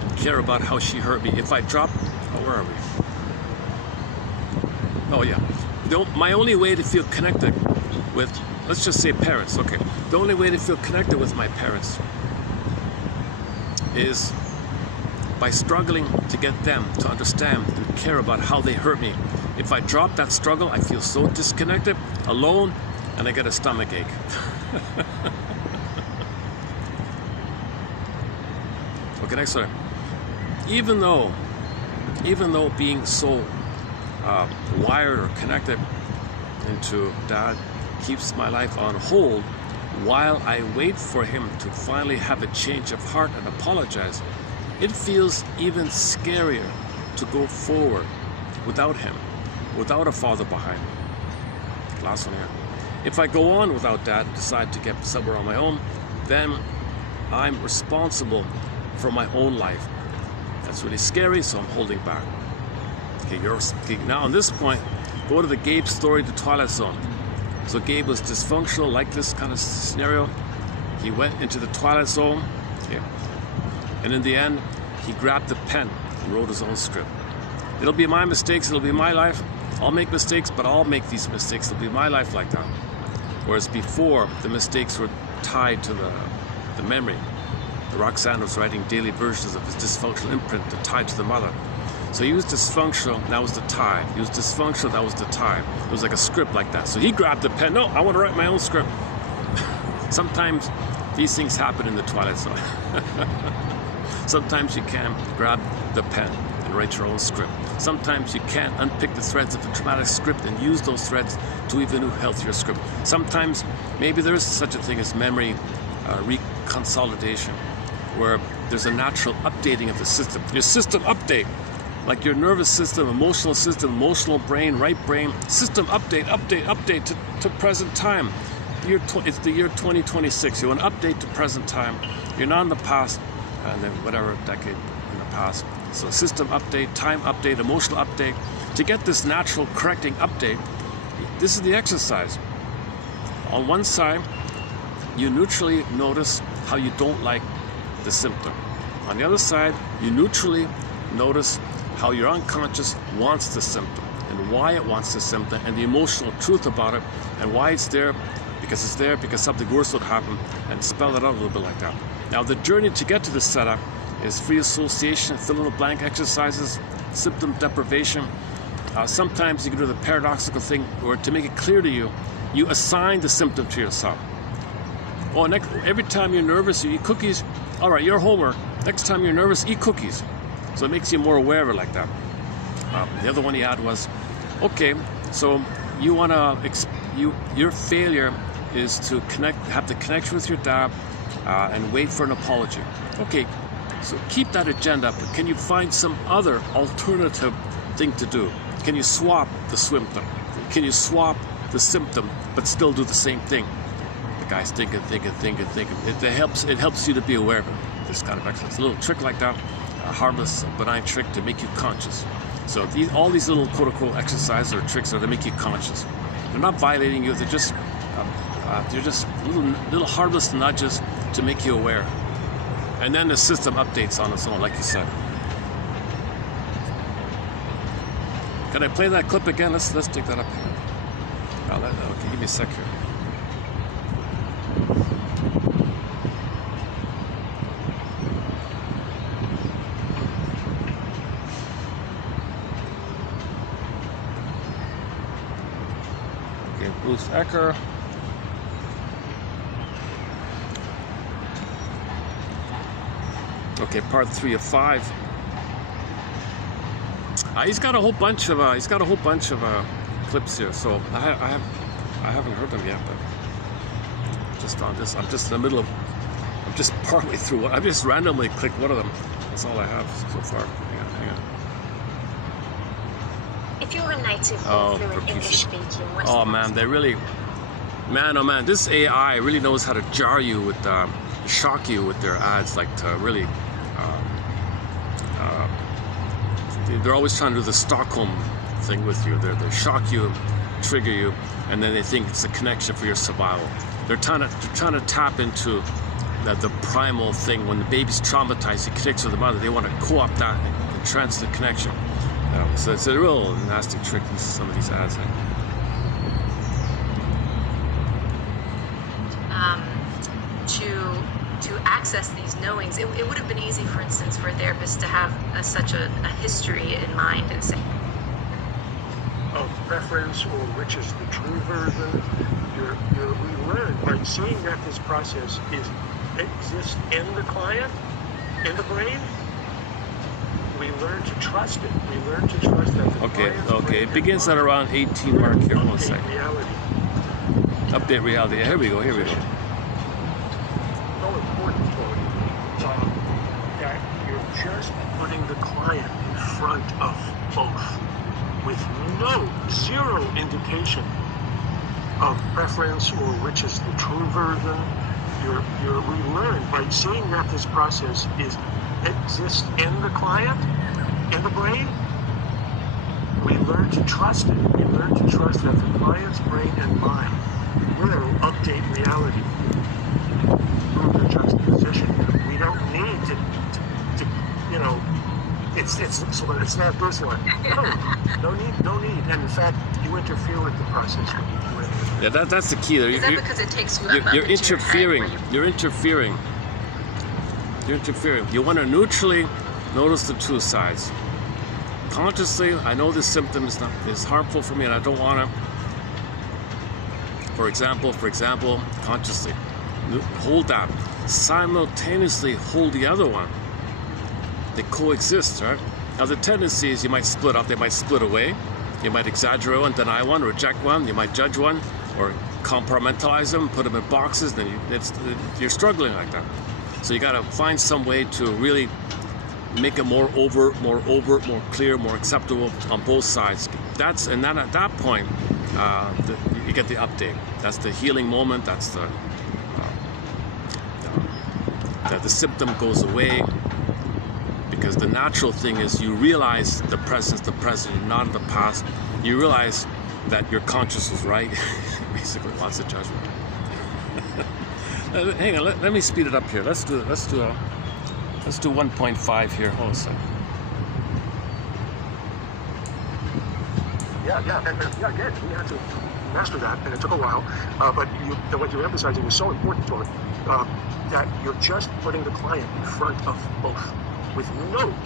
and care about how she hurt me. If I drop, where are we? Oh yeah. My only way to feel connected with, let's just say parents, okay. The only way to feel connected with my parents is by struggling to get them to understand and care about how they hurt me. If I drop that struggle, I feel so disconnected, alone, and I get a stomach ache. Okay, next one. Even though being so wired or connected into Dad keeps my life on hold while I wait for him to finally have a change of heart and apologize, it feels even scarier to go forward without him, without a father behind me. Last one here. If I go on without Dad and decide to get somewhere on my own, then I'm responsible for my own life. That's really scary, so I'm holding back. Okay, now on this point, go to the Gabe story, The Twilight Zone. So Gabe was dysfunctional, like this kind of scenario. He went into the Twilight Zone, okay, and in the end, he grabbed the pen and wrote his own script. It'll be my mistakes, it'll be my life. I'll make mistakes, but I'll make these mistakes. It'll be my life like that. Whereas before, the mistakes were tied to the memory. Roxanne was writing daily versions of his dysfunctional imprint that tied to the mother. So he was dysfunctional, that was the tie. He was dysfunctional, that was the tie. It was like a script like that. So he grabbed the pen. No, I want to write my own script. Sometimes these things happen in the Twilight Zone. Sometimes you can grab the pen and write your own script. Sometimes you can't unpick the threads of a traumatic script and use those threads to even a healthier script. Sometimes maybe there is such a thing as memory reconsolidation, where there's a natural updating of the system. Your system update, like your nervous system, emotional brain, right brain, system update to present time. it's the year 2026. You want to update to present time. You're not in the past, and then whatever decade in the past. So system update, time update, emotional update. To get this natural correcting update, this is the exercise. On one side, you neutrally notice how you don't like the symptom. On the other side, you neutrally notice how your unconscious wants the symptom and why it wants the symptom and the emotional truth about it and why it's there because something worse would happen, and spell it out a little bit like that. Now the journey to get to this setup is free association, fill in the blank exercises, symptom deprivation. Sometimes you can do the paradoxical thing where to make it clear to you, you assign the symptom to yourself. Oh, every time you're nervous, you eat cookies. All right, your homework. Next time you're nervous, eat cookies. So it makes you more aware of it like that. The other one he had was, okay, so you want to, your failure is to have the connection with your dad and wait for an apology. Okay, so keep that agenda, but can you find some other alternative thing to do? Can you swap the symptom? Can you swap the symptom but still do the same thing? The guy's thinking. It helps you to be aware of it. This kind of exercise, a little trick like that, a harmless, benign trick to make you conscious. So all these little quote-unquote exercises or tricks are to make you conscious. They're not violating you. They're just little harmless nudges to make you aware. And then the system updates on its own, like you said. Can I play that clip again? Let's take that up here. Okay, give me a sec here. Okay, Bruce Ecker. Okay, part 3 of 5. He's got a whole bunch of clips here, so I haven't heard them yet, but just on this, I'm just in the middle of, I'm just partway through. I've just randomly clicked one of them. That's all I have so far. Hang on. If you're a native fluent English speaking, oh man, they really, man, this AI really knows how to jar you with, shock you with their ads, like to really. They're always trying to do the Stockholm thing with you. They shock you, trigger you, and then they think it's a connection for your survival. They're trying to tap into the primal thing. When the baby's traumatized, he connects with the mother. They want to co-opt that and trans the connection. So it's a real nasty trick. Some of these ads. To access these knowings, it would have been easy, for instance, for a therapist to have such a history in mind and say, of preference, or which is the true version. We learn by seeing that this process exists in the client, in the brain. We learn to trust it. We learn to trust that the Okay. It begins at around 18 mark here. One second. Reality. Update reality. Here we go. So important that you're just putting the client in front of both, with zero indication of preference or which is the true version. We learn by seeing that this process exists in the client, in the brain. We learn to trust it. We learn to trust that the client's brain and mind will update reality through the juxtaposition. We don't need to it's not personal. No need. And in fact, you interfere with the process when you do it. Yeah, that's the key there. is that because it takes you You're interfering. You're interfering. You want to neutrally notice the two sides. Consciously, I know this symptom is harmful for me, and I don't want to. For example, consciously hold that. Simultaneously hold the other one. They coexist, right? Now the tendency is you might split up. They might split away. You might exaggerate one, deny one, reject one. You might judge one, or compartmentalize them, put them in boxes. Then you're struggling like that. So you got to find some way to really make it more overt, more clear, more acceptable on both sides. At that point, you get the update. That's the healing moment. That's the symptom goes away, because the natural thing is you realize the present, you're not in the past. You realize that your conscious was right. Basically, lots of judgment. Hang on, let me speed it up here. Let's do 1.5 here. Oh, so. Yeah, again, we had to master that, and it took a while. But what you're emphasizing is so important, Tori, that you're just putting the client in front of both, with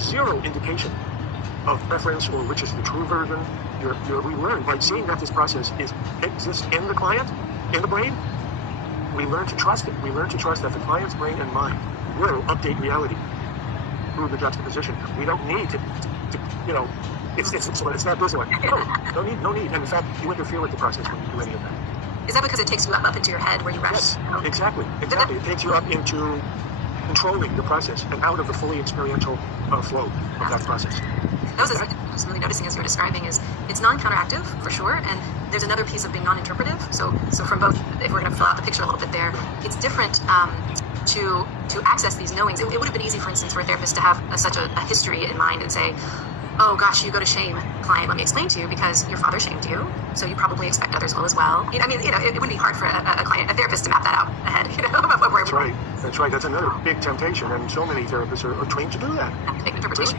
zero indication of preference or which is the true version. We learn by seeing that this process exists in the client, in the brain. We learn to trust it. We learn to trust that the client's brain and mind will update reality through the juxtaposition. We don't need to it's not this one. No need. And in fact, you interfere with the process when you do any of that. Is that because it takes you up into your head where you rush? Yes, exactly. It takes you up into controlling the process and out of the fully experiential flow of that process. That was I was really noticing as you were describing is it's non-counteractive for sure, and there's another piece of being non-interpretive. So from both, if we're going to fill out the picture a little bit there, it's different to access these knowings. It would have been easy, for instance, for a therapist to have such a history in mind and say, oh gosh, you go to shame, client, let me explain to you, because your father shamed you, so you probably expect others will as well. I mean, it wouldn't be hard for a therapist to map that out ahead, about what we're... That's right. That's another big temptation, and so many therapists are trained to do that. Make interpretation.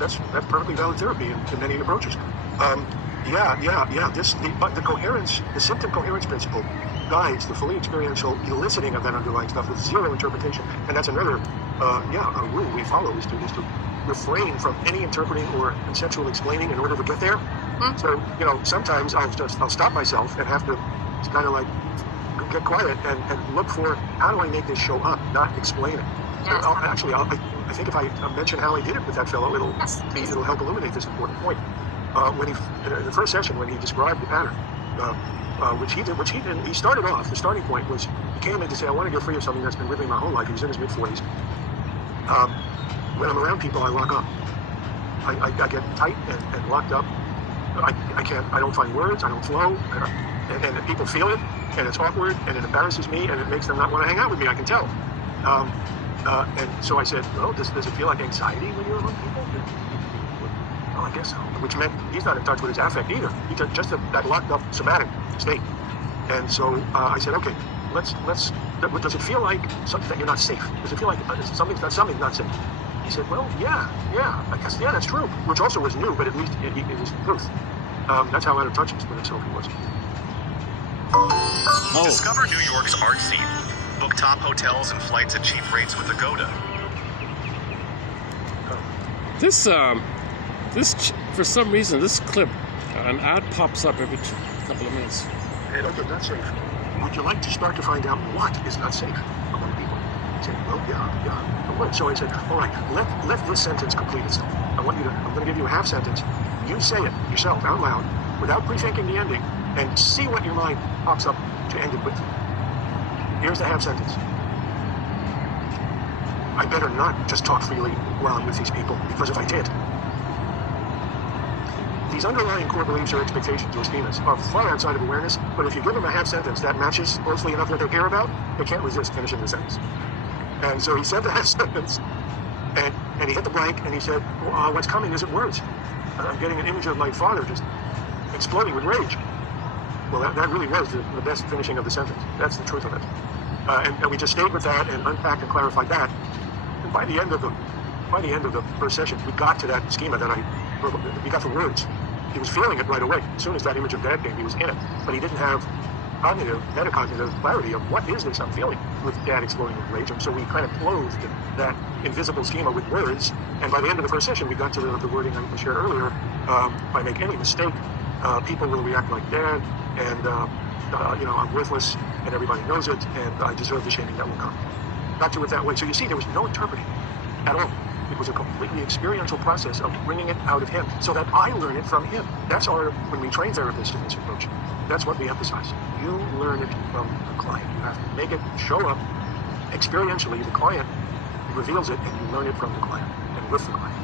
That's perfectly valid therapy in many approaches. The coherence, the symptom coherence principle guides the fully experiential eliciting of that underlying stuff with zero interpretation, and that's another a rule we follow is to refrain from any interpreting or conceptual explaining in order to get there. Mm-hmm. So sometimes I'll stop myself and have to kind of like get quiet and look for how do I make this show up, not explain it. Yes. I think if I mention how I did it with that fellow, it'll help illuminate this important point. When in the first session, when he described the pattern, which he started off. The starting point was he came in to say, I want to get free of something that's been with me my whole life. He was in his mid-40s. When I'm around people, I lock up. I get tight and locked up. I don't find words. I don't flow. And people feel it, and it's awkward, and it embarrasses me, and it makes them not want to hang out with me. I can tell. And so I said, well, does it feel like anxiety when you're around people? Well, I guess so. Which meant he's not in touch with his affect either. He just that locked up somatic state. And so I said, okay, let's. Does it feel like something that you're not safe? Does it feel like something's not safe? He said, well, yeah, I guess, that's true. Which also was new, but at least it was the truth. That's how out of touch with himself he was. Oh. Discover New York's art scene. Book top hotels and flights at cheap rates with Agoda. This for some reason, this clip, an ad pops up every couple of minutes. Hey, okay, not safe. Would you like to start to find out what is not safe among people? He said, well, yeah. I would. So I said, all right, let this sentence complete itself. I'm going to give you a half sentence. You say it yourself out loud without pre-thinking the ending and see what your mind pops up to end it with. Here's the half sentence. I better not just talk freely while I'm with these people, because if I did, these underlying core beliefs or expectations or schemas are far outside of awareness, but if you give them a half sentence that matches closely enough what they care about, they can't resist finishing the sentence. And so he said the half sentence, and he hit the blank, and he said, well, what's coming isn't words. I'm getting an image of my father just exploding with rage. Well, that really was the best finishing of the sentence. That's the truth of it. And we just stayed with that and unpacked and clarified that. And by the end of the first session, we got to that schema we got the words. He was feeling it right away. As soon as that image of Dad came, he was in it. But he didn't have metacognitive clarity of what is this I'm feeling with Dad exploding with rage. And so we kind of clothed that invisible schema with words. And by the end of the first session, we got to the wording I shared earlier. If I make any mistake, people will react like Dad, and I'm worthless, and everybody knows it, and I deserve the shaming that will come. Got to it that way. So you see, there was no interpreting at all. It was a completely experiential process of bringing it out of him so that I learn it from him. When we train therapists in this approach, that's what we emphasize. You learn it from the client. You have to make it show up experientially. The client reveals it, and you learn it from the client and with the client.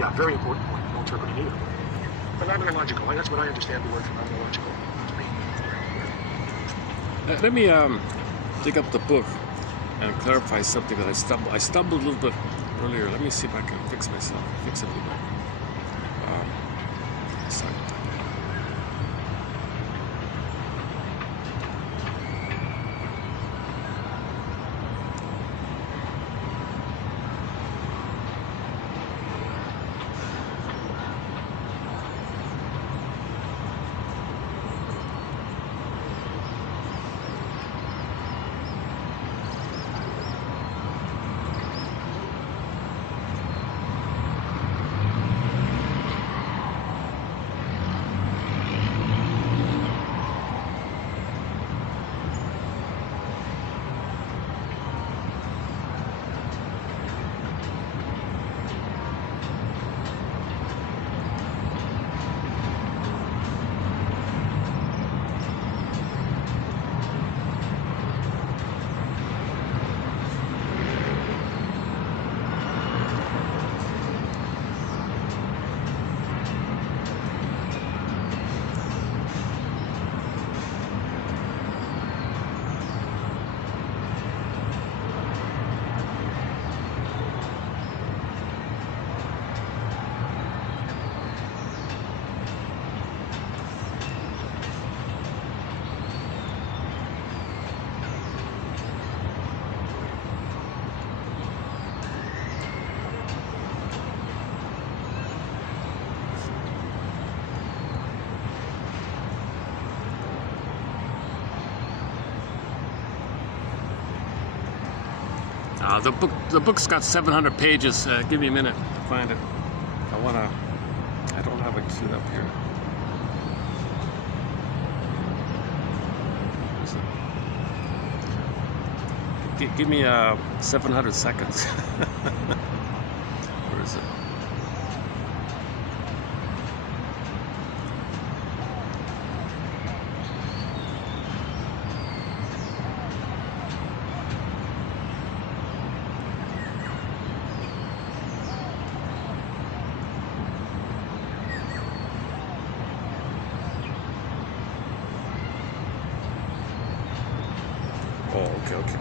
Yeah, very important point. No interpreting either. Phenomenological. That's what I understand the word phenomenological to mean. Let me dig up the book and clarify something that I stumbled a little bit earlier. Let me see if I can fix myself. Fix it a little bit. Sorry. The book's got 700 pages. Give me a minute to find it. I don't have it queued up here. Where is it? Give me 700 seconds. Where is it? Okay.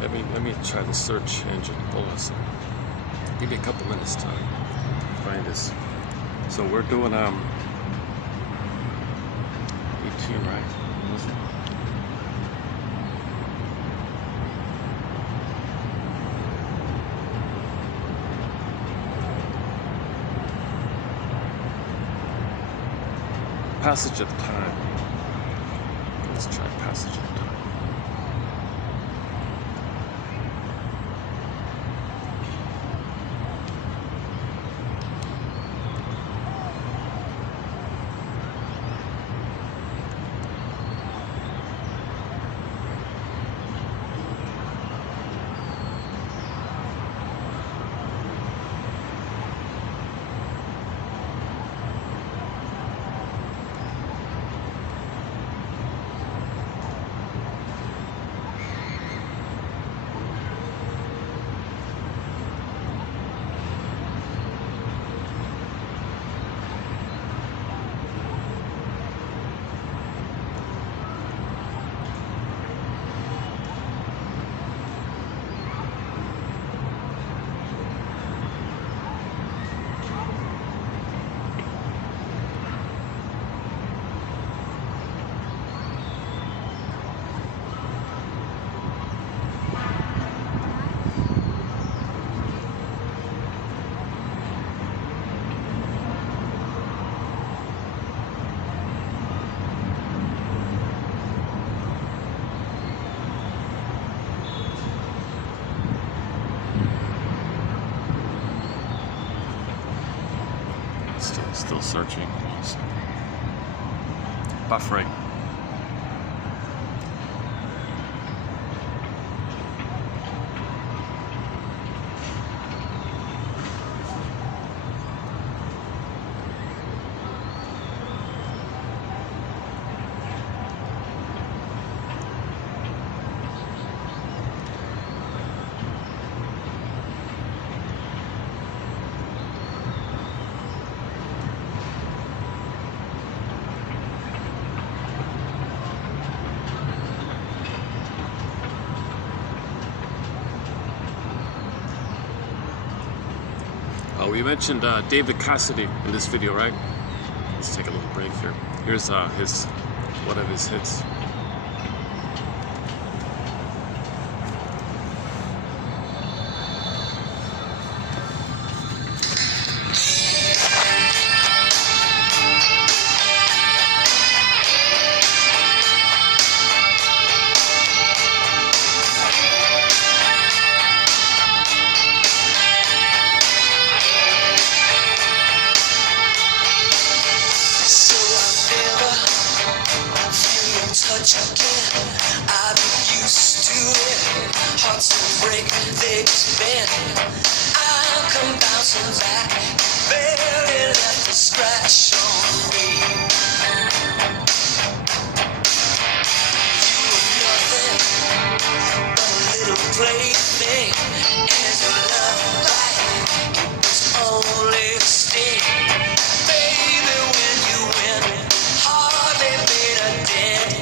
Let me try the search engine. Hold on a second. Give me a couple minutes to find this. So we're doing 18, right? What was it? Passage of time. Let's try passage of time. Still searching. Buffering. We mentioned David Cassidy in this video, right? Let's take a little break here. Here's one of his hits. Touch again, I've been used to it. Hearts will break, legs bend. I'll come bouncing back. Barely left a scratch on me. You were nothing but a little plaything. And your love bite, it was only a sting. Baby, when you went, hardly made a dent.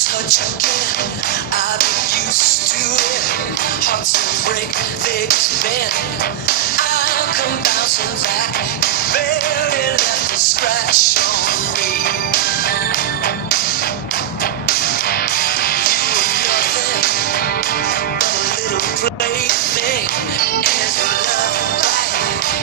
Touch again, I've been used to it. Hearts will break, legs bend. I'll come bouncing back. Barely left a scratch on me. You were nothing but a little plaything, and your love right.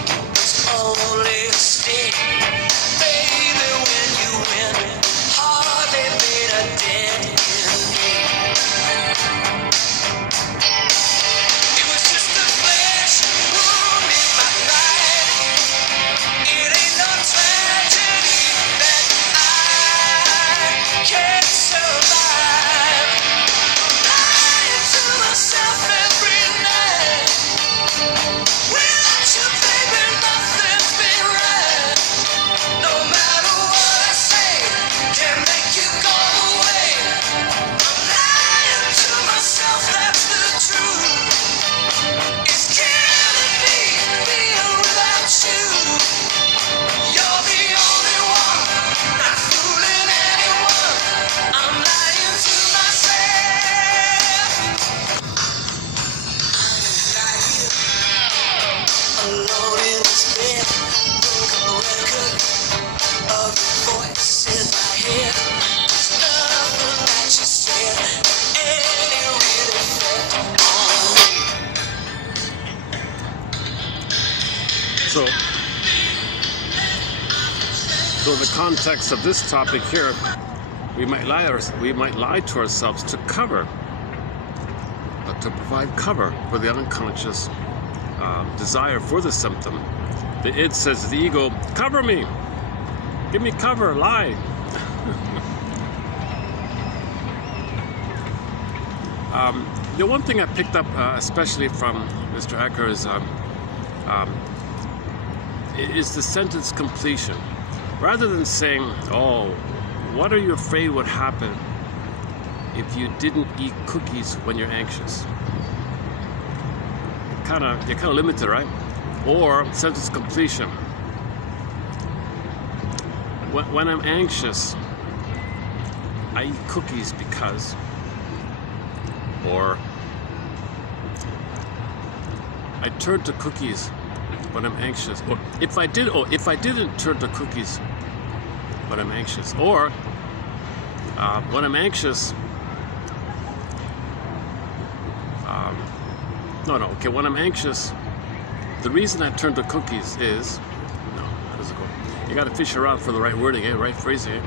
So in the context of this topic here, we might lie to ourselves to cover, to provide cover for the unconscious desire for the symptom. The id says to the ego, cover me, give me cover, lie. The one thing I picked up, especially from Mr. Ecker, is the sentence completion. Rather than saying, oh, what are you afraid would happen if you didn't eat cookies when you're anxious? You're kind of limited, right? Or sentence completion. When I'm anxious, I eat cookies because, or I turn to cookies when I'm anxious. Or if I didn't turn to cookies when I'm anxious, or when I'm anxious. When I'm anxious, the reason I turn to cookies is, how does it go? You got to fish around for the right wording, right phrasing.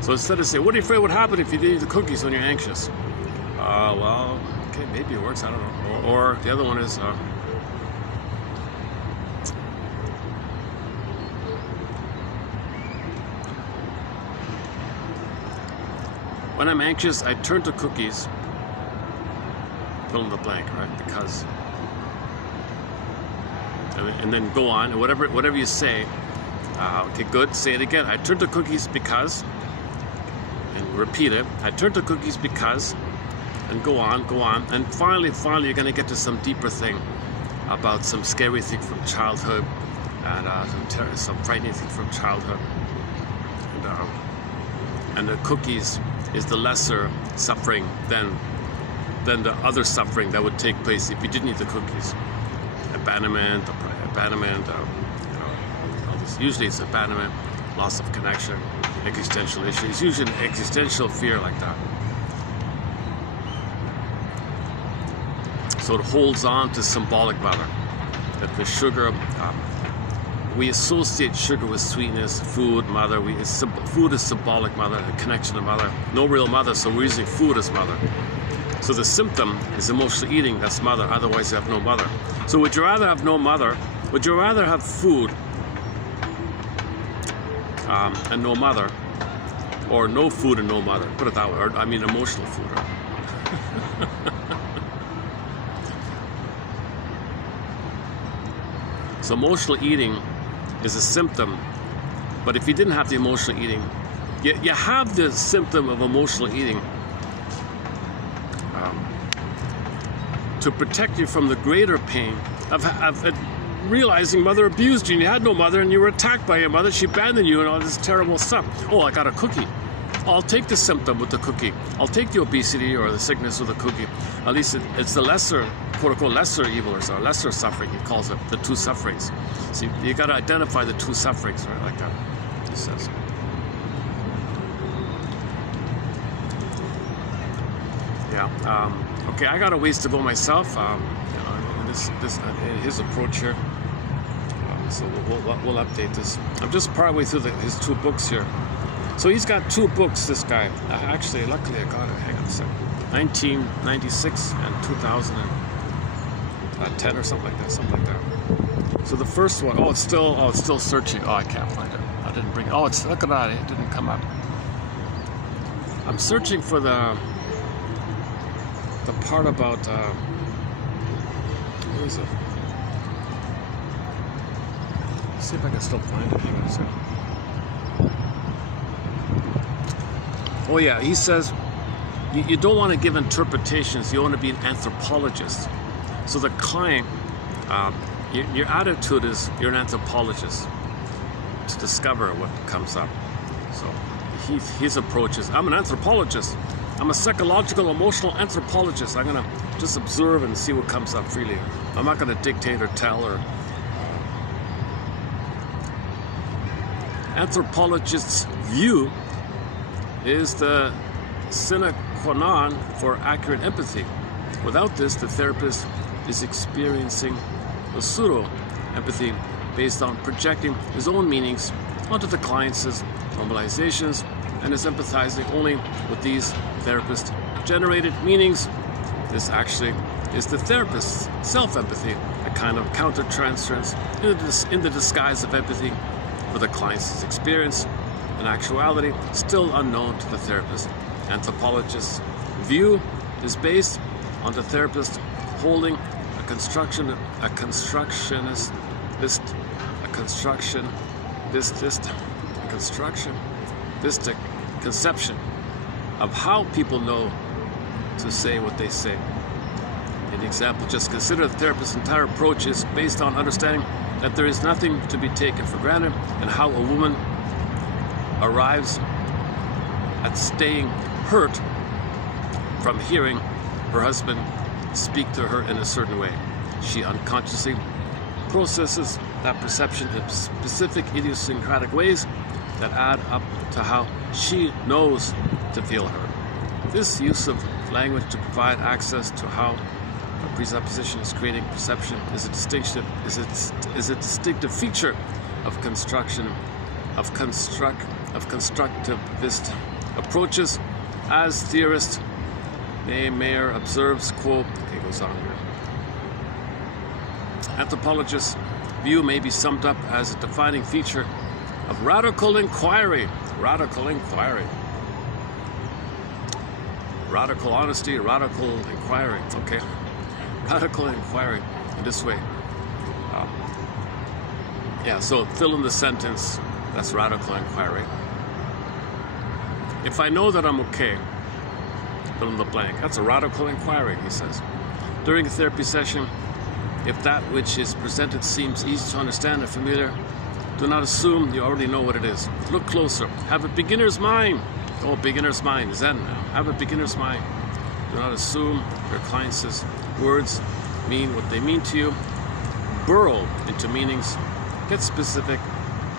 So instead of saying, what are you afraid would happen if you didn't eat the cookies when you're anxious? Well, okay, maybe it works, I don't know. Or the other one is, when I'm anxious, I turn to cookies. Fill in the blank, right? Because, and then go on, and whatever you say. Okay, good. Say it again. I turn to cookies because, and repeat it. I turn to cookies because, and go on, and finally, you're gonna get to some deeper thing about some scary thing from childhood, and some frightening thing from childhood, and the cookies is the lesser suffering than the other suffering that would take place if you didn't eat the cookies. Abandonment, usually it's abandonment, loss of connection, existential issue. It's usually an existential fear like that. So it holds on to symbolic mother. That the sugar, we associate sugar with sweetness, food, mother. Food is symbolic mother, the connection to mother. No real mother, so we're using food as mother. So the symptom is emotional eating, that's mother, otherwise you have no mother. So would you rather have no mother? Would you rather have food and no mother? Or no food and no mother? Put it that way, or, I mean emotional food. Right? So emotional eating is a symptom, but if you didn't have the emotional eating, you have the symptom of emotional eating to protect you from the greater pain of realizing mother abused you and you had no mother and you were attacked by your mother, she abandoned you and all this terrible stuff. Oh, I got a cookie. I'll take the symptom with the cookie. I'll take the obesity or the sickness with the cookie. At least it's the lesser, quote-unquote, lesser evil or lesser suffering, he calls it, the two sufferings. See, you got to identify the two sufferings, right, like that, he says. Yeah, okay, I got a ways to go myself. His approach here. So we'll update this. I'm just partway through his two books here. So he's got two books, this guy. Actually, luckily I got it. Hang on a second. 1996 and 2010 or something like that. So the first one, it's still searching. Oh, I can't find it. I didn't bring it. Oh, look at that. It didn't come up. I'm searching for the part about where is it? Let's see if I can still find it. Hang on a second. Oh yeah, he says you don't want to give interpretations. You want to be an anthropologist. So the client, your attitude is you're an anthropologist to discover what comes up. So his approach is, I'm an anthropologist. I'm a psychological, emotional anthropologist. I'm gonna just observe and see what comes up freely. I'm not gonna dictate or tell or. Anthropologist's view is the sine qua non for accurate empathy. Without this, the therapist is experiencing a pseudo empathy based on projecting his own meanings onto the client's normalizations and is empathizing only with these therapist-generated meanings. This actually is the therapist's self-empathy, a kind of counter-transference in the disguise of empathy for the client's experience, in actuality still unknown to the therapist. Anthropologist's view is based on the therapist holding a constructionist conception of how people know to say what they say. In the example, just consider the therapist's entire approach is based on understanding that there is nothing to be taken for granted, and how a woman arrives at staying hurt from hearing her husband speak to her in a certain way. She unconsciously processes that perception in specific idiosyncratic ways that add up to how she knows to feel hurt. This use of language to provide access to how a presupposition is creating perception is a distinctive feature of constructivist approaches, as theorist Mayer observes, quote, okay, goes on here. Anthropologists' view may be summed up as a defining feature of radical inquiry. Radical inquiry. Radical honesty, radical inquiry. Okay. Radical inquiry in this way. Yeah, so fill in the sentence. That's radical inquiry. If I know that I'm okay, fill in the blank. That's a radical inquiry, he says. During a therapy session, if that which is presented seems easy to understand and familiar, do not assume you already know what it is. Look closer. Have a beginner's mind. Oh, beginner's mind. Zen now. Have a beginner's mind. Do not assume your client's words mean what they mean to you. Burrow into meanings. Get specific.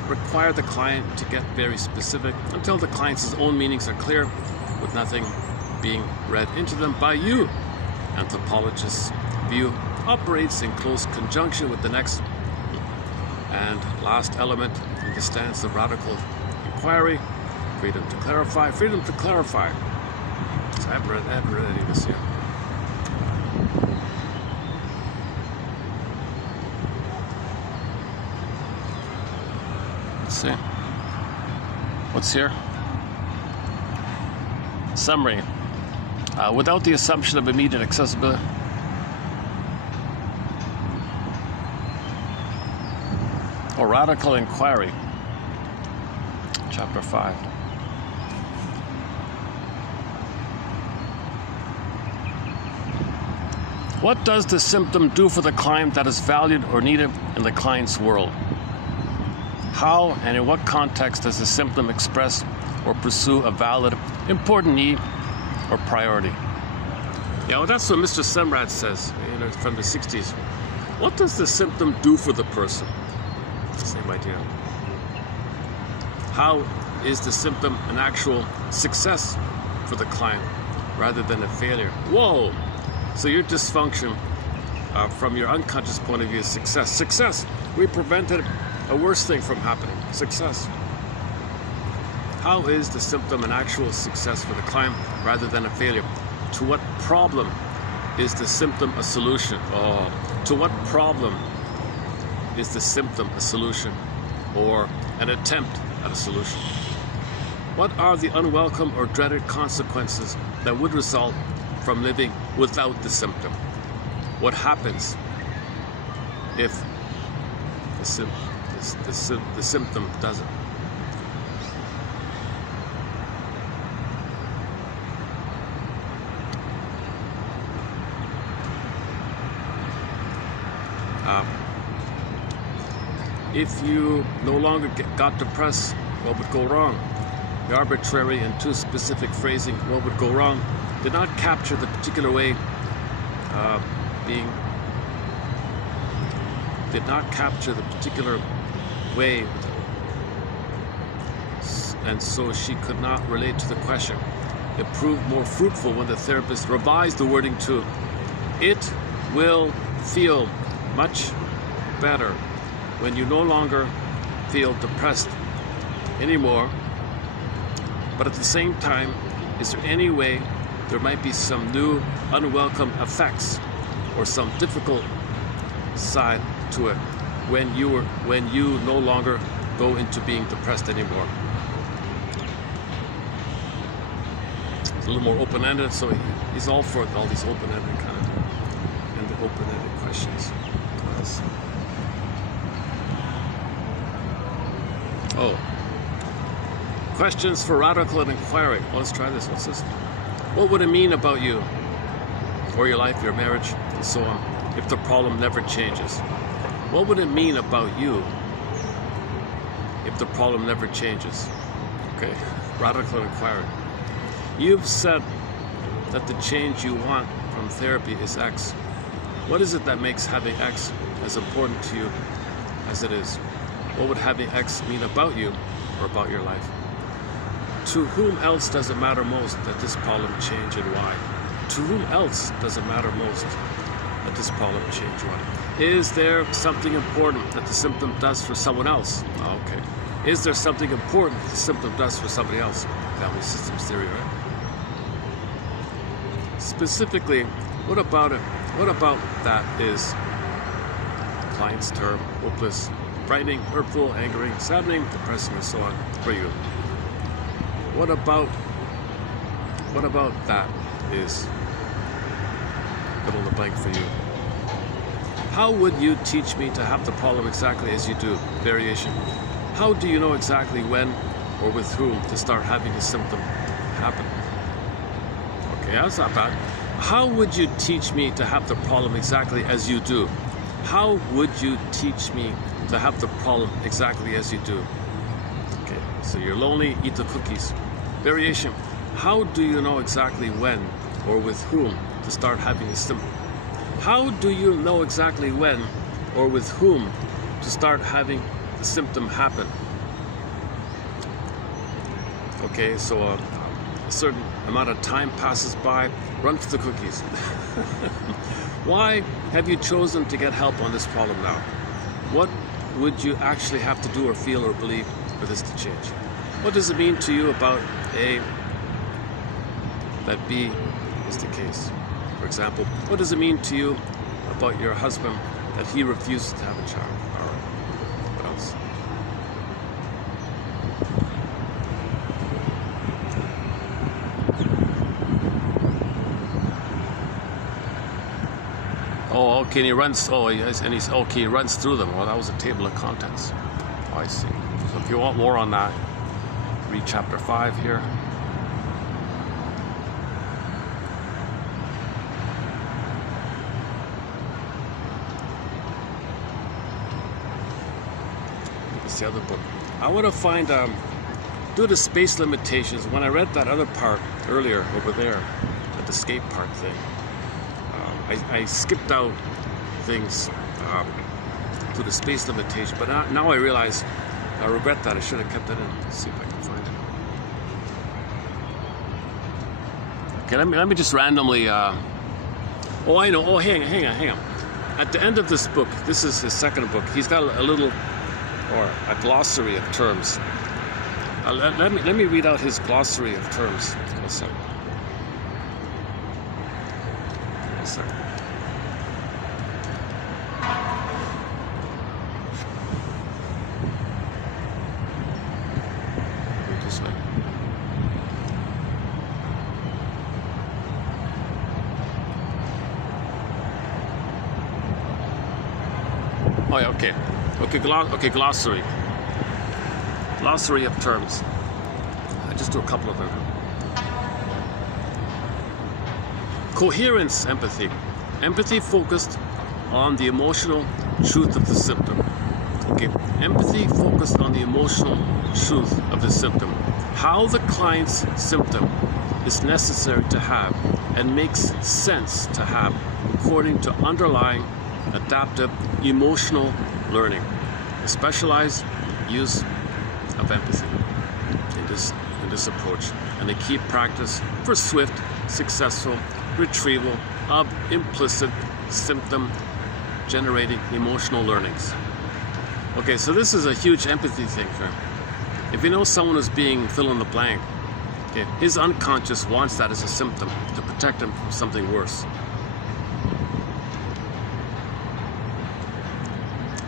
Require the client to get very specific until the client's own meanings are clear, with nothing being read into them by you. Anthropologist's view operates in close conjunction with the next and last element in the stance of radical inquiry: freedom to clarify. Freedom to clarify. So I haven't read any of this yet. Let's see. What's here? Summary. Without the assumption of immediate accessibility. Or radical inquiry. Chapter 5. What does the symptom do for the client that is valued or needed in the client's world? How and in what context does the symptom express or pursue a valid, important need or priority? Yeah, well, that's what Mr. Semrad says, from the 60s. What does the symptom do for the person? Same idea. How is the symptom an actual success for the client rather than a failure? Whoa! So your dysfunction from your unconscious point of view is success. Success! We prevented a worse thing from happening. Success. How is the symptom an actual success for the client rather than a failure? To what problem is the symptom a solution? To what problem is the symptom a solution or an attempt at a solution? What are the unwelcome or dreaded consequences that would result from living without the symptom? What happens if the symptom doesn't? If you no longer got depressed, what would go wrong? The arbitrary and too specific phrasing, what would go wrong, did not capture the particular way and so she could not relate to the question. It proved more fruitful when the therapist revised the wording to, it will feel much better when you no longer feel depressed anymore, but at the same time, is there any way there might be some new unwelcome effects or some difficult side to it when you no longer go into being depressed anymore? It's a little more open-ended, so he's all for all these open-ended kind of and the open-ended questions. Oh, questions for radical inquiry. Well, let's try this. What's this? What would it mean about you or your life, your marriage, and so on, if the problem never changes? What would it mean about you if the problem never changes? Okay, radical inquiry. You've said that the change you want from therapy is X. What is it that makes having X as important to you as it is? What would having X mean about you or about your life? To whom else does it matter most that this problem change and why? To whom else does it matter most that this problem change and why? Is there something important that the symptom does for someone else? Oh, okay. Is there something important that the symptom does for somebody else? Family systems theory, right? Specifically, what about it? What about that is client's term, hopeless, frightening, hurtful, angering, saddening, depressing, and so on for you? What about that is fill in the blank for you? How would you teach me to have the problem exactly as you do? Variation. How do you know exactly when or with whom to start having a symptom happen? Okay, that's not bad. How would you teach me to have the problem exactly as you do? How would you teach me to have the problem exactly as you do? Okay, so you're lonely, eat the cookies. Variation. How do you know exactly when or with whom to start having a symptom? How do you know exactly when or with whom to start having the symptom happen? Okay, so a certain amount of time passes by, run for the cookies. Why have you chosen to get help on this problem now? What would you actually have to do or feel or believe for this to change? What does it mean to you about A that B is the case? For example, what does it mean to you about your husband that he refuses to have a child? All right. What else? Oh, okay, and he runs. Oh, yes, and he's okay. He runs through them. Well, that was a table of contents. Oh, I see. So if you want more on that, read chapter 5 here. It's the other book. I want to find due to space limitations. When I read that other part earlier over there, at the skate park thing. I skipped out things to the space limitation, but now I realize I regret that. I should have kept it in. Let's see if I can find it. Okay, let me just randomly. Oh, I know. Oh, hang on. At the end of this book, this is his second book. He's got a little, or a glossary of terms. Let me read out his glossary of terms. One second. Oh yeah, okay. Okay, glossary. Glossary of terms. I just do a couple of them. Coherence empathy. Empathy focused on the emotional truth of the symptom. Okay, empathy focused on the emotional truth of the symptom. How the client's symptom is necessary to have and makes sense to have according to underlying adaptive emotional learning. A specialized use of empathy in this approach, and a key practice for swift, successful retrieval of implicit symptom generating emotional learnings. Okay, so this is a huge empathy thing here. If you know someone is being fill in the blank, okay, his unconscious wants that as a symptom to protect him from something worse.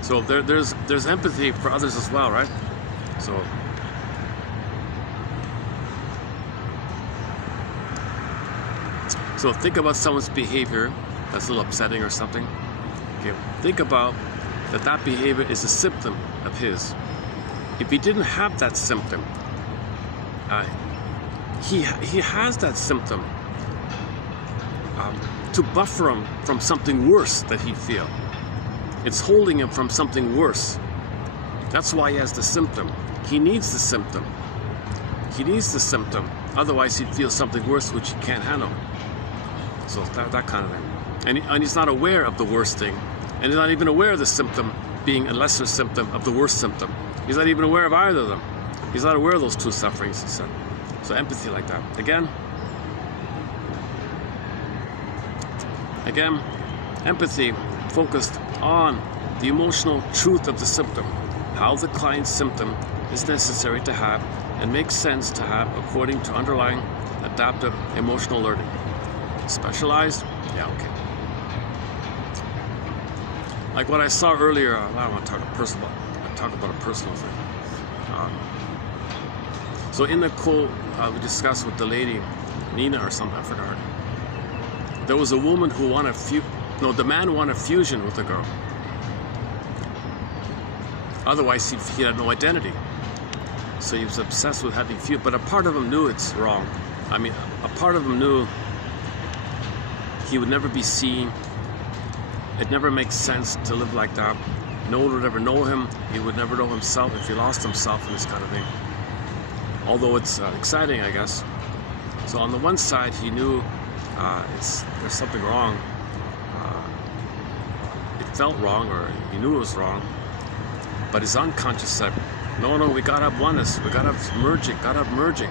So there's empathy for others as well, right? So think about someone's behavior that's a little upsetting or something. Okay, think about that behavior is a symptom of his. If he didn't have that symptom, he has that symptom to buffer him from something worse that he feels. It's holding him from something worse. That's why he has the symptom. He needs the symptom. He needs the symptom. Otherwise, he'd feel something worse which he can't handle. So that kind of thing. And he's not aware of the worst thing. And he's not even aware of the symptom being a lesser symptom of the worst symptom. He's not even aware of either of them. He's not aware of those two sufferings, he said. So empathy like that. Again, empathy focused on the emotional truth of the symptom, how the client's symptom is necessary to have and makes sense to have according to underlying adaptive emotional learning. Specialized? Yeah, okay. Like what I saw earlier, I don't want to talk about a personal thing. So in the quote we discussed with the lady, Nina or something, I forgot. There was a woman who wanted the man wanted fusion with the girl. Otherwise, he had no identity. So he was obsessed with having fusion, but a part of him knew it's wrong. I mean, a part of him knew he would never be seen. It never makes sense to live like that. No one would ever know him. He would never know himself if he lost himself in this kind of thing. Although it's exciting, I guess. So on the one side, he knew there's something wrong. It felt wrong, or he knew it was wrong. But his unconscious said, no, we gotta have oneness. We gotta have merging.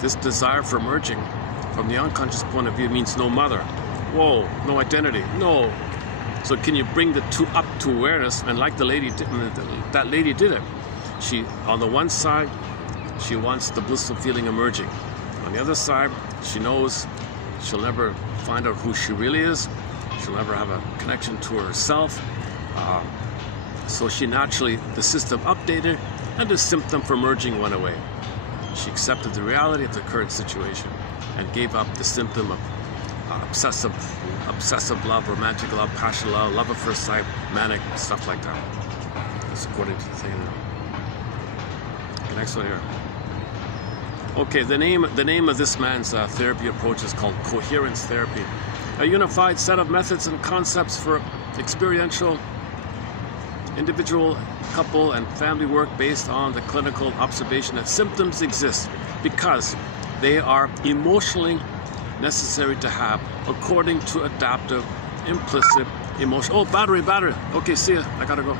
This desire for merging, from the unconscious point of view, means no mother. Whoa, no identity, no. So can you bring the two up to awareness? And like the lady did, that lady did it. She, on the one side, she wants the blissful feeling emerging. On the other side, she knows she'll never find out who she really is. She'll never have a connection to herself. So she naturally, the system updated, and the symptom for merging went away. She accepted the reality of the current situation and gave up the symptom of obsessive love, romantic love, passion love at first sight, manic, stuff like that. That's according to the thing. The next one here. Okay, the name of this man's therapy approach is called coherence therapy, a unified set of methods and concepts for experiential, individual, couple, and family work based on the clinical observation that symptoms exist because they are emotionally necessary to have according to adaptive, implicit, emotion. Oh, battery. Okay, see ya. I gotta go.